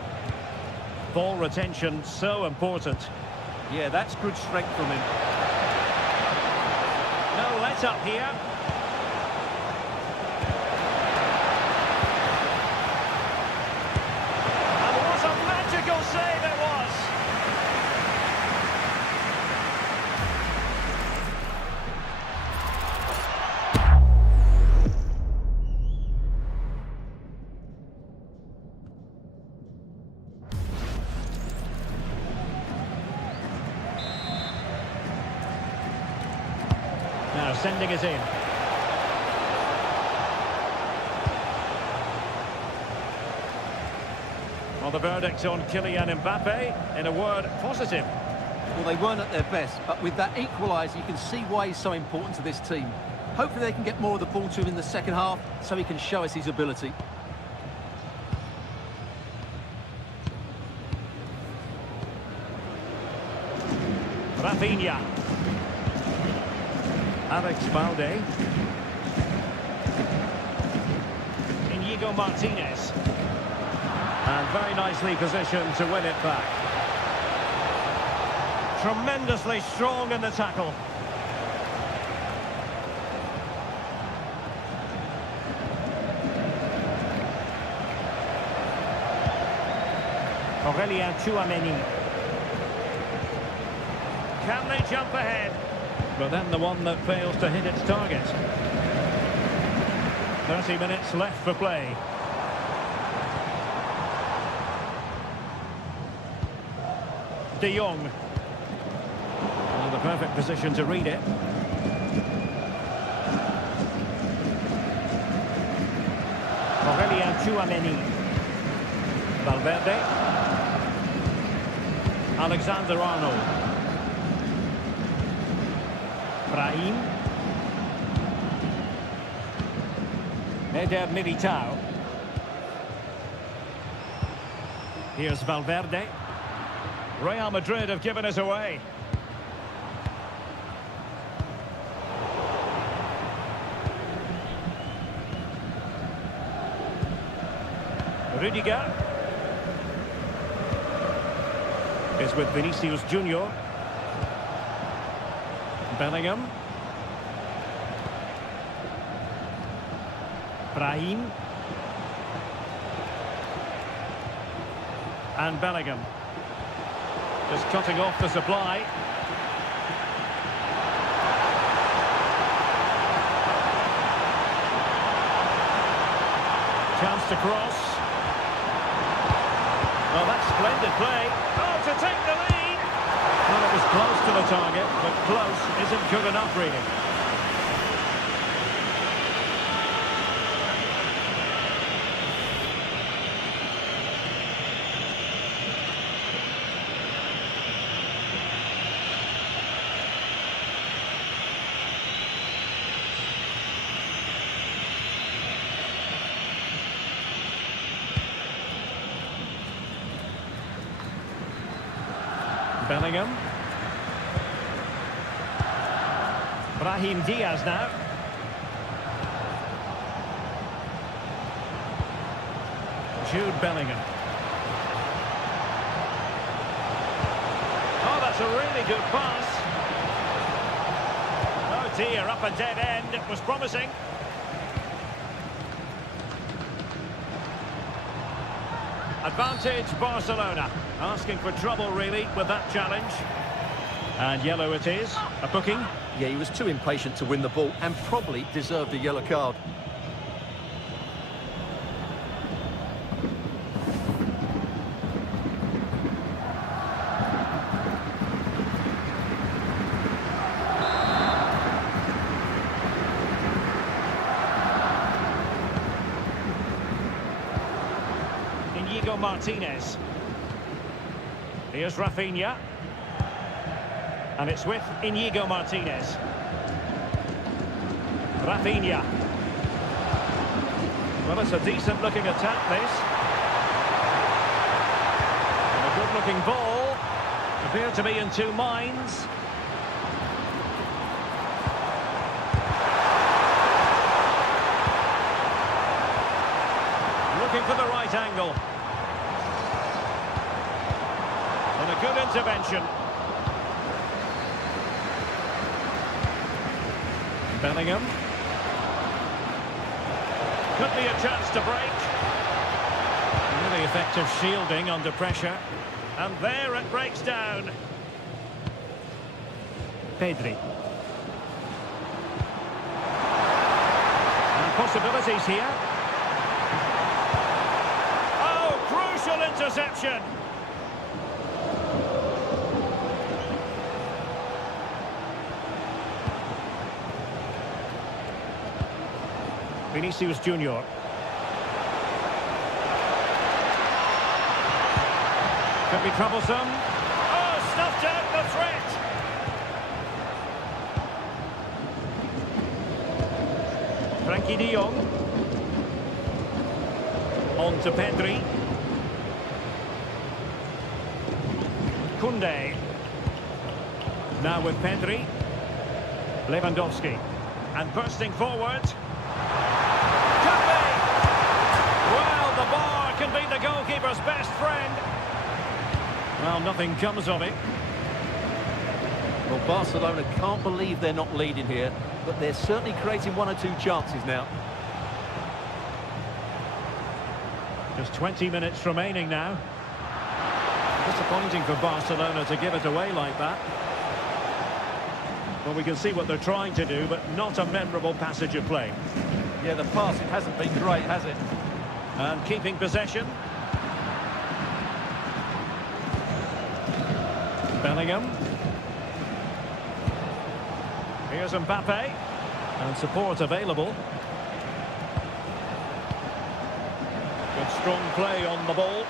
Ball retention so important. Yeah, that's good strength from him. No let up here. And what a magical save it was. sending it in. Well, the verdict on Kylian Mbappe, in a word, positive. Well, they weren't at their best, but with that equaliser, you can see why he's so important to this team. Hopefully they can get more of the ball to him in the second half, so he can show us his ability. Rafinha. Alex Balde. Inigo Martinez. And very nicely positioned to win it back. Tremendously strong in the tackle. Aurelien Tchouameni. Can they jump ahead? But then the one that fails to hit its target. 30 minutes left for play. De Jong. Well, the perfect position to read it. Aurelien Tchouameni. Valverde. Alexander-Arnold. Brahim. Eder Militao. Here's Valverde. Real Madrid have given us away. Rudiger is with Vinicius Junior. Bellingham. Brahim. And Bellingham. Just cutting off the supply. Chance to cross. Well, that's splendid play. Oh, to take the lead! Well, it was close to the target, but close isn't good enough, really. Bellingham. Brahim Diaz now. Jude Bellingham. Oh, that's a really good pass. Oh dear, up a dead end. It was promising. Advantage Barcelona. Asking for trouble, really, with that challenge. And yellow it is. A booking. Yeah, he was too impatient to win the ball and probably deserved a yellow card. Inigo Martinez. Here's Rafinha. And it's with Inigo Martinez. Rafinha. Well, it's a decent-looking attack, this. And a good-looking ball. Appear to be in two minds. Looking for the right angle. And a good intervention. Bellingham. Could be a chance to break. Really effective shielding under pressure. And there it breaks down. Pedri. And possibilities here. Oh, crucial interception. Vinicius Junior. Could be troublesome. Oh, stuffed out the threat. Frankie de Jong. On to Pedri. Koundé. Now with Pedri. Lewandowski. And bursting forward. Could be! Well, the bar can be the goalkeeper's best friend. Well, nothing comes of it. Well, Barcelona can't believe they're not leading here, but they're certainly creating one or two chances now. Just 20 minutes remaining now. Disappointing for Barcelona to give it away like that. Well, we can see what they're trying to do, but not a memorable passage of play. Yeah, the passing hasn't been great, has it? And keeping possession. Bellingham. Here's Mbappe. And support available. Good strong play on the ball.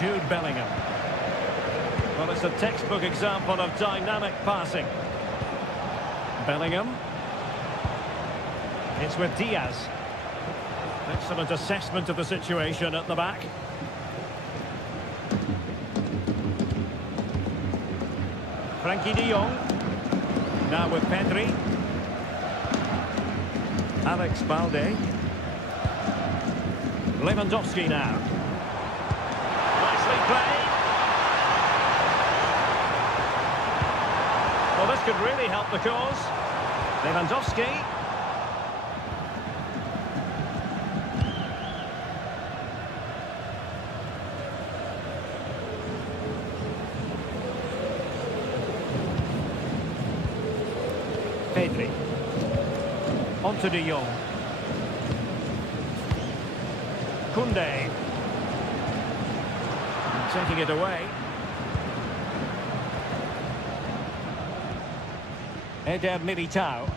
Jude Bellingham. Well, it's a textbook example of dynamic passing. Bellingham. It's with Diaz. Excellent assessment of the situation at the back. Frankie de Jong. Now with Pedri. Alex Balde. Lewandowski now. Nicely played. Well, this could really help the cause. Lewandowski. Pedri. On to de Jong. Koundé. Taking it away. Eder Militao.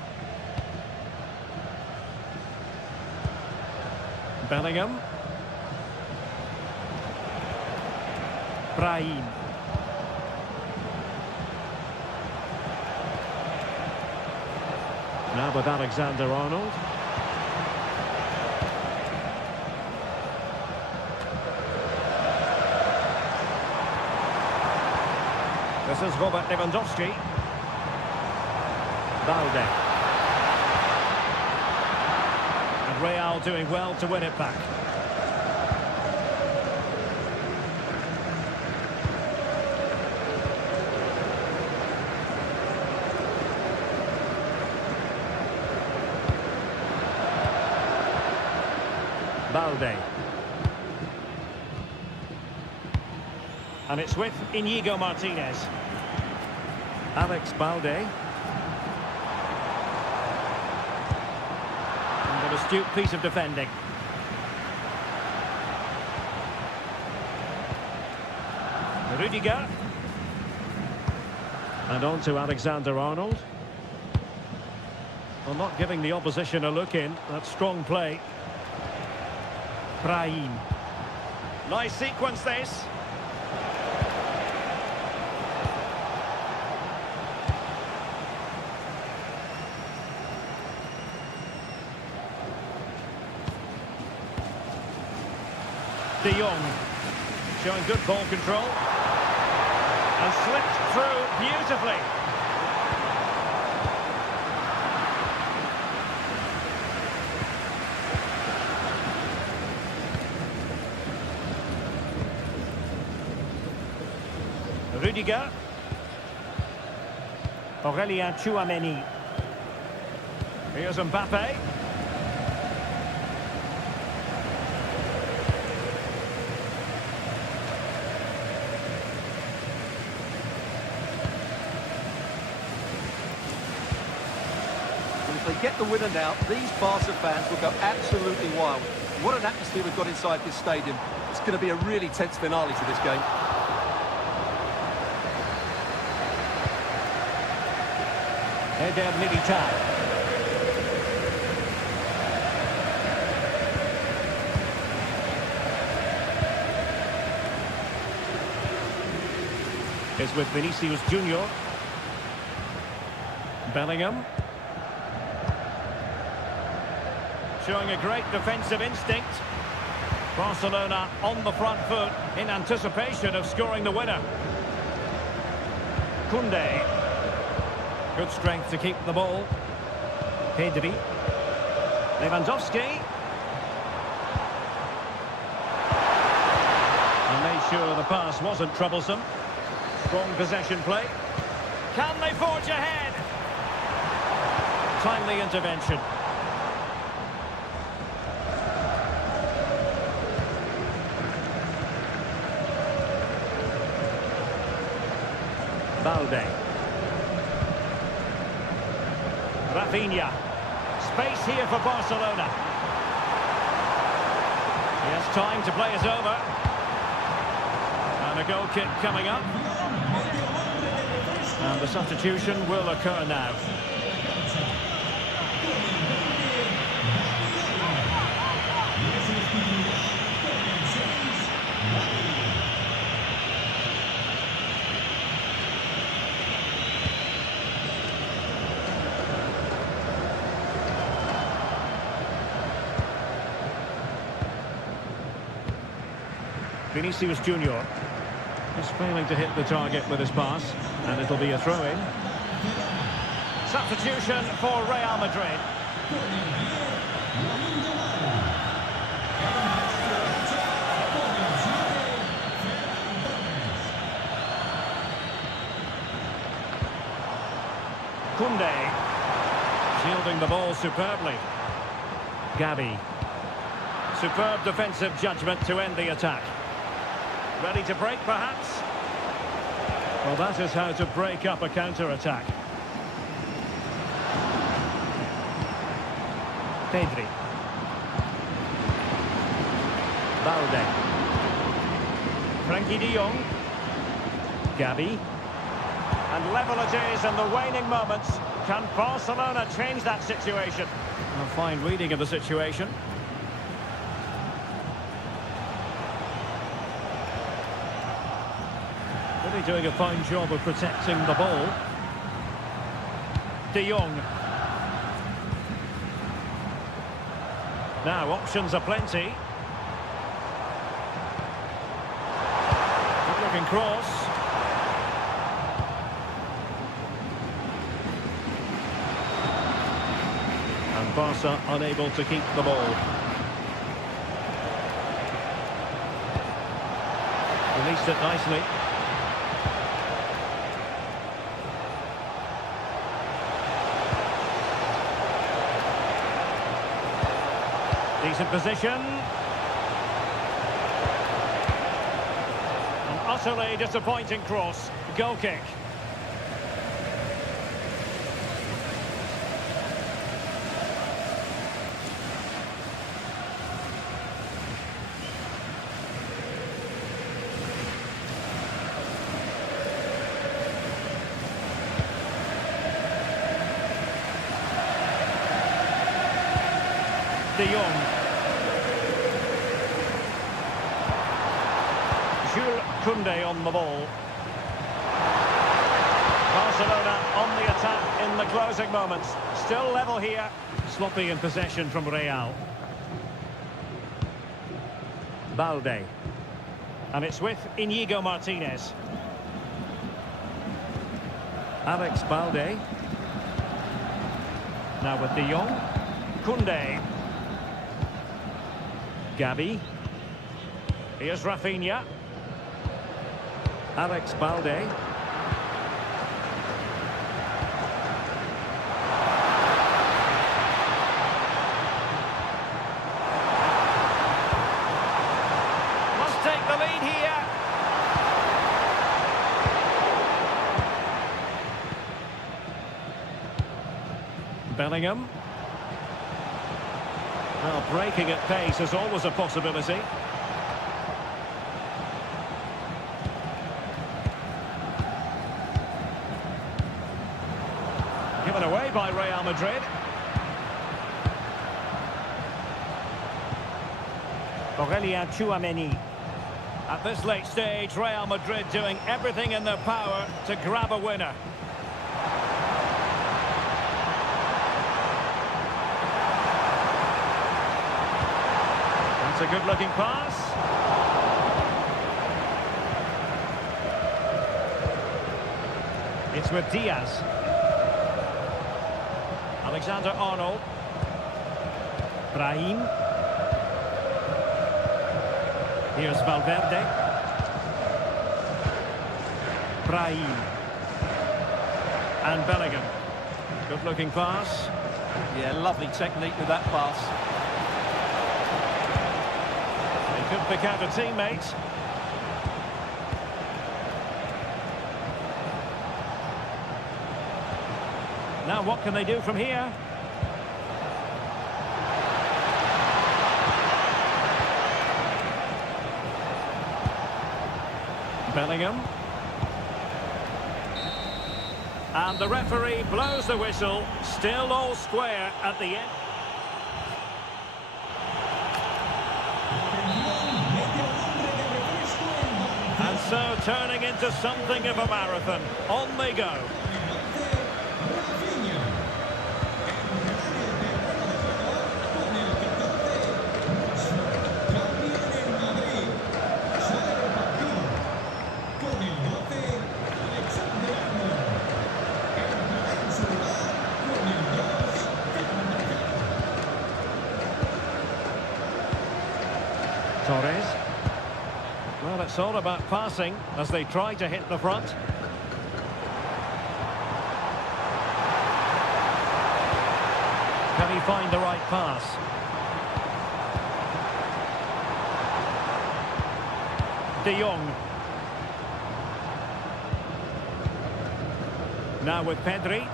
Bellingham. Brahim. Now with Alexander-Arnold. This is Robert Lewandowski. Balde. And Real doing well to win it back. Balde. And it's with Inigo Martinez. Alex Balde. And an astute piece of defending. Rudiger. And on to Alexander-Arnold. Well, not giving the opposition a look in. That's strong play. Brahim. Nice sequence this. De Jong showing good ball control and slipped through beautifully. Rudiger. Aurelien Tchouameni. Here's Mbappe. If they get the winner now, these Barca fans will go absolutely wild. What an atmosphere we've got inside this stadium. It's going to be a really tense finale to this game. Eder Militao. is with Vinicius Junior. Bellingham. Showing a great defensive instinct. Barcelona on the front foot in anticipation of scoring the winner. Koundé. Good strength to keep the ball. Pedri. Lewandowski. And made sure the pass wasn't troublesome. Strong possession play. Can they forge ahead? Timely intervention. Balde. Rafinha. Space here for Barcelona. He has time to play it over. And a goal kick coming up. And the substitution will occur now. Vinicius Junior is failing to hit the target with his pass, and it'll be a throw-in. Substitution for Real Madrid. Koundé shielding the ball superbly. Gavi. Superb defensive judgment to end the attack. Ready to break, perhaps? Well, that is how to break up a counter-attack. Pedri. Balde. Frankie de Jong. Gavi. And level it is in the waning moments. Can Barcelona change that situation? A fine reading of the situation. Really doing a fine job of protecting the ball. De Jong. Now, options are plenty. Good looking cross. And Barca unable to keep the ball. Released it nicely. Decent position. An utterly disappointing cross. Goal kick. De Jong. Koundé on the ball. Barcelona on the attack in the closing moments. Still level here. Sloppy in possession from Real. Balde. And it's with Inigo Martinez. Alex Balde. Now with De Jong. Koundé. Gavi. Here's Rafinha. Alex Balde. Must take the lead here. Bellingham. Well, breaking at pace is always a possibility. Given away by Real Madrid. Aurélien Tchouaméni. At this late stage, Real Madrid doing everything in their power to grab a winner. That's a good-looking pass. It's with Diaz. Alexander-Arnold. Brahim. Here's Valverde. Brahim. And Bellingham. Good-looking pass. Yeah, lovely technique with that pass. They could pick out a teammate. Now what can they do from here? Bellingham. And the referee blows the whistle. Still all square at the end. And so turning into something of a marathon. On they go. Torres. Well, it's all about passing as they try to hit the front. Can he find the right pass? De Jong. Now with Pedri.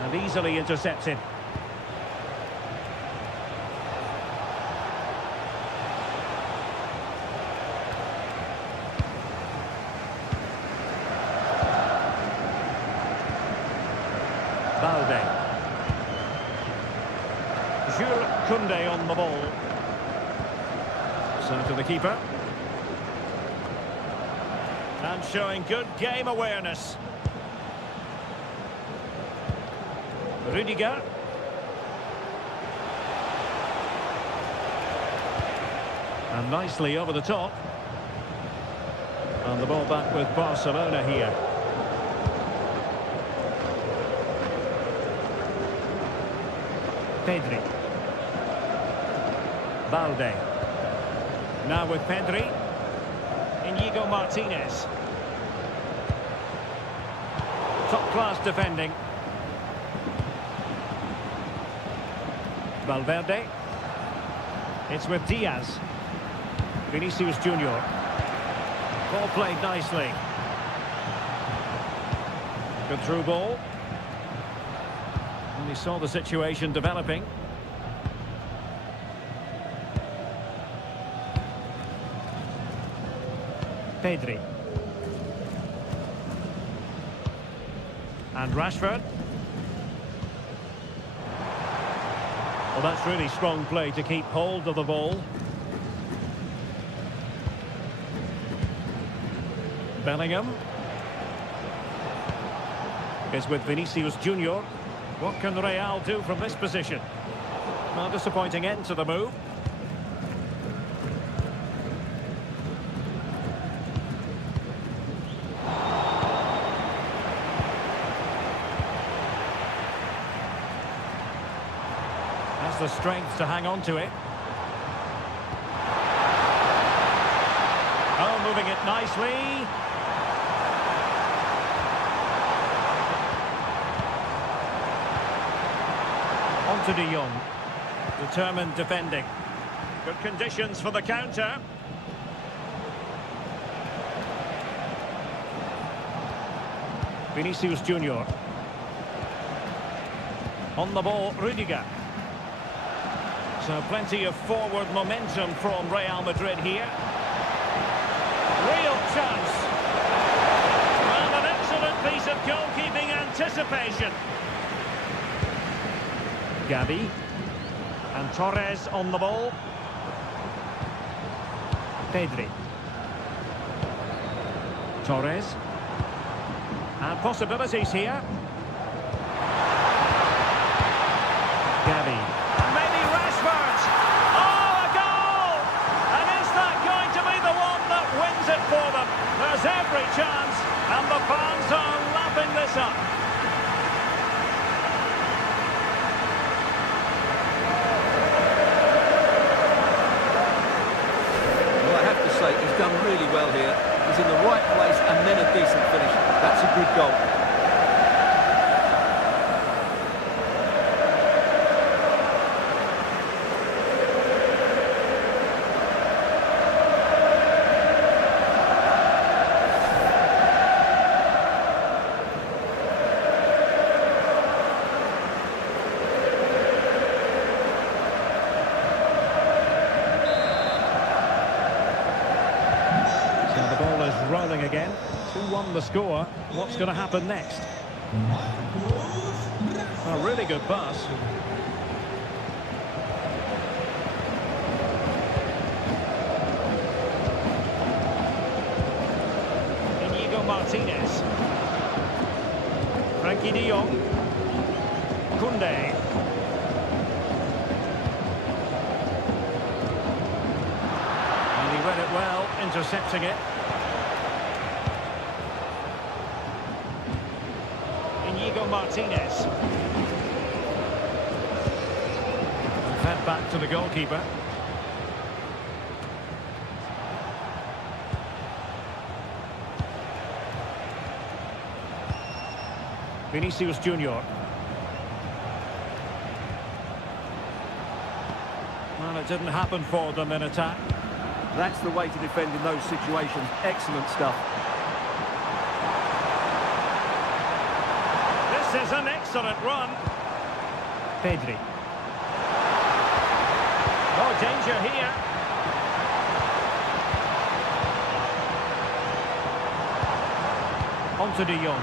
And easily intercepted. Balde. Jules Koundé on the ball. So to the keeper. And showing good game awareness. Rudiger. And nicely over the top. And the ball back with Barcelona here. Pedri. Balde. Now with Pedri. Inigo Martinez. Top-class defending. Valverde. It's with Diaz. Vinicius Junior. Ball played nicely. Good through ball. And he saw the situation developing. Pedri. And Rashford. Well, that's really strong play to keep hold of the ball. Bellingham. Is with Vinicius Junior. What can Real do from this position? Well, disappointing end to the move. Has the strength to hang on to it. Oh, moving it nicely. On to De Jong. Determined defending. Good conditions for the counter. Vinicius Junior. On the ball, Rudiger. So plenty of forward momentum from Real Madrid here. Real chance. And an excellent piece of goalkeeping anticipation. Gavi. And Torres on the ball. Pedri. Torres. And possibilities here. Gavi. And maybe Rashford. Oh, a goal! And is that going to be the one that wins it for them? There's every chance, and the fans are lapping this up. Well, I have to say, he's done really well here. He's in the right place and then a decent finish. That's a good goal. Rolling again. 2-1 the score. What's going to happen next? A really good pass. Inigo Martinez. Frankie de Jong. Koundé. And he read it well, intercepting it. Inigo Martinez. Fed back to the goalkeeper. Vinicius Junior. Well, it didn't happen for them in attack. That's the way to defend in those situations. Excellent stuff. This is an excellent run. Pedri. Oh, danger here. On to de Jong.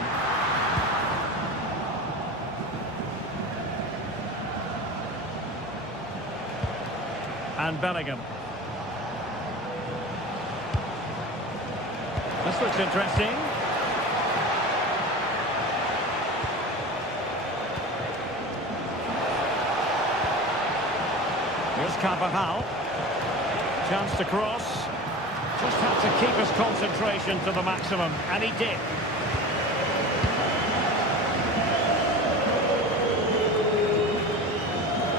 And Bellingham. This looks interesting. Here's Carvajal. Chance to cross. Just had to keep his concentration to the maximum, and he did.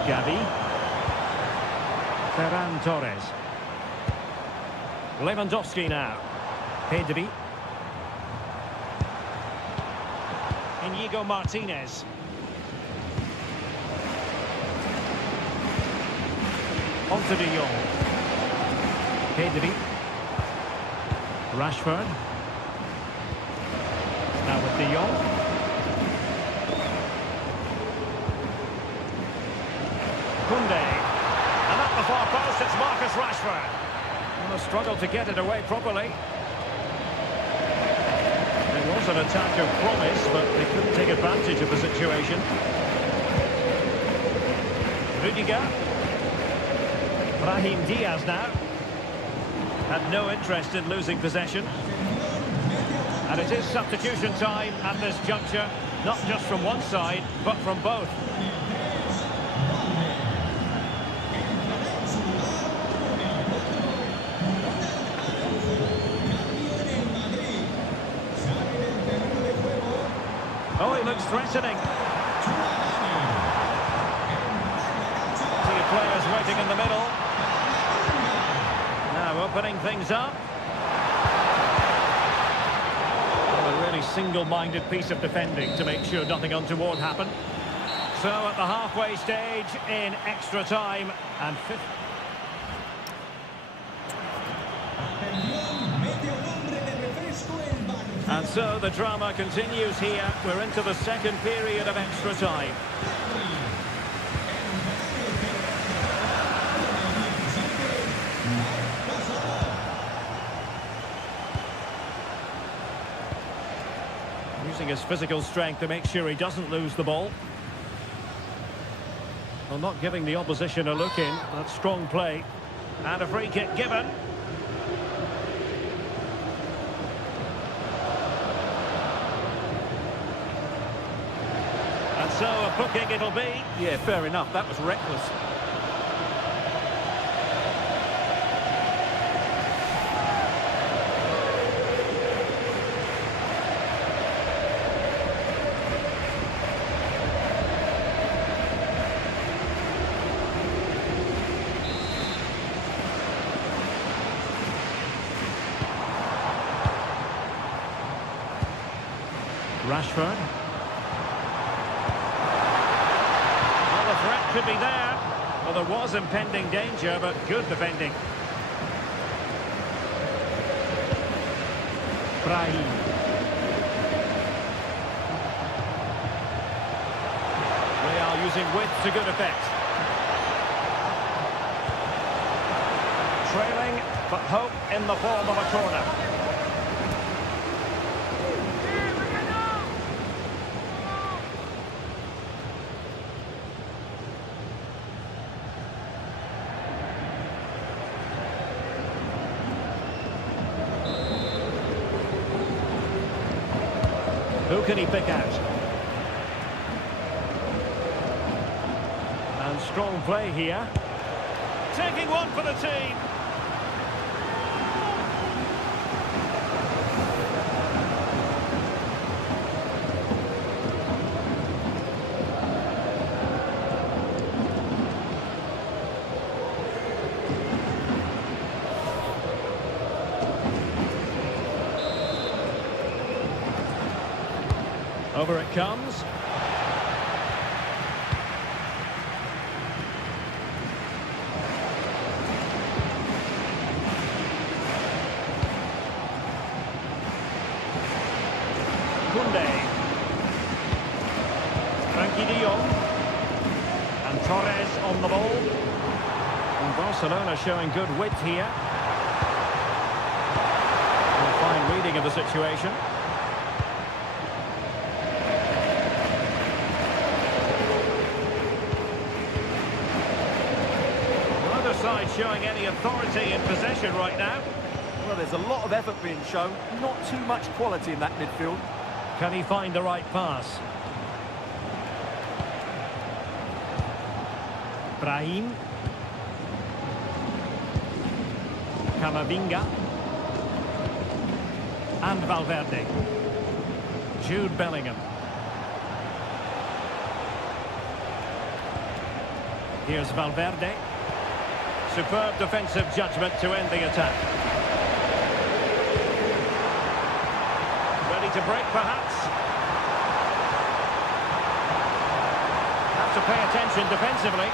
Gavi. Ferran Torres. Lewandowski now. Pedri. Inigo Martinez. On to de Jong. Pedri. Rashford. Now with de Jong. Koundé. And up the far post, it's Marcus Rashford. And a struggle to get it away properly. It was an attack of promise, but they couldn't take advantage of the situation. Rudiger. Brahim Diaz now. Had no interest in losing possession. And it is substitution time at this juncture, not just from one side, but from both. Oh, he looks threatening. Two players waiting in the middle. Now opening things up. Well, a really single-minded piece of defending to make sure nothing untoward happened. So at the halfway stage in extra time and fifth. And so the drama continues here. We're into the second period of extra time. Using his physical strength to make sure he doesn't lose the ball. Well, not giving the opposition a look in. That's strong play. And a free kick given. And so a booking it'll be. Yeah, fair enough. That was reckless. Rashford. Well, the threat could be there. Well, there was impending danger, but good defending. Brahim. They are using width to good effect. Trailing, but hope in the form of a corner. Who can he pick out? And strong play here. Taking one for the team. Over it comes. Koundé. Frankie de Jong. And Torres on the ball. And Barcelona showing good width here. And a fine reading of the situation. Side showing any authority in possession right now. Well, there's a lot of effort being shown, not too much quality in that midfield. Can he find the right pass? Brahim. Camavinga. And Valverde. Jude Bellingham. Here's Valverde. Superb defensive judgment to end the attack. Ready to break, perhaps? Have to pay attention defensively.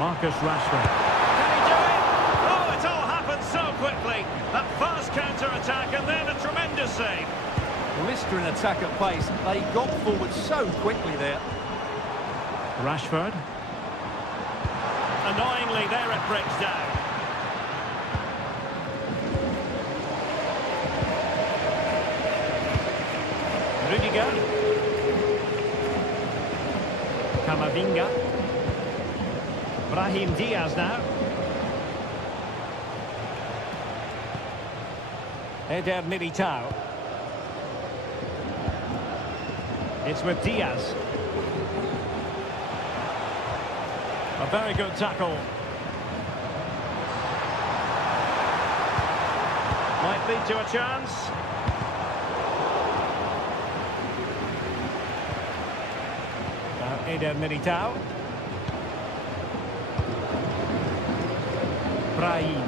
Marcus Rashford. Can he do it? Oh, it all happened so quickly. That fast counter-attack and then a tremendous save. Blistering attack at pace. They got forward so quickly there. Rashford. Annoyingly, there it breaks down. Rudiger. Camavinga. Brahim Diaz now. Eder Militao. It's with Diaz. A very good tackle. Might lead to a chance. Now Eder Militao. Brahim.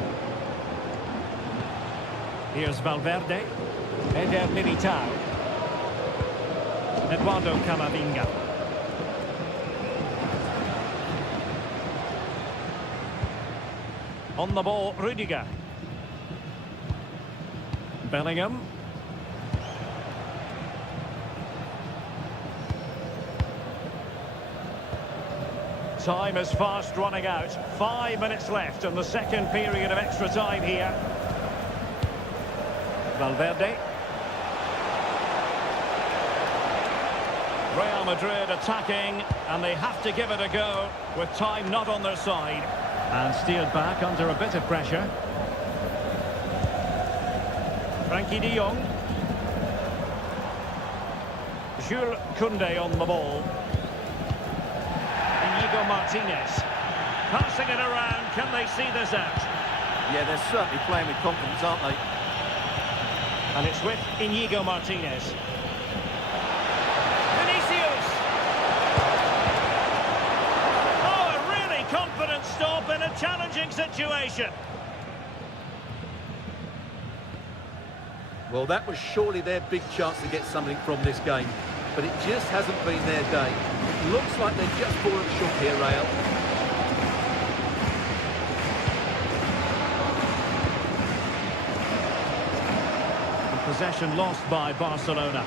Here's Valverde. Eder Militao. Eduardo Camavinga. On the ball, Rudiger. Bellingham. Time is fast running out. 5 minutes left in the second period of extra time here. Valverde. Real Madrid attacking, and they have to give it a go with time not on their side. And steered back under a bit of pressure. Frankie de Jong. Jules Koundé on the ball. Inigo Martinez. Passing it around, can they see this out? Yeah, they're certainly playing with confidence, aren't they? And it's with Inigo Martinez. Vinicius! Oh, a really confident stop in a challenging situation. Well, that was surely their big chance to get something from this game, but it just hasn't been their day. It looks like they've just fallen short here, Real. Possession lost by Barcelona.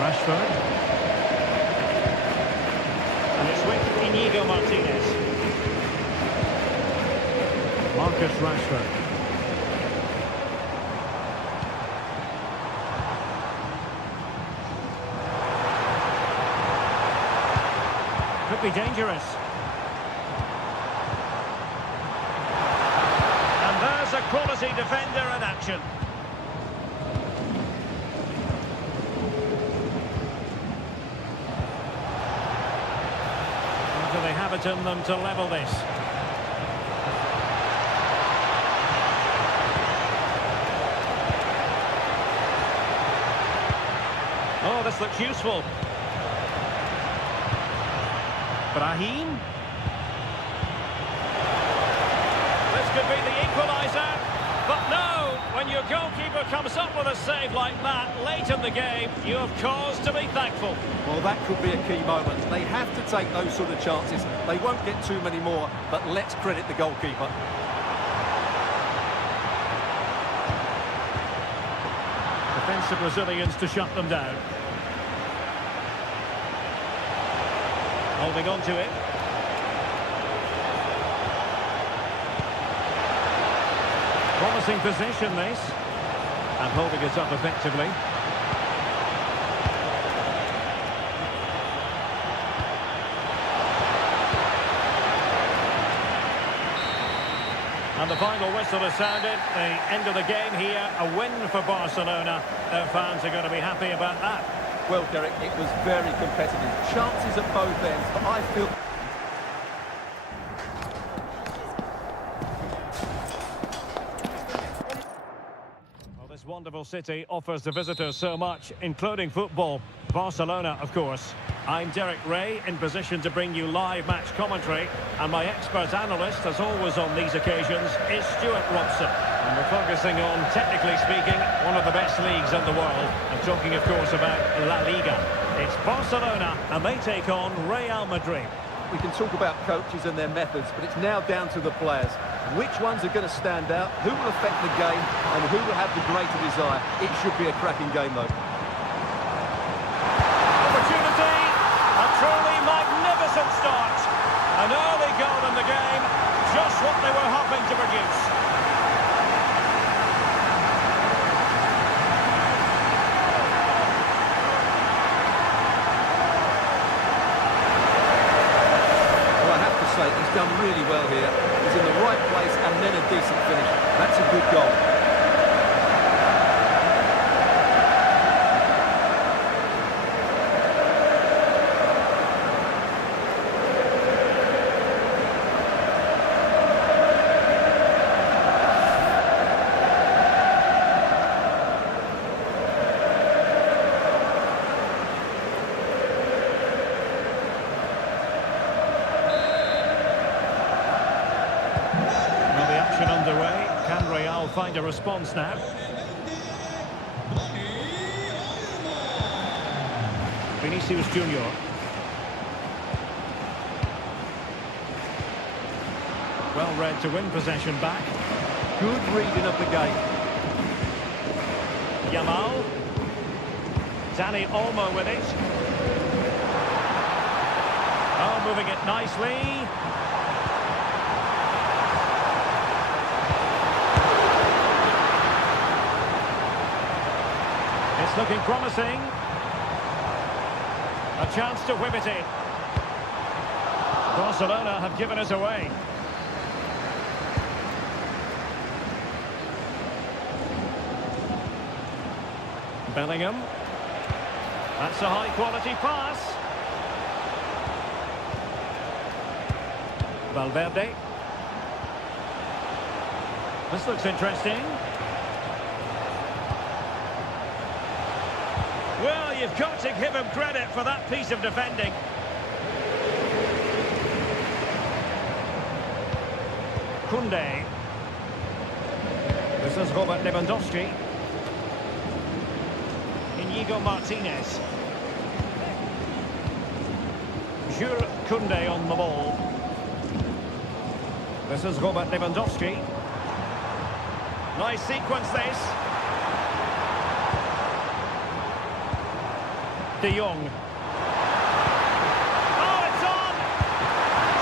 Rashford. And it's with Inigo Martinez. Marcus Rashford. Could be dangerous. And there's a quality defender in action. Do they have it in them to level this? Oh, this looks useful. Brahim. This could be the equalizer. But no, when your goalkeeper comes up with a save like that late in the game, you have cause to be thankful. Well, that could be a key moment. They have to take those sort of chances. They won't get too many more, but let's credit the goalkeeper. Defensive Brazilians to shut them down. Holding on to it. Promising position, this. And holding it up effectively. And the final whistle has sounded. The end of the game here. A win for Barcelona. Their fans are going to be happy about that. Well, Derek, it was very competitive. Chances at both ends, but I feel... Well, this wonderful city offers the visitors so much, including football. Barcelona, of course. I'm Derek Ray, in position to bring you live match commentary. And my expert analyst, as always on these occasions, is Stuart Robson. And we're focusing on, technically speaking, one of the best leagues in the world. I'm talking, of course, about La Liga. It's Barcelona, and they take on Real Madrid. We can talk about coaches and their methods, but it's now down to the players. Which ones are going to stand out, who will affect the game, and who will have the greater desire. It should be a cracking game, though. Opportunity, a truly magnificent start. An early goal in the game, just what they were hoping to produce. He's done really well here. He's in the right place and then a decent finish. That's a good goal. Underway. Can Real find a response now? Vinicius Junior. Well read to win possession back. Good reading of the game. Yamal. Dani Olmo with it. Oh, moving it nicely. It's looking promising. A chance to whip it in. Barcelona have given us away. Bellingham. That's a high-quality pass. Valverde. This looks interesting. Well, you've got to give him credit for that piece of defending. Koundé. This is Robert Lewandowski. Inigo Martinez. Jules Koundé on the ball. This is Robert Lewandowski. Nice sequence this. De Jong. Oh, it's on!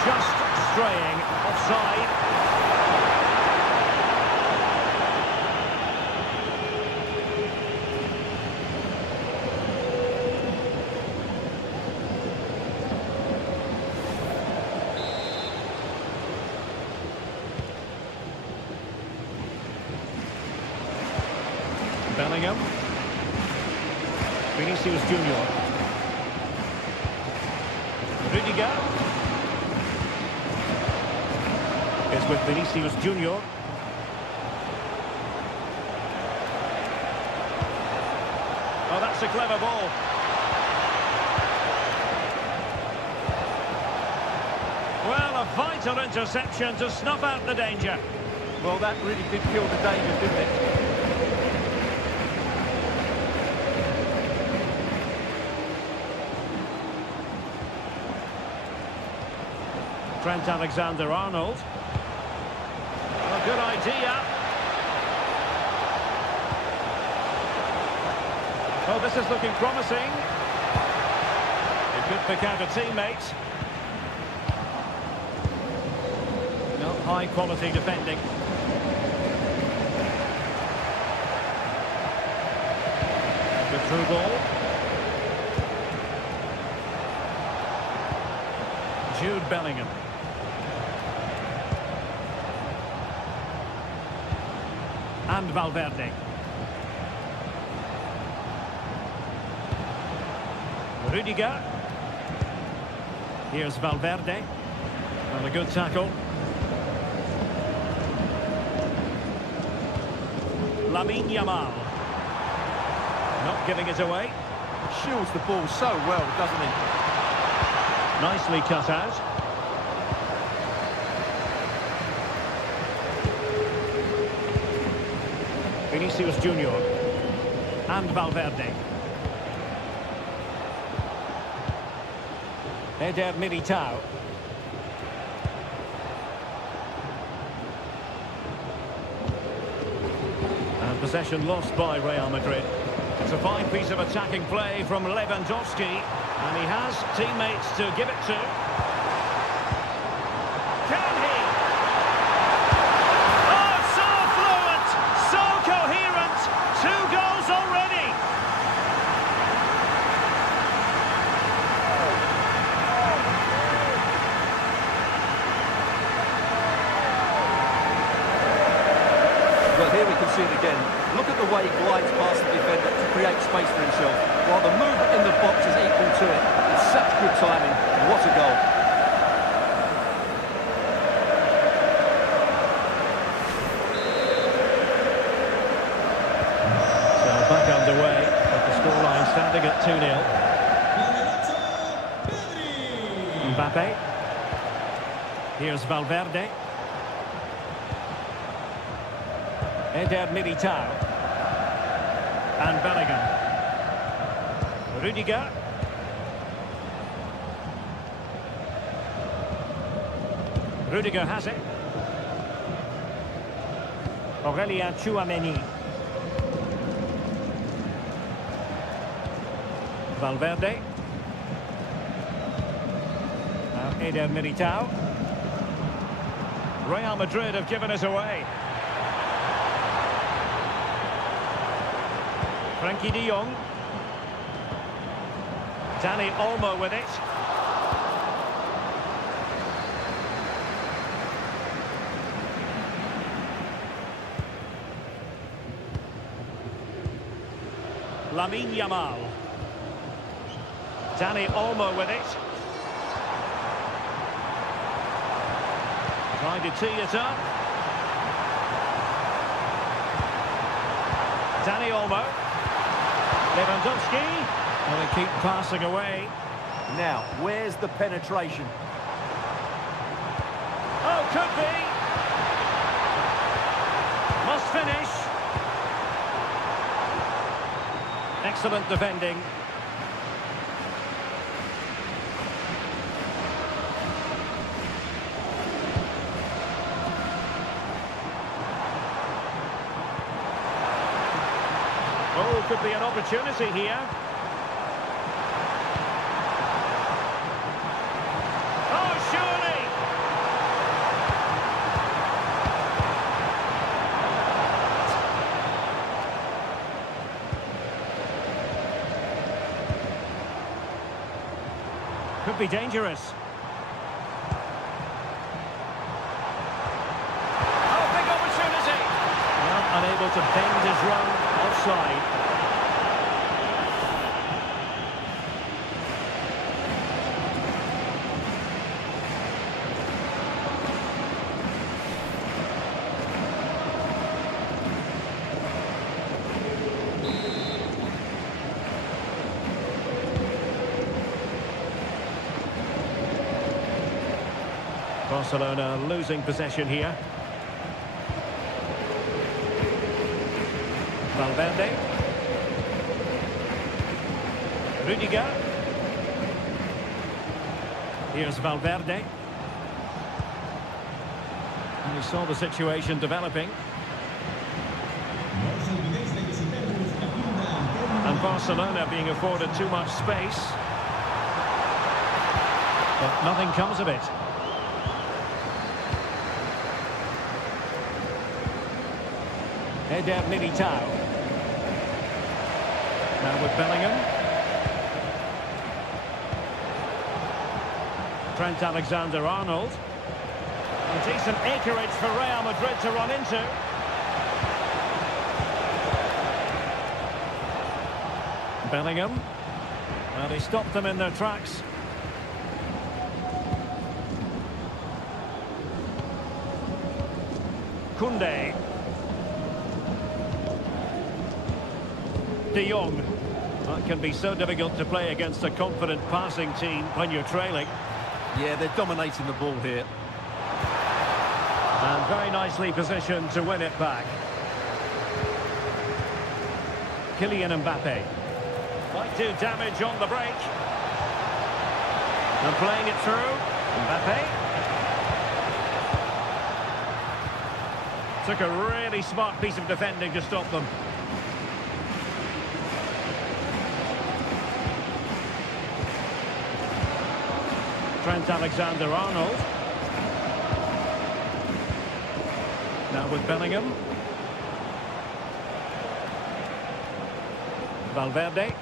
Just straying offside. Bellingham. Vinicius Junior. Rudiger. Is with Vinicius Junior. Oh, that's a clever ball. Well, a vital interception to snuff out the danger. Well, that really did kill the danger, didn't it? Trent Alexander-Arnold. A good idea. Oh, this is looking promising. He could pick out a teammate. No, high-quality defending. The through ball. Jude Bellingham. And Valverde. Rudiger. Here's Valverde. And a good tackle. Lamine Yamal. Not giving it away. Shields the ball so well, doesn't he? Nicely cut out. Vinicius Junior and Valverde. Eder Militao. And possession lost by Real Madrid. It's a fine piece of attacking play from Lewandowski, and he has teammates to give it to. Can he? Oh, so fluent, so coherent. 2 goals already. Well, here we can see it again. Look at the way he glides past the defender to create space for himself, while the movement in the box is equal to it. It's such good timing. What a goal. So back underway, with the scoreline standing at 2-0. Mbappe. Here's Valverde. Eder Militao. And Bellingham. Rudiger. Rudiger has it. Aurélien Tchouaméni. Valverde. Now Eder Militao. Real Madrid have given us away. Frankie de Jong. Dani Olmo with it. Lamine Yamal. Dani Olmo with it. Trying to tee it up. Dani Olmo. Lewandowski. Well, they keep passing away. Now, where's the penetration? Oh, could be. Must finish. Excellent defending. Oh, could be an opportunity here. Oh, surely! Could be dangerous. Oh, big opportunity! Well, unable to bend his run. Offside. Barcelona losing possession here. Valverde. Rudiger. Here's Valverde. And we saw the situation developing. And Barcelona being afforded too much space. But nothing comes of it. Eder Militao. Now with Bellingham. Trent Alexander-Arnold. A decent acreage for Real Madrid to run into. Bellingham. Well, he stopped them in their tracks. Koundé. De Jong. That can be so difficult to play against a confident passing team when you're trailing. Yeah, they're dominating the ball here. And very nicely positioned to win it back. Kylian Mbappe. Might do damage on the break. And playing it through. Mbappe. Took a really smart piece of defending to stop them. Trent Alexander-Arnold. Now with Bellingham. Valverde.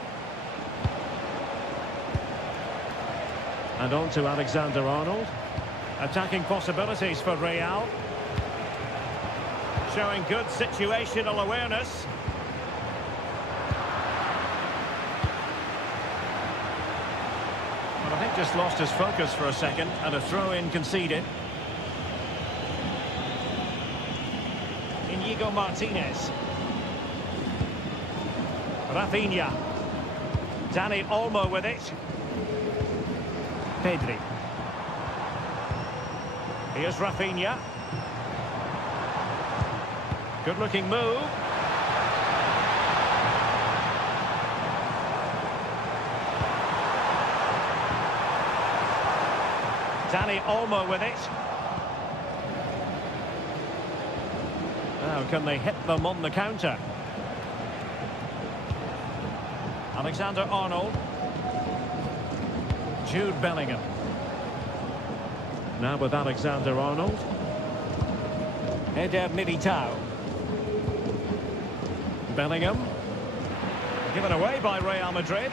And on to Alexander-Arnold. Attacking possibilities for Real. Showing good situational awareness. Well, I think just lost his focus for a second, and a throw-in conceded. Inigo Martinez. Rafinha. Dani Olmo with it. Pedri. Here's Rafinha. Good-looking move. Dani Olmo with it. Now, can they hit them on the counter? Alexander-Arnold. Jude Bellingham. Now with Alexander-Arnold. Eder Militao. Bellingham. Given away by Real Madrid.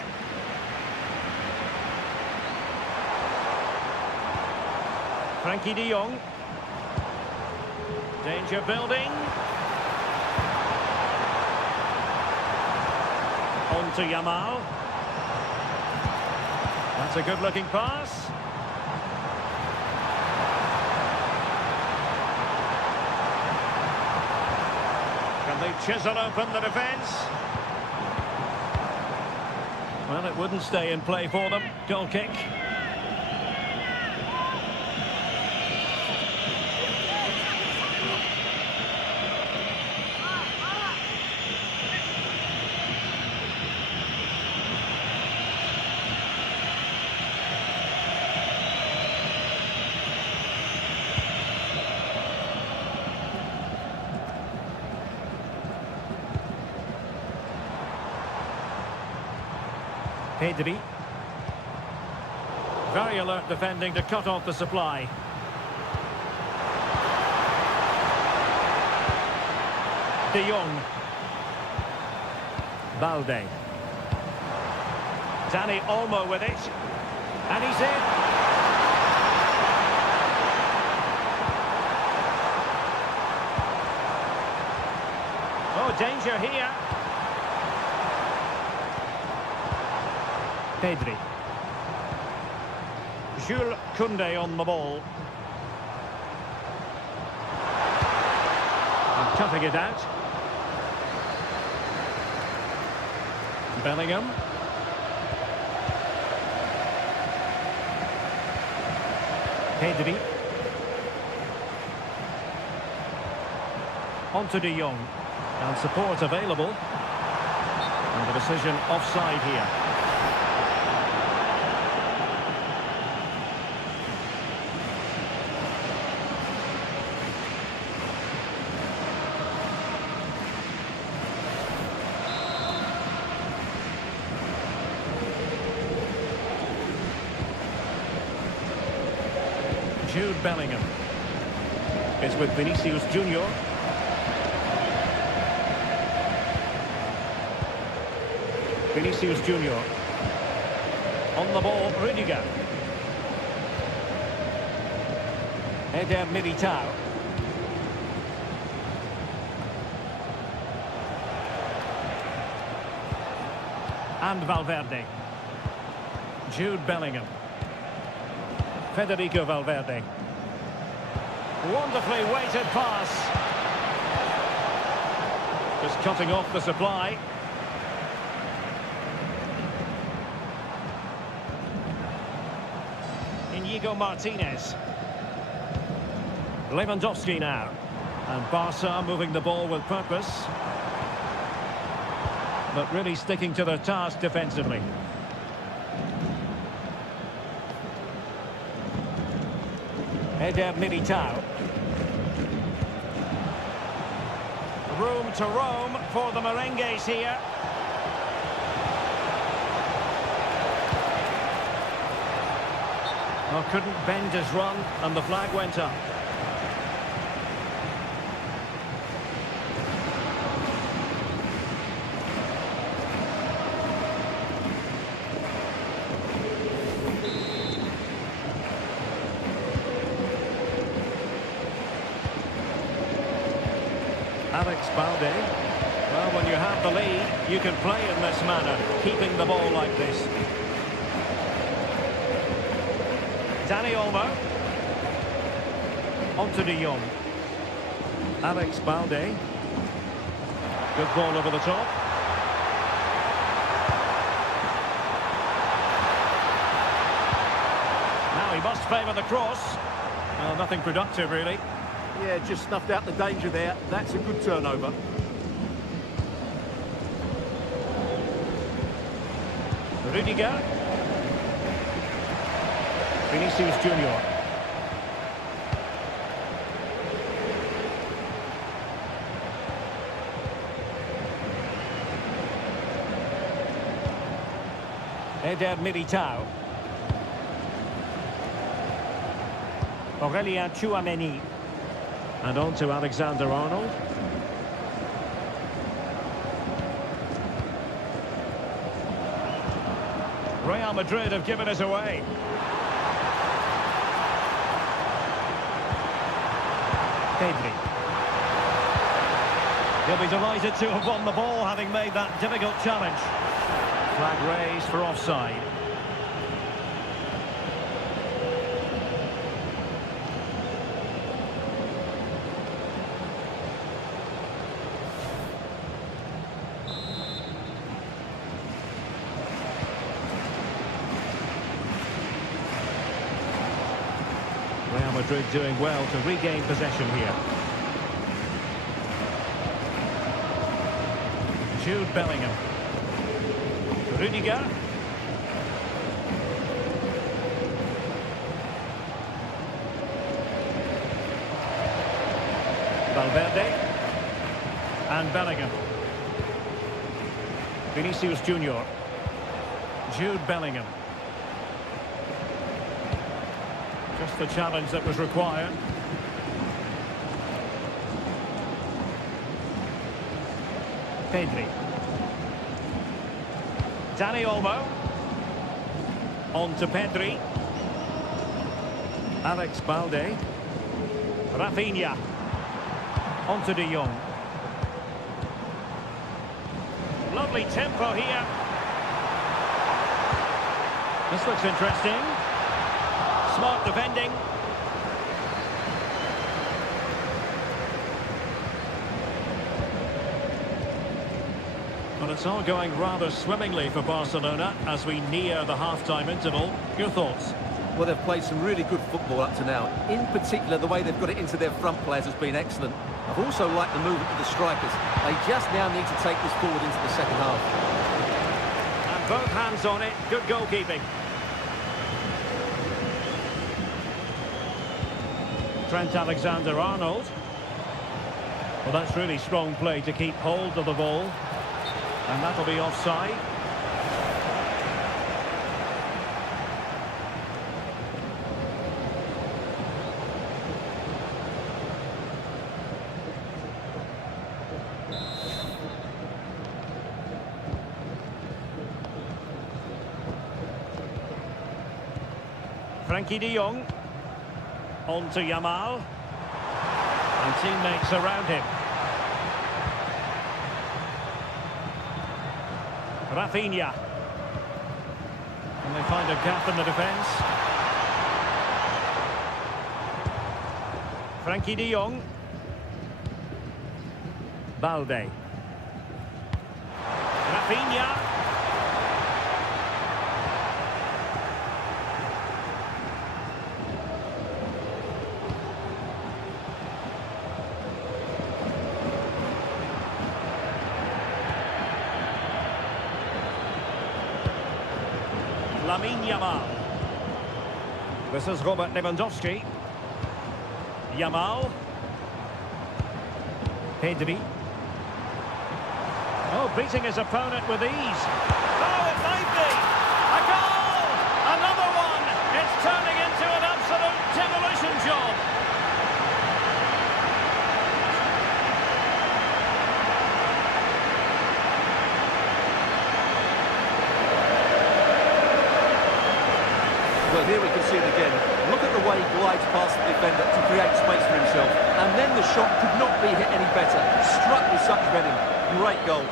Frankie de Jong. Danger building. On to Yamal. That's a good-looking pass. Can they chisel open the defence? Well, it wouldn't stay in play for them. Goal kick. Pedri. Very alert defending to cut off the supply. De Jong. Balde. Dani Olmo with it. And he's in. Oh, danger here. Pedri. Jules Koundé on the ball. And cutting it out. Bellingham. Pedri. On to De Jong. And support available. And the decision offside here. Jude Bellingham is with Vinicius Junior. Vinicius Junior on the ball. Rudiger. Eder Militao. And Valverde. Jude Bellingham. Federico Valverde. Wonderfully weighted pass. Just cutting off the supply. Inigo Martinez. Lewandowski now. And Barca moving the ball with purpose. But really sticking to their task defensively. Eder Militao. Room to roam for the Merengues here. Oh, couldn't bend his run, and the flag went up. Alex Balde. Well, when you have the lead, you can play in this manner, keeping the ball like this. Dani Olmo. On to De Jong. Alex Balde. Good ball over the top. Now he must favour the cross. Well, nothing productive, really. Yeah, just snuffed out the danger there. That's a good turnover. Rudiger. Vinicius Junior. Eder Militao. Aurélien Tchouameni. And on to Alexander-Arnold. Real Madrid have given it away. Pedri. He'll be delighted to have won the ball, having made that difficult challenge. Flag raised for offside. Real Madrid doing well to regain possession here. Jude Bellingham. Rudiger. Valverde. And Bellingham. Vinicius Junior. Jude Bellingham. Just the challenge that was required. Pedri. Dani Olmo. On to Pedri. Alex Balde. Rafinha. On to De Jong. Lovely tempo here. This looks interesting. Smart defending. Well, it's all going rather swimmingly for Barcelona as we near the half-time interval. Your thoughts? Well, they've played some really good football up to now. In particular, the way they've got it into their front players has been excellent. I've also liked the movement of the strikers. They just now need to take this forward into the second half. And both hands on it. Good goalkeeping. Trent Alexander-Arnold. Well, that's really strong play to keep hold of the ball. And that'll be offside. Frankie de Jong. On to Yamal. And teammates around him. Rafinha. And they find a gap in the defence. Frankie de Jong. Balde. Rafinha. Yamal. This is Robert Lewandowski. Yamal. Pedri. Oh, beating his opponent with ease. Oh, it might be. A goal! Another one! It's turning into an absolute demolition job. Well, here we can see it again. Look at the way he glides past the defender to create space for himself. And then the shot could not be hit any better. Struck with such venom. Great goal.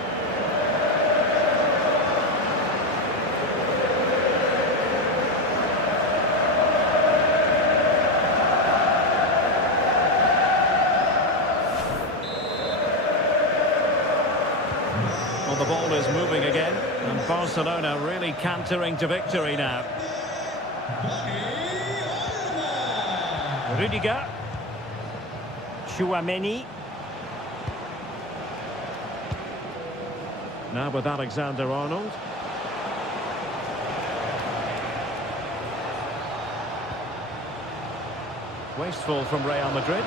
Well, the ball is moving again. And Barcelona really cantering to victory now. Rudiger. Tchouaméni. Now with Alexander-Arnold. Wasteful from Real Madrid.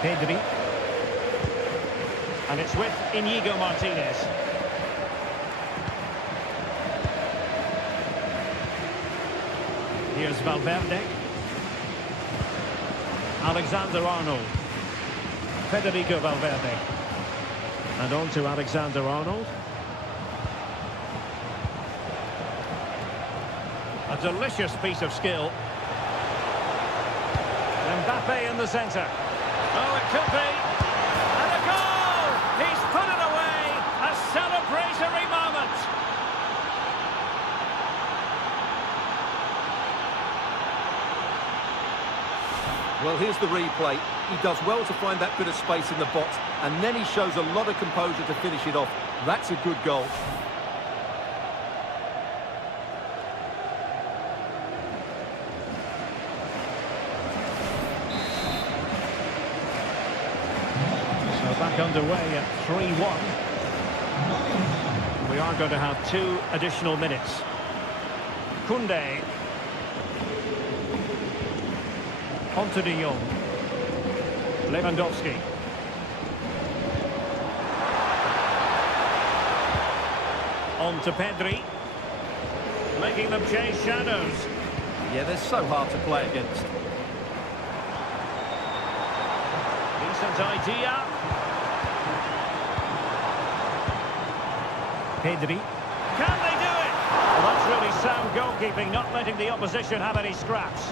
Pedri. And it's with Inigo Martinez. Here's Valverde. Alexander-Arnold. Federico Valverde. And on to Alexander-Arnold. A delicious piece of skill. Mbappe in the centre. Oh, it could be. And a goal! He's put it away. A celebratory moment. Well, here's the replay. He does well to find that bit of space in the box, and then he shows a lot of composure to finish it off. That's a good goal. So back underway at 3-1. We are going to have 2 additional minutes. Koundé. On to De Jong. Lewandowski. On to Pedri. Making them chase shadows. Yeah, they're so hard to play against. Decent idea. Pedri. Can they do it? Well, that's really sound goalkeeping, not letting the opposition have any scraps.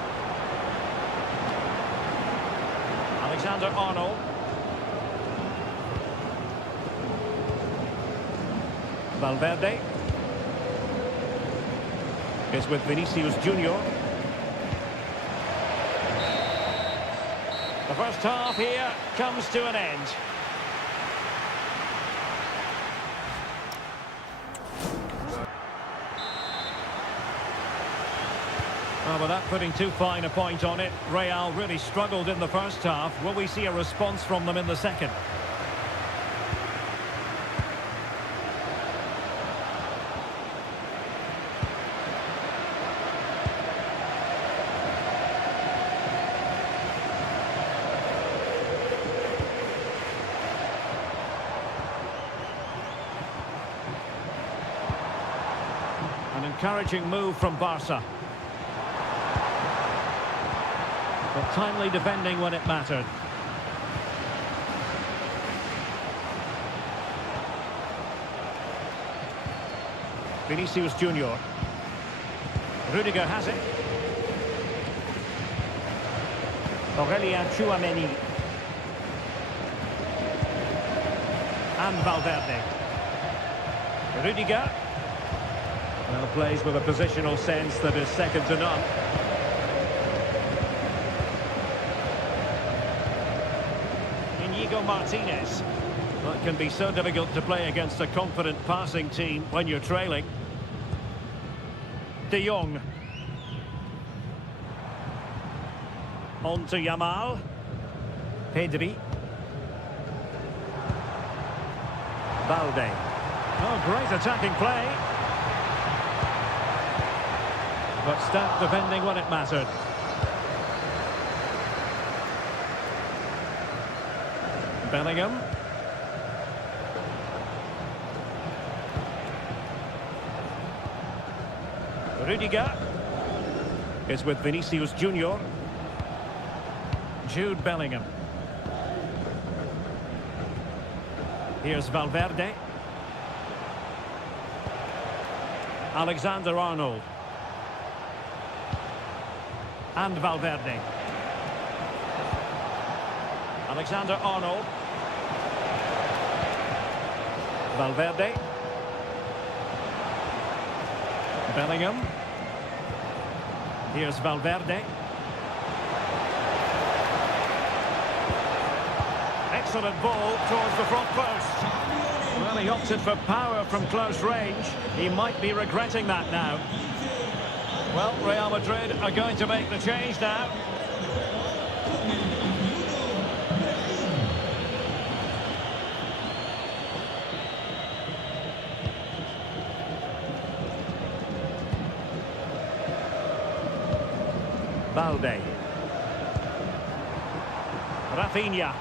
Alexander-Arnold. Valverde is with Vinicius Junior. The first half here comes to an end. Well, without putting too fine a point on it, Real really struggled in the first half. Will we see a response from them in the second? An encouraging move from Barca. But timely defending when it mattered. Vinicius Junior. Rudiger has it. Aurelien Tchouameni. And Valverde. Rudiger. Well, plays with a positional sense that is second to none. Martinez. That can be so difficult to play against a confident passing team when you're trailing. De Jong. On to Yamal. Pedri. Balde. Oh, great attacking play. But stout defending when it mattered. Bellingham. Rudiger is with Vinicius Junior. Jude Bellingham. Here's Valverde. Alexander-Arnold. And Valverde. Alexander-Arnold. Valverde. Bellingham. Here's Valverde. Excellent ball towards the front post. Well, he opted for power from close range. He might be regretting that now. Well, Real Madrid are going to make the change now. Balde. Rafinha.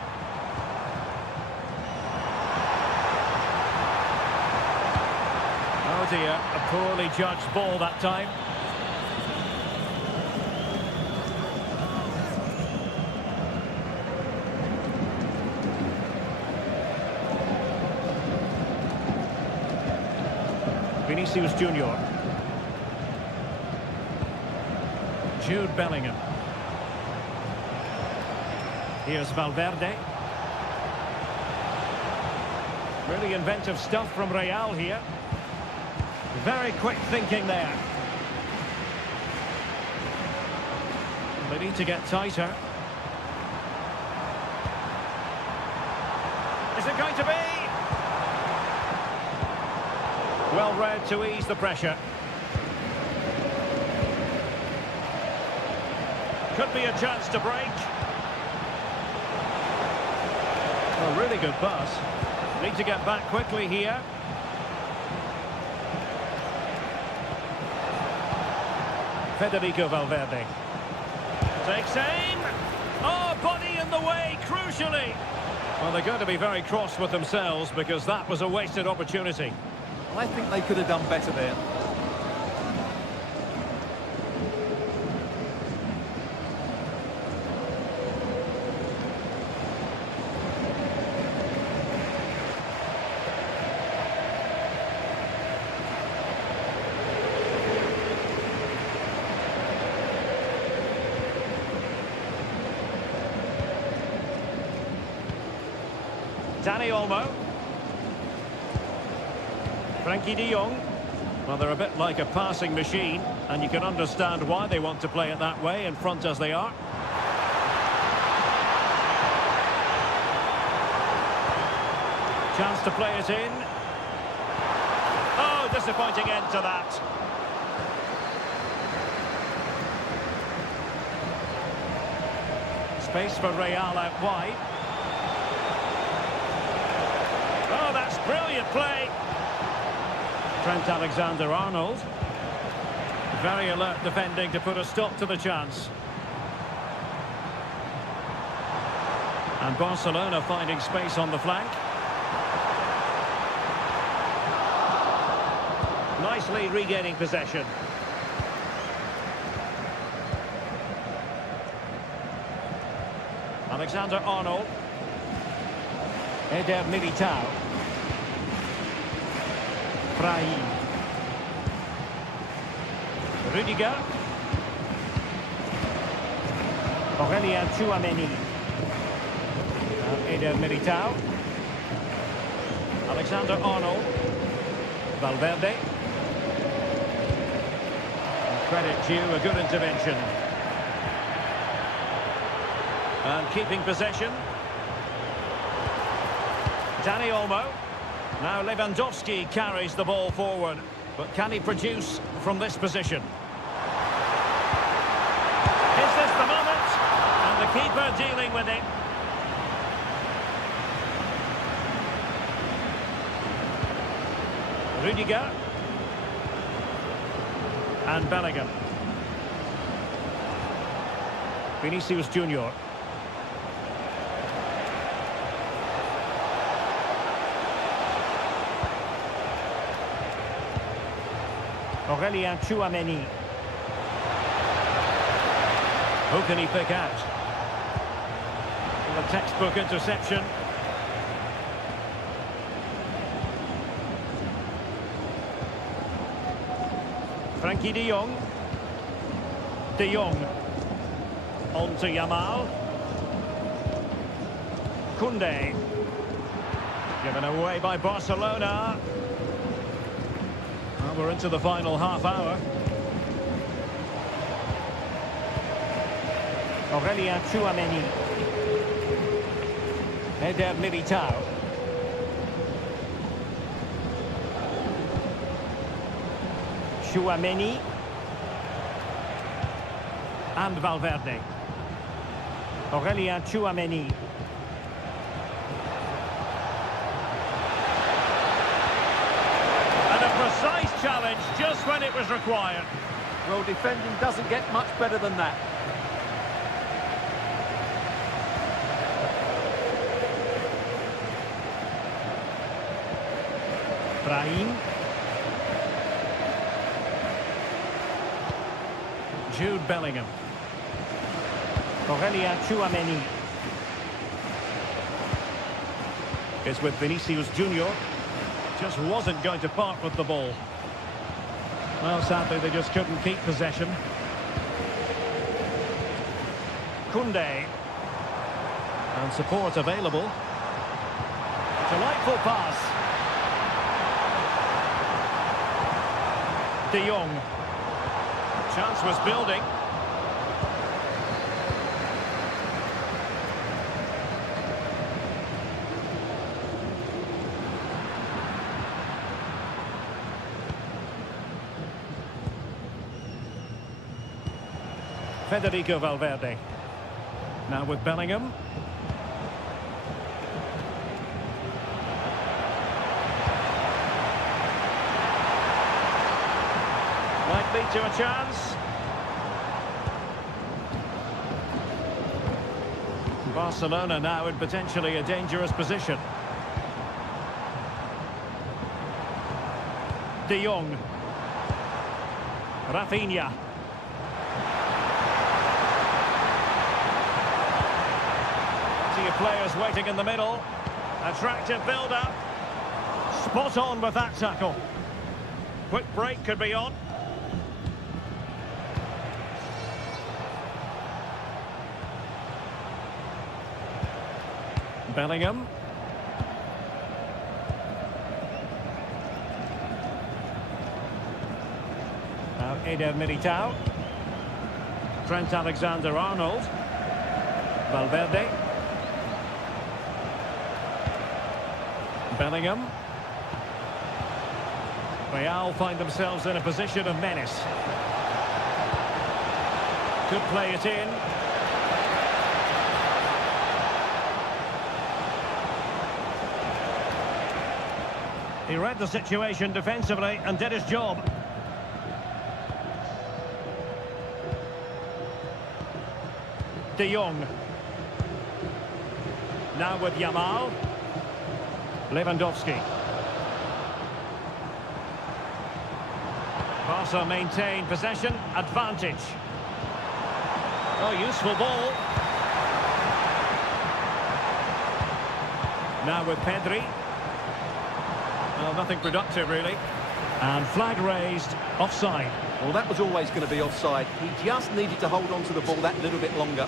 Oh dear, a poorly judged ball that time. Vinicius Junior. Jude Bellingham. Here's Valverde. Really inventive stuff from Real here. Very quick thinking there. They need to get tighter. Is it going to be? Well read to ease the pressure. Could be a chance to break. A really good pass. Need to get back quickly here. Federico Valverde. Takes aim. Oh, body in the way, crucially. Well, they're going to be very cross with themselves because that was a wasted opportunity. I think they could have done better there. Dani Olmo. Frankie de Jong. Well, they're a bit like a passing machine, and you can understand why they want to play it that way, in front as they are. Chance to play it in. Oh, disappointing end to that. Space for Real out wide. Oh, that's brilliant play. Trent Alexander-Arnold. Very alert defending to put a stop to the chance. And Barcelona finding space on the flank. Nicely regaining possession. Alexander-Arnold. Eder Militao. Brahim. Rudiger. Aurelien Tchouameni. Eder Militao. Alexander-Arnold. Valverde. Credit due, a good intervention. And keeping possession. Dani Olmo. Now Lewandowski carries the ball forward. But can he produce from this position? Is this the moment? And the keeper dealing with it. Rudiger. And Bellingham. Vinicius Junior. Aurelien Tchouameni. Who can he pick out? Well, a textbook interception. Frankie de Jong. De Jong. On to Yamal. Koundé. Given away by Barcelona. Well, we're into the final half hour. Aurelien Tchouameni. Eder Militao. Tchouameni. And Valverde. Aurelien Tchouameni. And a precise challenge just when it was required. Well, defending doesn't get much better than that. Brahim. Jude Bellingham. Aurelien Tchouameni. Is with Vinicius Junior. Just wasn't going to part with the ball. Well, sadly, they just couldn't keep possession. Koundé. And support available. Delightful pass. De Jong. Chance was building. Federico Valverde. Now with Bellingham. Might lead to a chance. Barcelona now in potentially a dangerous position. De Jong. Rafinha. Players waiting in the middle. Attractive build-up. Spot on with that tackle. Quick break could be on. Bellingham. Now Eder Militao. Trent Alexander-Arnold. Valverde. Bellingham. Real find themselves in a position of menace. Could play it in. He read the situation defensively and did his job. De Jong. Now with Yamal. Lewandowski. Barca maintain possession, advantage. Oh, useful ball. Now with Pedri. Well, nothing productive, really. And flag raised, offside. Well, that was always going to be offside. He just needed to hold on to the ball that little bit longer.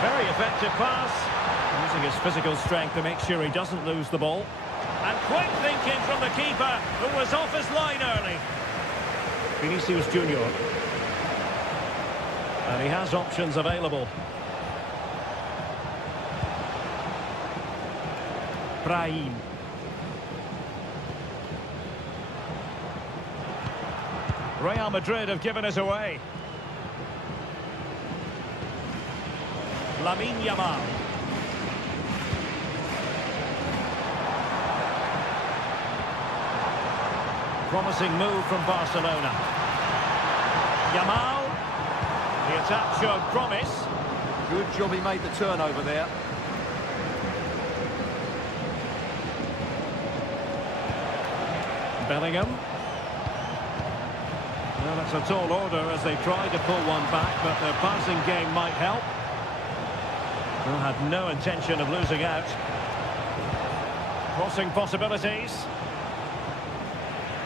Very effective pass. Using his physical strength to make sure he doesn't lose the ball. And quick thinking from the keeper, who was off his line early. Vinicius Junior. And he has options available. Brahim. Real Madrid have given it away. Lamine Yamal. Promising move from Barcelona. Yamal. The attack showed promise. Good job he made the turnover there. Bellingham. Well, that's a tall order as they try to pull one back, but their passing game might help. Well, had no intention of losing out. Crossing possibilities.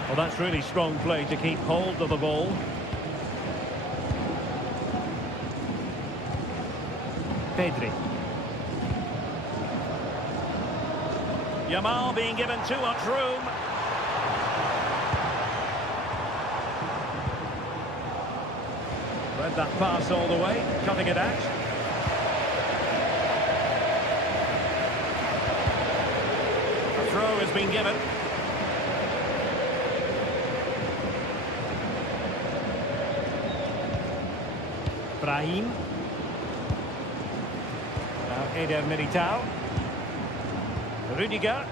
Well, that's really strong play to keep hold of the ball. Pedri. Yamal being given too much room. Read that pass all the way, cutting it out. A throw has been given. Brahim. Now Eder Militao. Rudiger.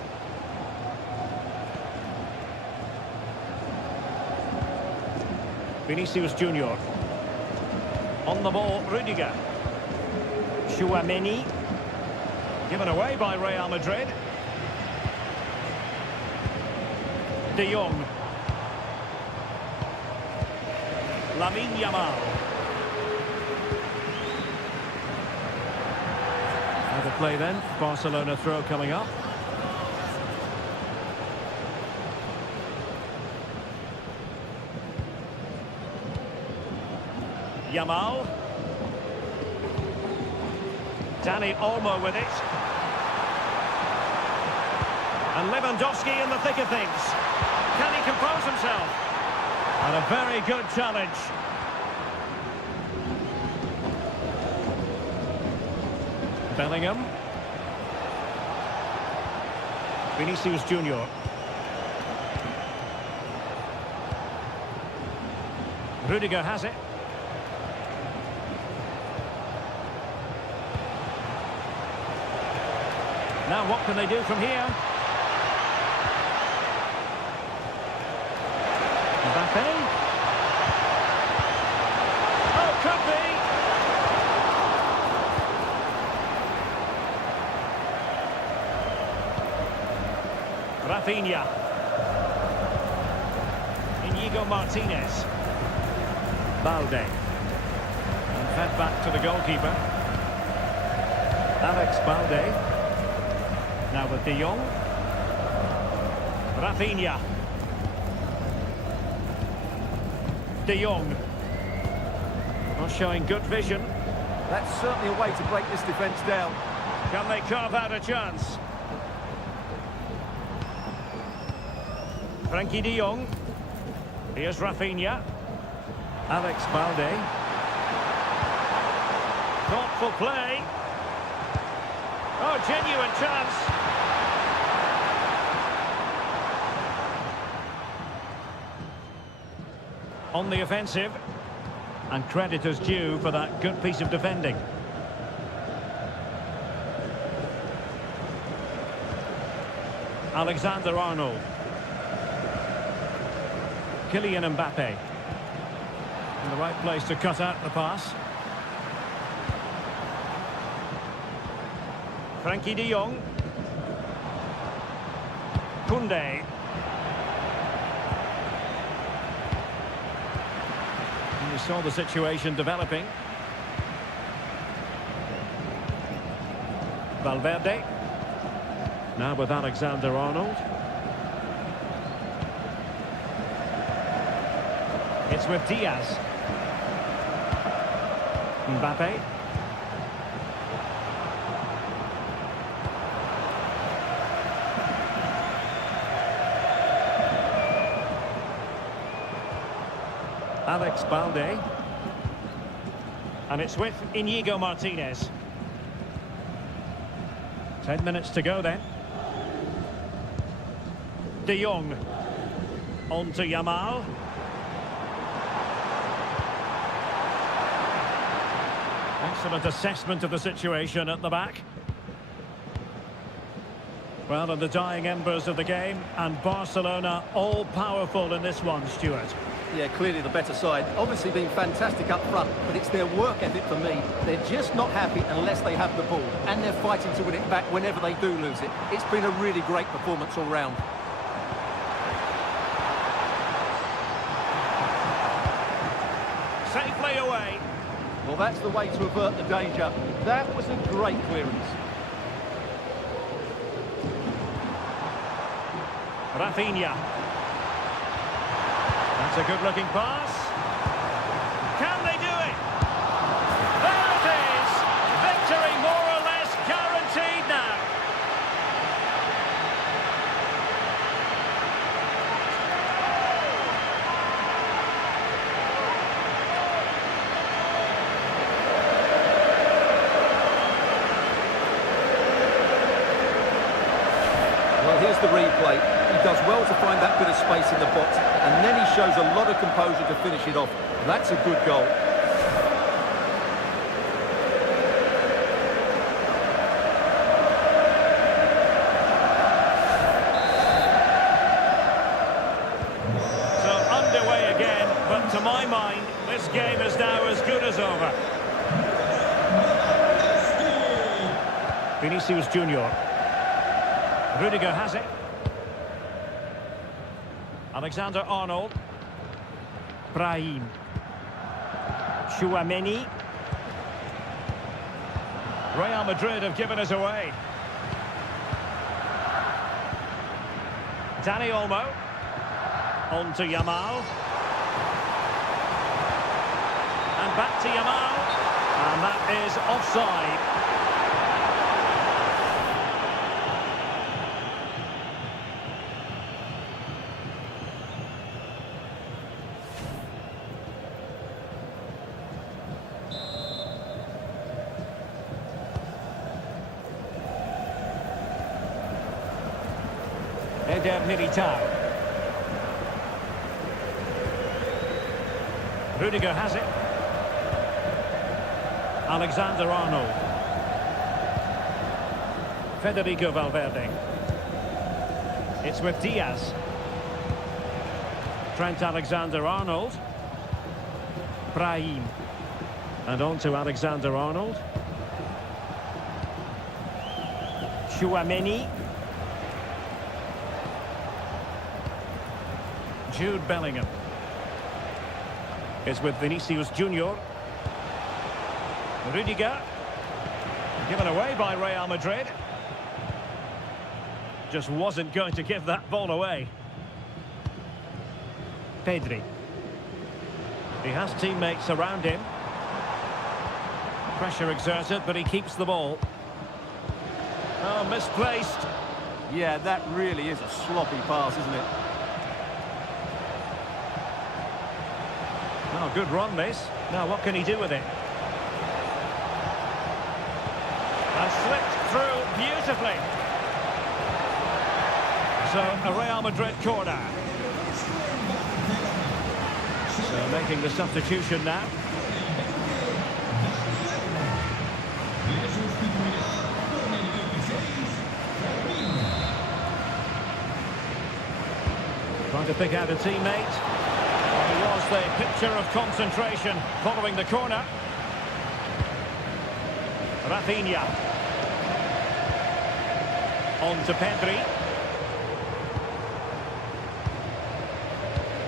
Vinicius Junior. On the ball, Rudiger. Chouameni. Given away by Real Madrid. De Jong. Lamine Yamal. play then. Barcelona throw coming up. Yamal. Dani Olmo with it. And Lewandowski in the thick of things. Can he compose himself? And a very good challenge. Bellingham. Vinicius Junior. Rudiger has it. Now what can they do from here? Mbappe. Oh, could be. Rafinha. Inigo Martinez. Balde. And fed back to the goalkeeper. Alex Balde. Now with De Jong. Rafinha. De Jong. Not showing good vision. That's certainly a way to break this defence down. Can they carve out a chance? Frankie De Jong. Here's Rafinha. Alex Balde. Thoughtful play. Oh, genuine chance. On the offensive. And credit is due for that good piece of defending. Alexander-Arnold. Kylian Mbappe. In the right place to cut out the pass. Frankie De Jong. Koundé. And we saw the situation developing. Valverde. Now with Alexander-Arnold. It's with Diaz. Mbappe. Alex Balde. And it's with Inigo Martinez. 10 minutes to go then. De Jong. On to Yamal. Excellent assessment of the situation at the back. Well, in the dying embers of the game, and Barcelona all-powerful in this one, Stuart. Yeah, clearly the better side. Obviously been fantastic up front, but it's their work ethic for me. They're just not happy unless they have the ball, and they're fighting to win it back whenever they do lose it. It's been a really great performance all round. Safely away. Well, that's the way to avert the danger. That was a great clearance. Rafinha. That's a good-looking pass. Can they do it? There it is! Victory more or less guaranteed now. Well, here's the replay. He does well to find that bit of space in the box, and then he shows a lot of composure to finish it off. That's a good goal. So underway again, but to my mind, this game is now as good as over. Vinicius Junior. Rudiger has it. Alexander-Arnold. Brahim. Chouameni. Real Madrid have given us away. Dani Olmo. On to Yamal. And back to Yamal. And that is offside. Eder Militao. Rudiger has it. Alexander-Arnold. Federico Valverde. It's with Diaz. Trent Alexander-Arnold. Brahim. And on to Alexander-Arnold. Tchouaméni. Jude Bellingham. Is with Vinicius Junior. Rudiger. Given away by Real Madrid. Just wasn't going to give that ball away. Pedri. He has teammates around him. Pressure exerted, but he keeps the ball. Oh, misplaced. Yeah, that really is a sloppy pass, isn't it? Oh, good run, this. Now, what can he do with it? And slipped through beautifully. So, a Real Madrid corner. So, making the substitution now. Trying to pick out a teammate. It was the picture of concentration following the corner. Rafinha. On to Pedri.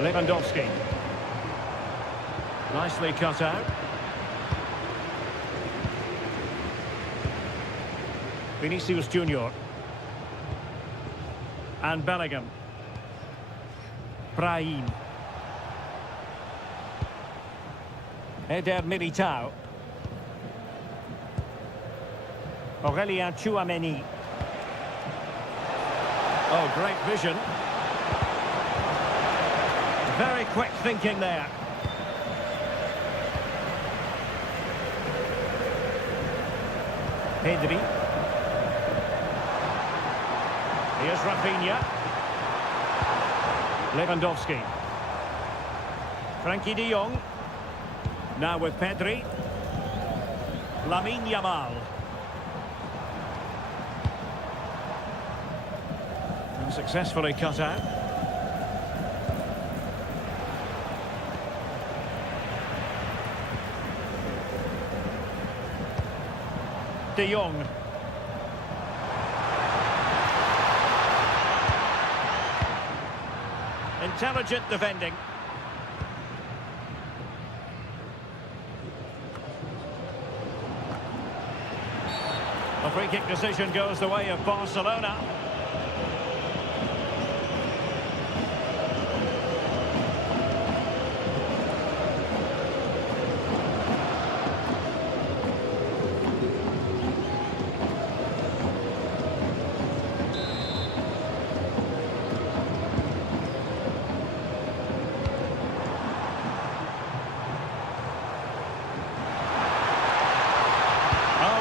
Lewandowski. Nicely cut out. Vinicius Junior. And Bellingham. Brahim. Eder Militao. Aurelien Tchouaméni. Oh, great vision. Very quick thinking there. Pedri. Here's Rafinha. Lewandowski. Frankie de Jong. Now with Pedri. Lamine Yamal. And successfully cut out. De Jong. Intelligent defending. A free kick decision goes the way of Barcelona.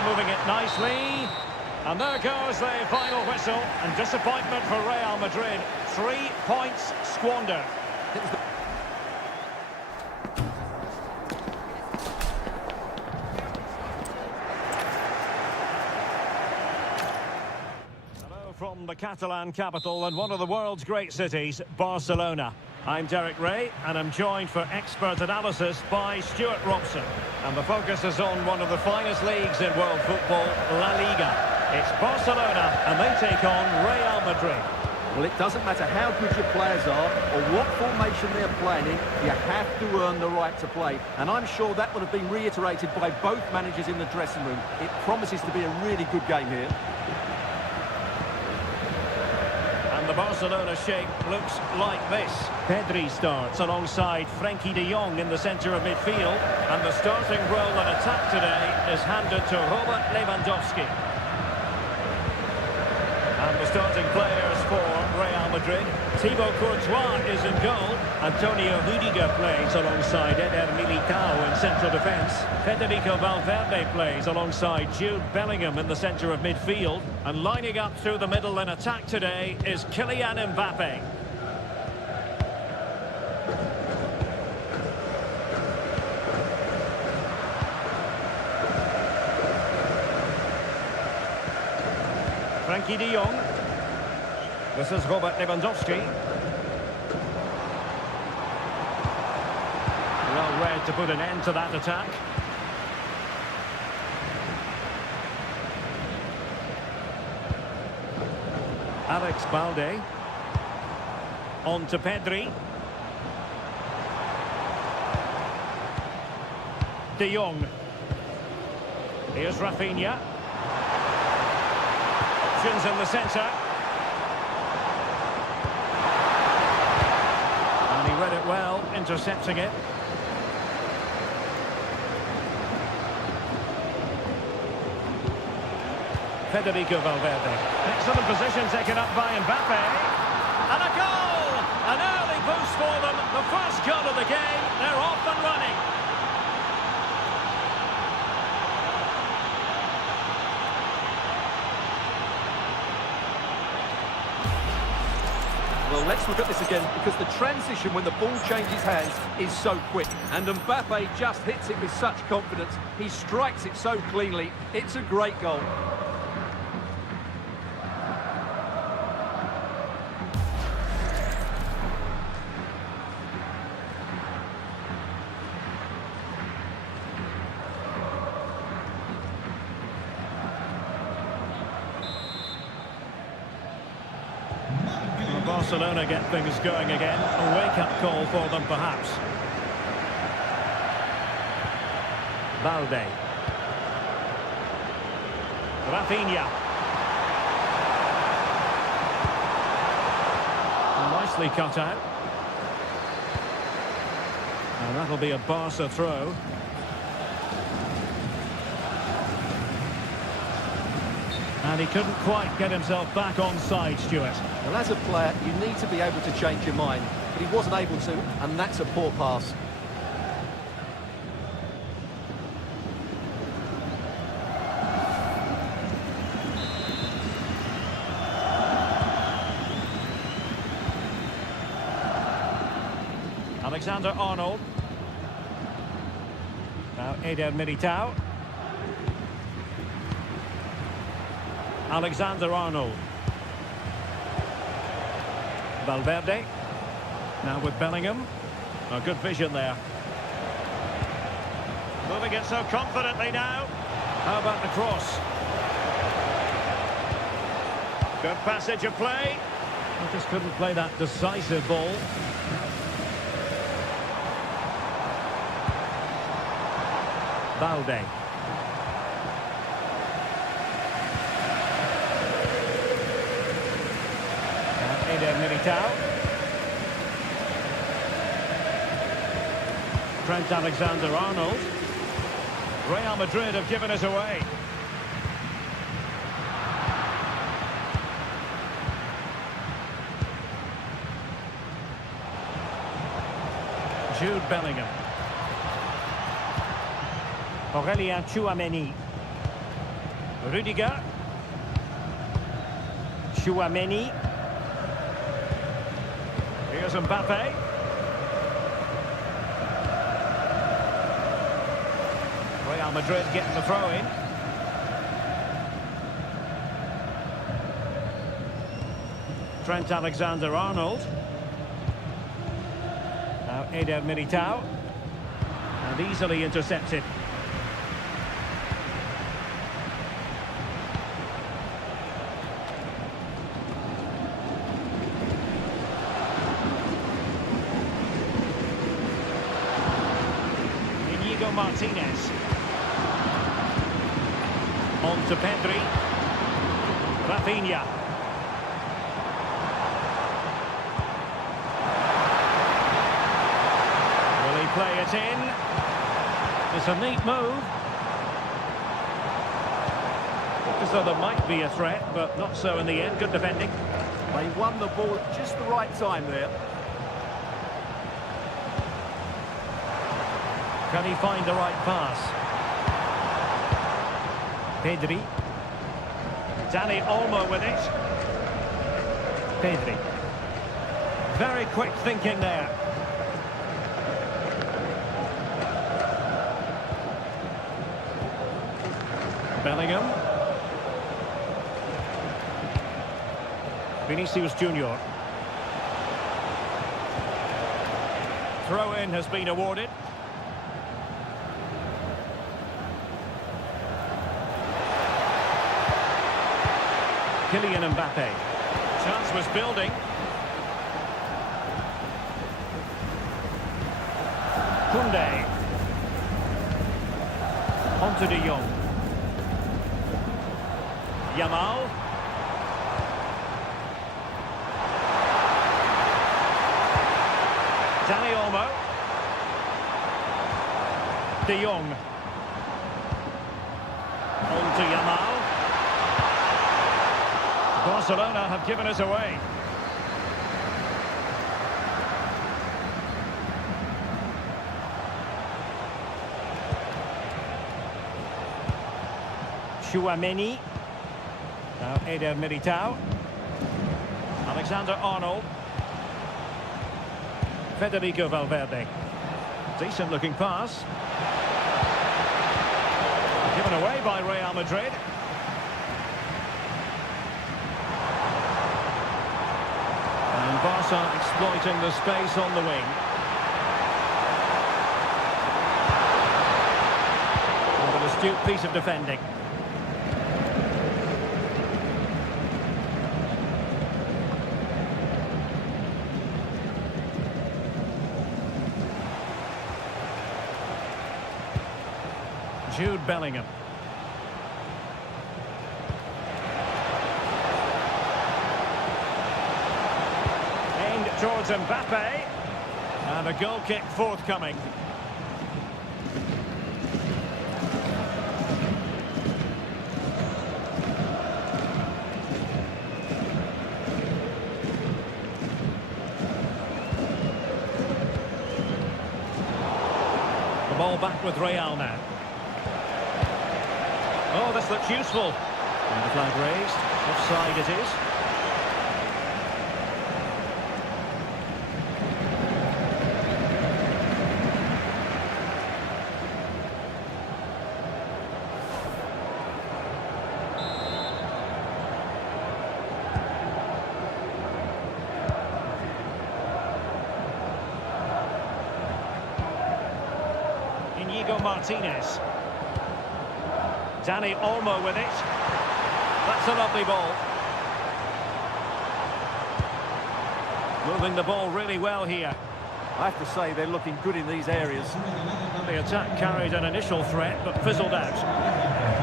Moving it nicely, and there goes the final whistle, and disappointment for Real Madrid. 3 points squandered. Hello from the Catalan capital and one of the world's great cities, Barcelona. I'm Derek Ray, and I'm joined for expert analysis by Stuart Robson. And the focus is on one of the finest leagues in world football, La Liga. It's Barcelona, and they take on Real Madrid. Well, it doesn't matter how good your players are or what formation they're playing in, you have to earn the right to play. And I'm sure that would have been reiterated by both managers in the dressing room. It promises to be a really good game here. And the Barcelona shape looks like this. Pedri starts alongside Frenkie de Jong in the centre of midfield. And the starting role in attack today is handed to Robert Lewandowski. And the starting players for Real Madrid. Thibaut Courtois is in goal. Antonio Rudiger plays alongside Eder Militao in central defence. Federico Valverde plays alongside Jude Bellingham in the centre of midfield. And lining up through the middle in attack today is Kylian Mbappe. Frenkie de Jong. This is Robert Lewandowski. Well read to put an end to that attack. Alex Balde. On to Pedri. De Jong. Here's Rafinha. Options in the centre. And he read it well, intercepting it. Federico Valverde. Excellent position taken up by Mbappe. And a goal! An early boost for them. The first goal of the game. They're off and running. Well, let's look at this again, because the transition when the ball changes hands is so quick. And Mbappe just hits it with such confidence. He strikes it so cleanly. It's a great goal. Barcelona get things going again. A wake-up call for them, perhaps. Balde. Rafinha. Nicely cut out. And that'll be a Barca throw. And he couldn't quite get himself back on side, Stuart. Well, as a player, you need to be able to change your mind. But he wasn't able to, and that's a poor pass. Alexander-Arnold. Now Eder Militao. Alexander-Arnold. Valverde. Now with Bellingham. A good vision there. Moving it so confidently now. How about the cross? Good passage of play. I just couldn't play that decisive ball. Balde. Eder Militao. Trent Alexander-Arnold. Real Madrid have given us away. Jude Bellingham. Aurelien Tchouameni. Rudiger. Tchouameni. Here's Mbappe. Real Madrid getting the throw in. Trent Alexander-Arnold. Now Eder Militao. And easily intercepted. On to Pedri. Rafinha. Will he play it in? It's a neat move. As though there might be a threat, but not so in the end. Good defending. They won the ball at just the right time there. Can he find the right pass? Pedri. Dani Olmo with it. Pedri. Very quick thinking there. Bellingham. Vinicius Junior. Throw-in has been awarded. Kylian Mbappe. Chance was building. Koundé. On to De Jong. Yamal. Dani Olmo. De Jong. On to Yamal. Barcelona have given us away. Tchouaméni. Now Eder Militao. Alexander-Arnold. Federico Valverde. Decent looking pass. Given away by Real Madrid. And Barca exploiting the space on the wing. With an astute piece of defending. Jude Bellingham. Aimed towards Mbappe. And a goal kick forthcoming. The ball back with Real now. Oh, this looks useful. And the flag raised. Offside it is. Inigo Martinez. Dani Olmo with it. That's a lovely ball. Moving the ball really well here. I have to say they're looking good in these areas. The attack carried an initial threat but fizzled out.